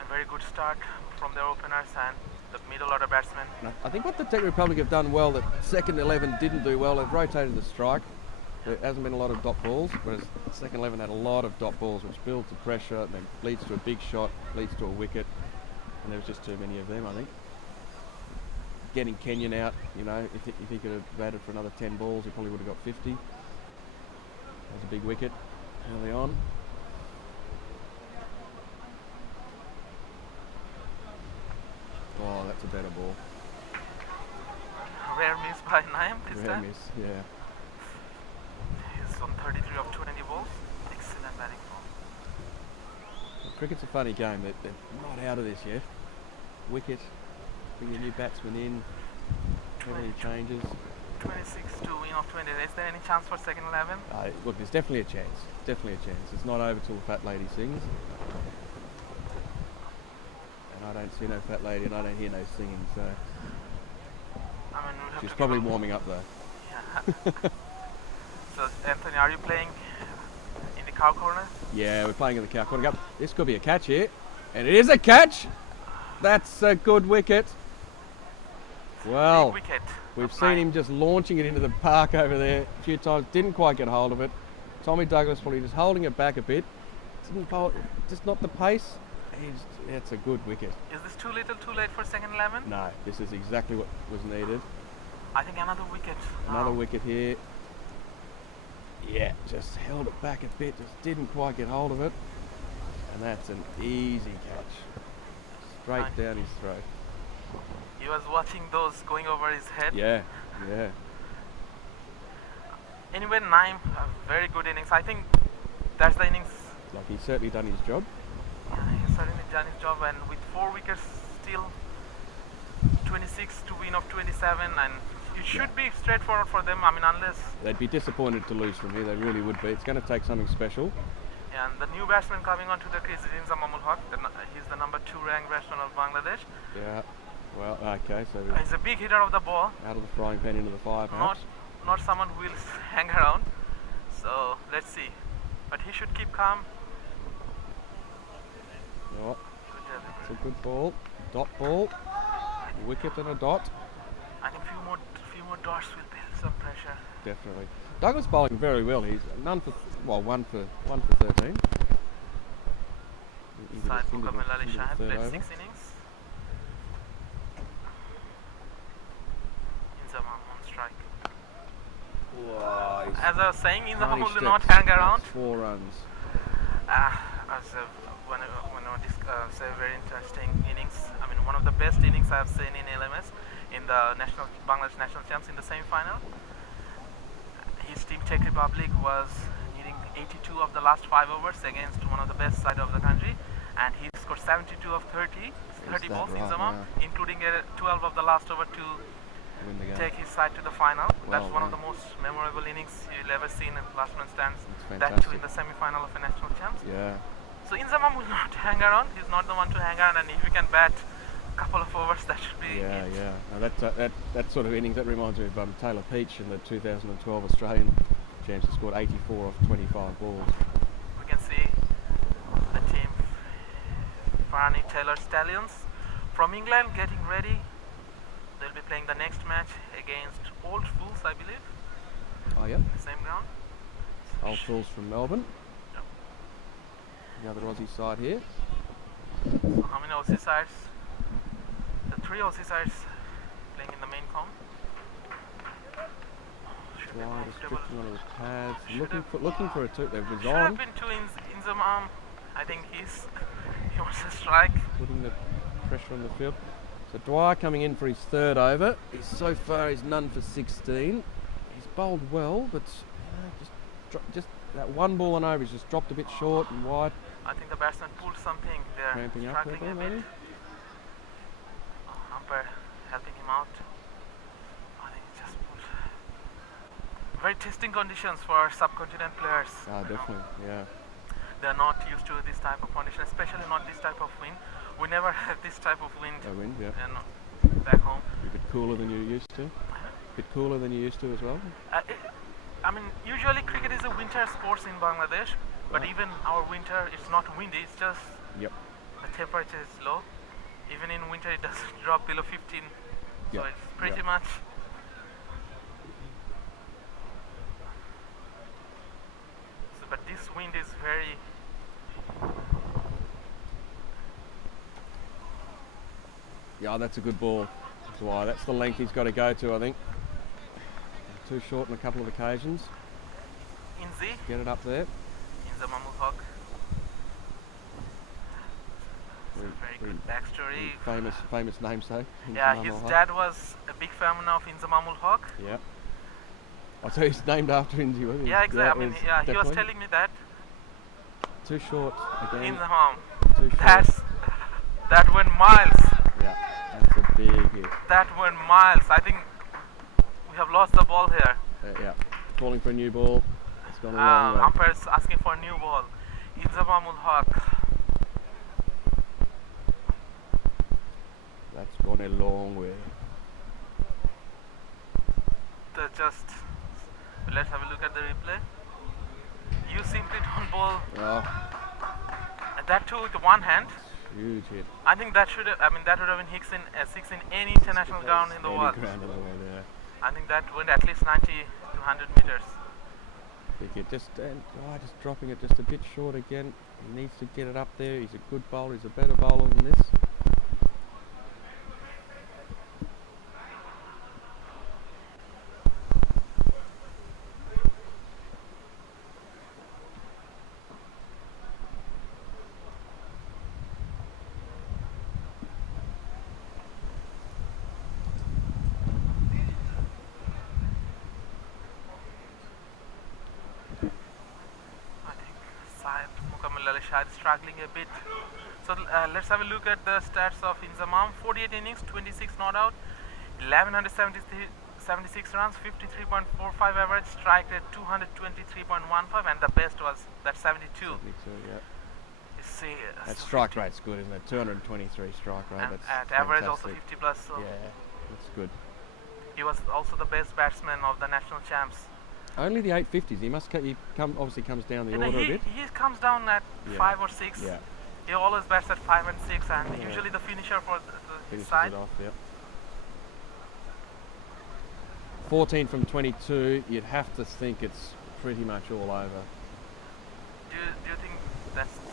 A very good start from their openers and the middle order batsmen. I think what the Czech Republic have done well that second 11 didn't do well, they've rotated the strike. There hasn't been a lot of dot balls, whereas second 11 had a lot of dot balls, which builds the pressure, then leads to a big shot, leads to a wicket, and there was just too many of them, I think. Getting Kenyon out, if he could have batted for another 10 balls, he probably would have got 50. That was a big wicket early on. Oh, that's a better ball. Rare miss by Naim this Rare time. miss, yeah. He's on 33 of 20 balls. Excellent batting form. Well, cricket's a funny game. They're not out of this yet. Wicket, bring your new batsman in, everything changes. 26 to win of 20. Is there any chance for second 11? Look, there's definitely a chance. Definitely a chance. It's not over till the fat lady sings. And I don't see no fat lady and I don't hear no singing, so I mean, we'll have she's to probably give a- warming up though. Yeah. So, Anthony, are you playing in the cow corner? Yeah, we're playing in the cow corner. This could be a catch here. And it is a catch! That's a good wicket. Well, Big wicket. we've of seen 9. him just launching it into the park over there a few times. Didn't quite get hold of it. Tommy Douglas probably just holding it back a bit. Didn't hold, just not the pace. It's a good wicket. Is this too little, too late for second 11? No, this is exactly what was needed. I think another wicket. Another now. wicket here. Yeah, just held it back a bit. Just didn't quite get hold of it. And that's an easy catch. Straight Nice. down his throat. He was watching those going over his head. Yeah, yeah. Anyway, Naim, a very good innings. I think that's the innings. Like he's certainly done his job. He's certainly done his job, and with 4 wickets still, 26 to win of 27, and it should be straightforward for them. I mean, unless They'd be disappointed to lose from here. They really would be. It's going to take something special. and the new batsman coming onto the crease is Inzamam ul Haq. He's the number 2 ranked batsman of Bangladesh. Yeah. Well, okay. So He's a big hitter of the ball, out of the frying pan into the fire, perhaps. not someone who will hang around. So let's see, but he should keep calm. Oh, Good delivery. it's a good ball. Dot ball. Wicket and a dot. I think few more dots will build some pressure. Definitely. Douglas bowling very well. He's one for 13. Side Mukammal Ali Shahid third played over. 6 innings. Inzamam on strike. Wow, he's As I was saying, Inzamam tiny will not steps. hang around. That's 4 runs. When I say very interesting innings. I mean, one of the best innings I have seen in LMS in the Bangladesh national champs in the semi-final. His team Czech Republic was needing 82 of the last 5 overs against one of the best side of the country, and he scored 72 of 30 that balls in right? Zaman, Yeah. including 12 of the last over to Win the game. take his side to the final. That's Well one of the done. most memorable innings you'll ever seen in last man stands. It's That too in fantastic. the semi-final of a national champs. Yeah. So Inzamam will not hang around. He's not the one to hang around, and if he can bat a couple of overs, that should be Yeah, it. yeah. Now that sort of innings, that reminds me of Taylor Peach in the 2012 Australian Champs. He scored 84 off 25 balls. We can see the team Farani Taylor Stallions from England getting ready. They'll be playing the next match against Old Fools, I believe, Oh, yep. the same ground. Old Fools from Melbourne. Yep. The other Aussie side here. So how many Aussie sides? The 3 Aussie sides playing in the main comp. Should be Wide, just comfortable. drifting onto the pads. Should Looking for a two. They've Should have resigned. been 2 in the arm. I think he wants to strike. Putting the pressure on the field. So Dwyer coming in for his 3rd over. So far he's none for 16. He's bowled well, but just that one ball and over. He's just dropped a bit short and wide. I think the batsman pulled something. They're Cramping up struggling there, a maybe. bit. Umpire helping him out. I think he just pulled. Very testing conditions for subcontinent players. Ah, you know. definitely. Yeah. They're not used to this type of condition, especially not this type of wind. We never have this type of wind A wind, yeah. back home. A bit cooler than you're used to. Bit cooler than you're used to as well. I mean, usually cricket is a winter sport in Bangladesh, but Right. even our winter, it's not windy, it's just Yep. the temperature is low. Even in winter, it doesn't drop below 15. So Yep. it's pretty Yep. much. So, but this wind is very. Yeah, that's a good ball. Dwyer. That's the length he's got to go to, I think. Too short on a couple of occasions. Inzi, Get it up there. Inzamam ul Haq. Very good backstory. Famous namesake. Yeah, Inzamam his ul Haq. dad was a big fan of Inzamam ul Haq. Yeah. Oh, so he's named after Inzi, was he? Yeah, exactly. I mean, is yeah, he was definitely. telling me that Too short again. Inzamam. Too short. That went miles. Yeah, that's a big hit. That went miles. I think we have lost the ball here. Yeah. Calling for a new ball. It's gone a long way. Umpire's asking for a new ball. Inzamam ul Haq. That's gone a long way. Let's have a look at the replay. You simply don't bowl Oh, that too with one hand. huge hit. I think that would have been six in any international ground in the Any world. ground in the world, yeah. I think that went at least 90 to 100 meters. Big hit. Just dropping it just a bit short again. He needs to get it up there. He's a good bowler. He's a better bowler than this. I think Syed Mukammal Ali Shah is struggling a bit. So let's have a look at the stats of Inzamam. 48 innings, 26 not out, 1176 runs, 53.45 average, strike rate 223.15, and the best was that 72. 72, yeah. You see, That strike rate's good, isn't it? 223 strike rate. and That's at average also fantastic. 50 plus. So Yeah, that's good. he was also the best batsman of the national champs. Only the 850s. Obviously comes down the You know, order a he bit. comes down at Yeah. 5 or 6. Yeah, He always bats at 5 and 6, and Yeah. usually the finisher for his finishes side. it off. Yep. 14 from 22. You'd have to think it's pretty much all over. Do you think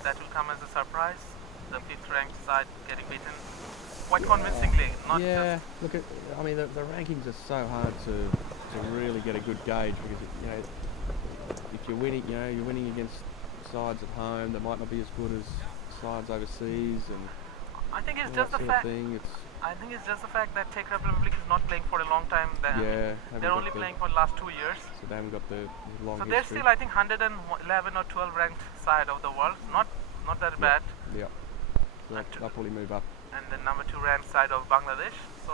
that will come as a surprise? The 5th ranked side getting beaten quite convincingly, not Yeah, just. look at. I mean, the rankings are so hard to really get a good gauge because if you're winning, you're winning against sides at home that might not be as good as sides overseas and I think it's all just that the sort of fact. thing. I think it's just the fact that Czech Republic is not playing for a long time. Haven't They're got only the- playing for the last 2 years. So they haven't got the long So they're history. still, I think, 111 or 12 ranked side of the world. Not that bad. Yeah. So And they'll probably move up. And the number 2 ranked side of Bangladesh. So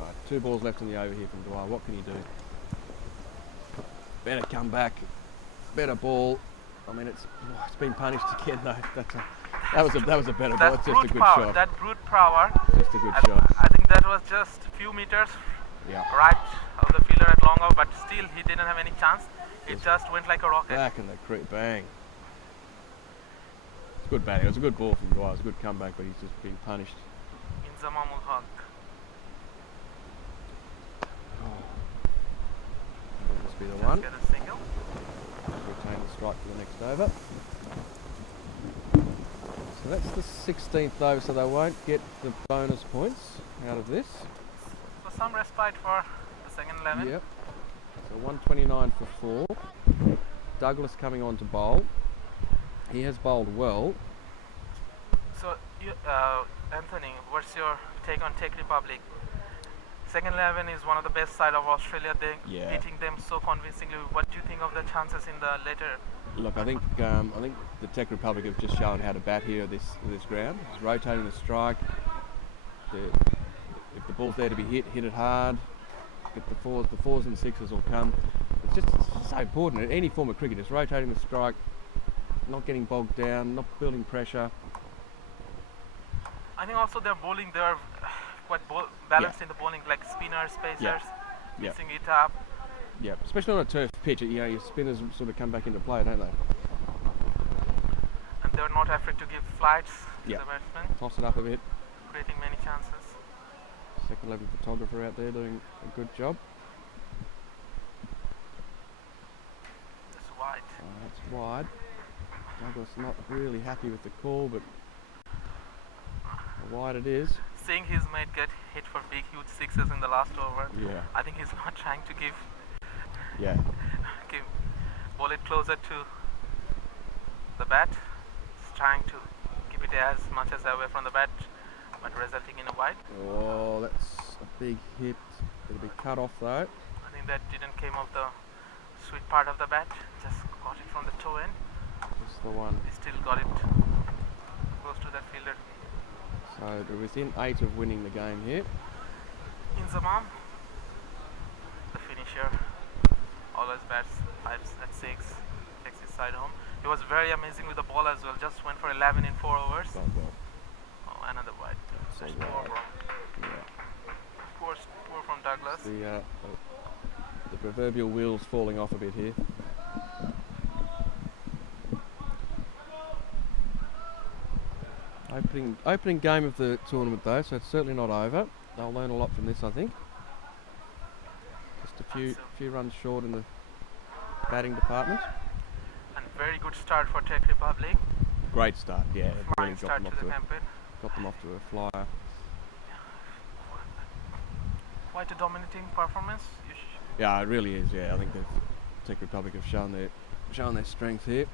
Right, 2 balls left in the over here from Dwyer. What can he do? Better come back. Better ball. I mean, it's been punished again though. That was a better ball. that's It's just a brute good power. shot. That brute power. Just a good And shot. I think that was just a few meters Yeah. right of the fielder at long off, but still he didn't have any chance. It Yes. just went like a rocket. Back in the creek, bang. It's good batting. It was a good ball from Dwyer. It was a good comeback, but he's just been punished. Inzamam ul Haq. Will this be the Just one? get a single. Retain the strike for the next over. So that's the 16th over, so they won't get the bonus points out of this. So some respite for the second 11. Yep. So 129 for 4. Douglas coming on to bowl. He has bowled well. So Anthony, what's your take on Czech Republic? Second 11 is one of the best side of Australia. They Yeah. beating them so convincingly. What do you think of the chances in the later? Look, I think the Czech Republic have just shown how to bat here at this ground. It's rotating the strike. If the ball's there to be hit it hard. Get the fours and sixes will come. It's just so important in any form of cricket. It's rotating the strike, not getting bogged down, not building pressure. I think also they're bowling. They're quite balanced in the bowling, like spinners, spacers, Yeah. mixing it up. Yeah, especially on a turf pitch, your spinners sort of come back into play, don't they? And they're not afraid to give flights to Yeah. the batsmen, Toss it up a bit. creating many chances. Second 11 photographer out there doing a good job. It's wide. That's wide. Douglas not really happy with the call, but wide it is. Seeing his mate get hit for big, huge sixes in the last over, Yeah. I think he's not trying to give bowl it closer to the bat. He's trying to keep bit as much as away from the bat, but resulting in a wide. Oh, that's a big hit. It'll be cut off though. I think that didn't came off the sweet part of the bat, just got it from the toe end. Just the one. He still got it close to that fielder. So they're within 8 of winning the game here. Inzamam, the finisher, always bats 5 at 6, takes his side home. He was very amazing with the ball as well, just went for 11 in 4 overs. Oh, well. Oh, another wide. So That's wide. Yeah. Poor from Douglas. The proverbial wheels falling off a bit here. Opening game of the tournament though, so it's certainly not over. They'll learn a lot from this, I think. Just a few runs short in the batting department. And very good start for Czech Republic. Great start, yeah. Flying start to the campaign. Got them off to a flyer. Quite a dominating performance. Yeah, it really is. Yeah, I think the Czech Republic have shown their strength here.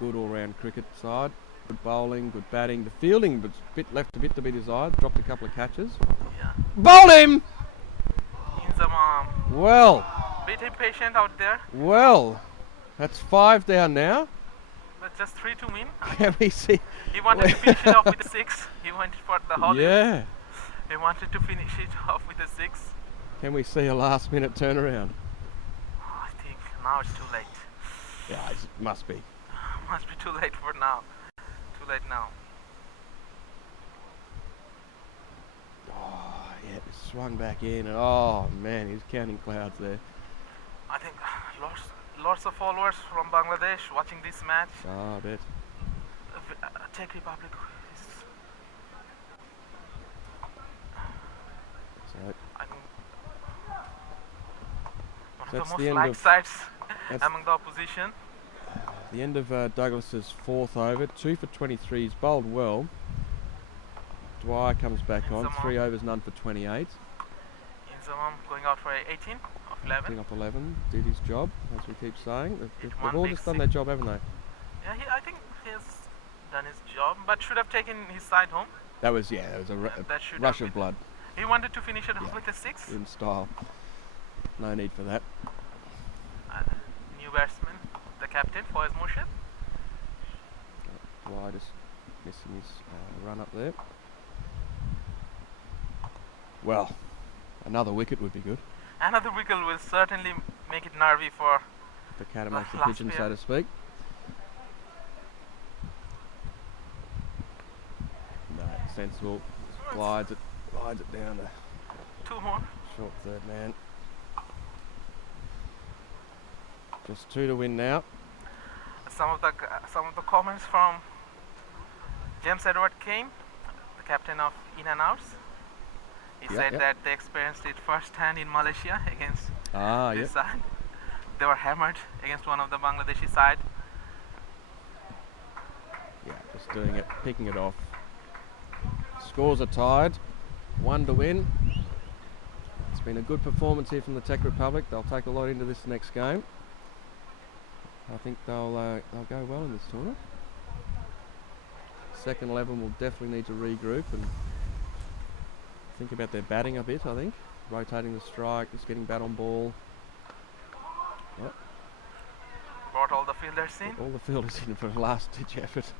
Good all-round cricket side. Good bowling, good batting. The fielding, but left a bit to be desired. Dropped a couple of catches. Yeah. Bowled him. Inzamam. Well. Bit impatient out there. Well, that's 5 down now. But just 3 to win. Can we see? He wanted to finish it off with a 6. He went for the whole. Yeah. He wanted to finish it off with a 6. Can we see a last-minute turnaround? Oh, I think now it's too late. Yeah, it must be. Must be too late for now. Too late now. Oh, yeah, it swung back in. And oh, man, he's counting clouds there. I think lots of followers from Bangladesh watching this match. Oh, I bet. Czech Republic is. So I think one that's of the the end most liked of- sides that's among the opposition. the end of Douglas's 4th over. 2 for 23. He's bowled well. Dwyer comes back on. Inzamam. 3 overs, none for 28. Inzamam going out for 18 of 11. Clean up 11. Did his job, as we keep saying. They've one all big just done six. their job, haven't they? Yeah, I think he has done his job, but should have taken his side home. That was a That should rush have of been- blood He wanted to finish it off Yeah. with a 6. in style. No need for that. New batsman, the captain, Faiz Murshid. Dwyer just missing his run up there. Well, another wicket would be good. Another wicket will certainly make it nervy for. The cat amongst the last pigeons, pair. so to speak. No, sensible. Glides it down to 2 more. short third man. Just 2 to win now. Some of the comments from James Edward Kane, the captain of In and Outs. He said yep. that they experienced it firsthand in Malaysia against Ah, this yeah. side. They were hammered against one of the Bangladeshi side. Yeah, just doing it, picking it off. Scores are tied. 1 to win. It's been a good performance here from the Czech Republic. They'll take a lot into this next game. I think they'll go well in this tournament. Second 11 will definitely need to regroup and think about their batting a bit, I think. Rotating the strike, just getting bat on ball. Yep. Brought all the fielders in. All the fielders in for a last-ditch effort.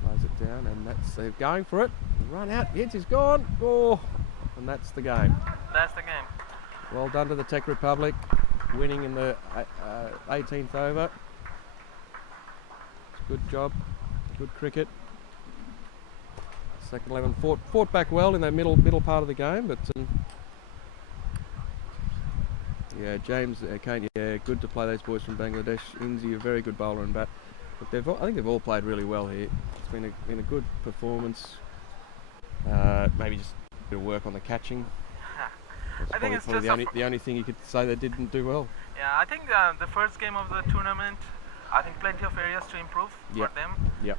Slows it down, and they're going for it. Run out, hits, he's gone. Oh, and that's the game. That's the game. Well done to the Czech Republic, winning in the 18th over. Good job, good cricket. Second 11 fought back well in that middle part of the game, but yeah, James Kane, yeah, good to play those boys from Bangladesh. Inzi, a very good bowler and bat. But I think they've all played really well here. It's been a good performance. Maybe just a bit of work on the catching. I think it's just the only thing you could say they didn't do well. Yeah, I think the first game of the tournament, I think plenty of areas to improve Yep. for them. Yep.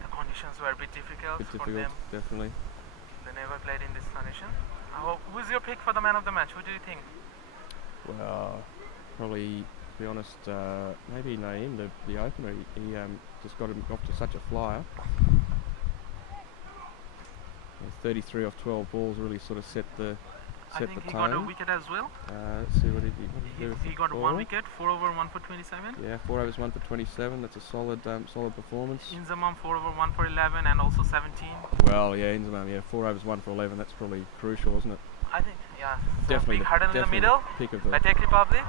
The conditions conditions were a bit difficult Bit for difficult, them. definitely. They never played in this condition. Who's your pick for the man of the match? Who do you think? Well, probably, to be honest, maybe Naeem, the opener. He just got him off to such a flyer. 33 off 12 balls really sort of set the I think he tone. got a wicket as well. Let's see what did he do with He the got ball. 1 wicket, 4 over 1 for 27. Yeah, 4 overs 1 for 27. That's a solid performance. Inzamam 4 over 1 for 11 and also 17. Well, yeah, Inzamam, 4 overs 1 for 11. That's probably crucial, isn't it? I think, yeah. So Definitely big hurdle in the middle pick of by Tech Republic.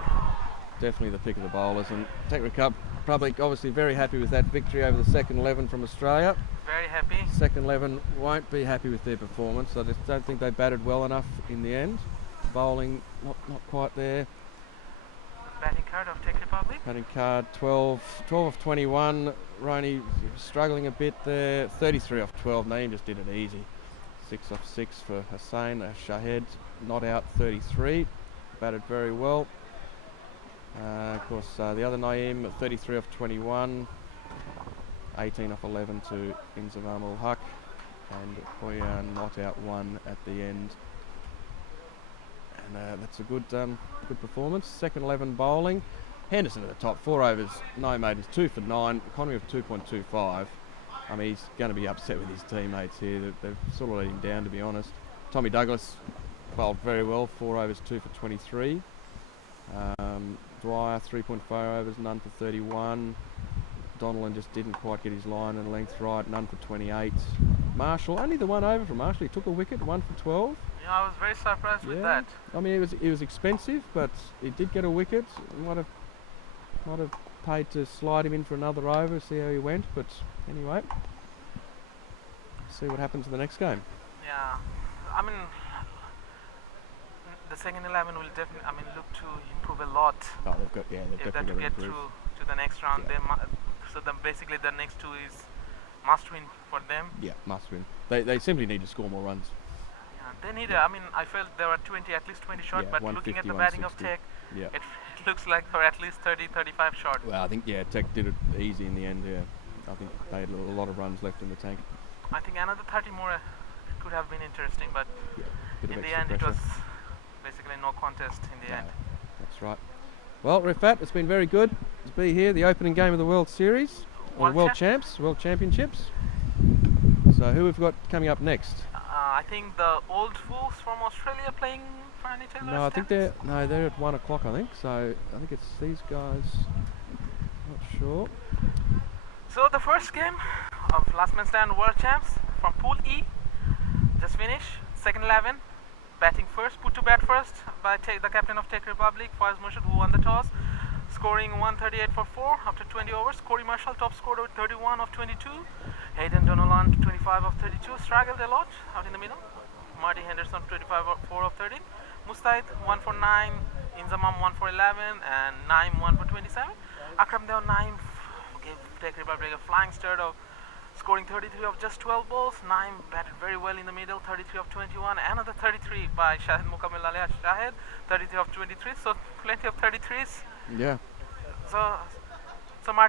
definitely the pick of the bowlers. And Tech Republic obviously very happy with that victory over the second 11 from Australia. Very happy. Second 11 won't be happy with their performance. I just don't think they batted well enough in the end. Bowling not quite there. Batting card of Tech Republic. Batting card 12 of 21. Ronnie struggling a bit there. 33 off 12. Naeem just did it easy. 6 off 6 for Hussain. Shahed not out 33. Batted very well. Of course, the other Naeem 33 off 21. 18 off 11 to Inzamam ul Haq. And Hoya not out 1 at the end. And that's a good performance. Second 11 bowling. Henderson at the top, 4 overs, 9 maidens, 2 for 9, economy of 2.25. I mean, he's going to be upset with his teammates here. They've sort of let him down, to be honest. Tommy Douglas bowled very well, 4 overs, 2 for 23. Dwyer, 3.5 overs, none for 31. Donnellan just didn't quite get his line and length right, none for 28. Marshall, only the 1 over from Marshall. He took a wicket, 1 for 12. Yeah, I was very surprised with that. I mean, it was expensive, but he did get a wicket. Might have paid to slide him in for another over, see how he went. But anyway, see what happens in the next game. Yeah, I mean, the second 11 will definitely, look to improve a lot. Oh, they've If they're definitely to got get to improve. through to the next round, Yeah. so then basically the next 2 is must win for them. Yeah, must win. They simply need to score more runs. They need I felt there were at least 20 shot, Yeah, but looking at the 150, batting of 160. Tech, Yeah. it looks like they're at least 30, 35 short. Well, I think Tech did it easy in the end. Yeah, I think they had a lot of runs left in the tank. I think another 30 more could have been interesting, but Yeah, bit of in the extra end it pressure. was basically no contest in the No, end. that's right. Well, Rifat, it's been very good to be here. The opening game of the World Series, or World Championships. So who we've got coming up next? I think the old fools from Australia playing Fanny Taylor. No, I think they're at 1 o'clock. I think so. I think it's these guys. Not sure. So the first game of Last Man Stand World Champs from Pool E just finished. Second 11 batting first, put to bat first by the captain of Tech Republic, Faiz Murshid, who won the toss, scoring 138 for 4 after 20 overs. Corey Marshall top scored with 31 of 22. Hayden Donolan 25 of 32, struggled a lot out in the middle. Marty Henderson 25 of 4 of 13. Mustaid 1 for 9, Inzamam 1 for 11, and Naim 1 for 27. Akram Deo Naim gave Tech Republic a flying start of scoring 33 of just 12 balls. Naim batted very well in the middle, 33 of 21. Another 33 by Shahed Mukamil Ali Shahed, 33 of 23. So plenty of 33s. Yeah. So Marty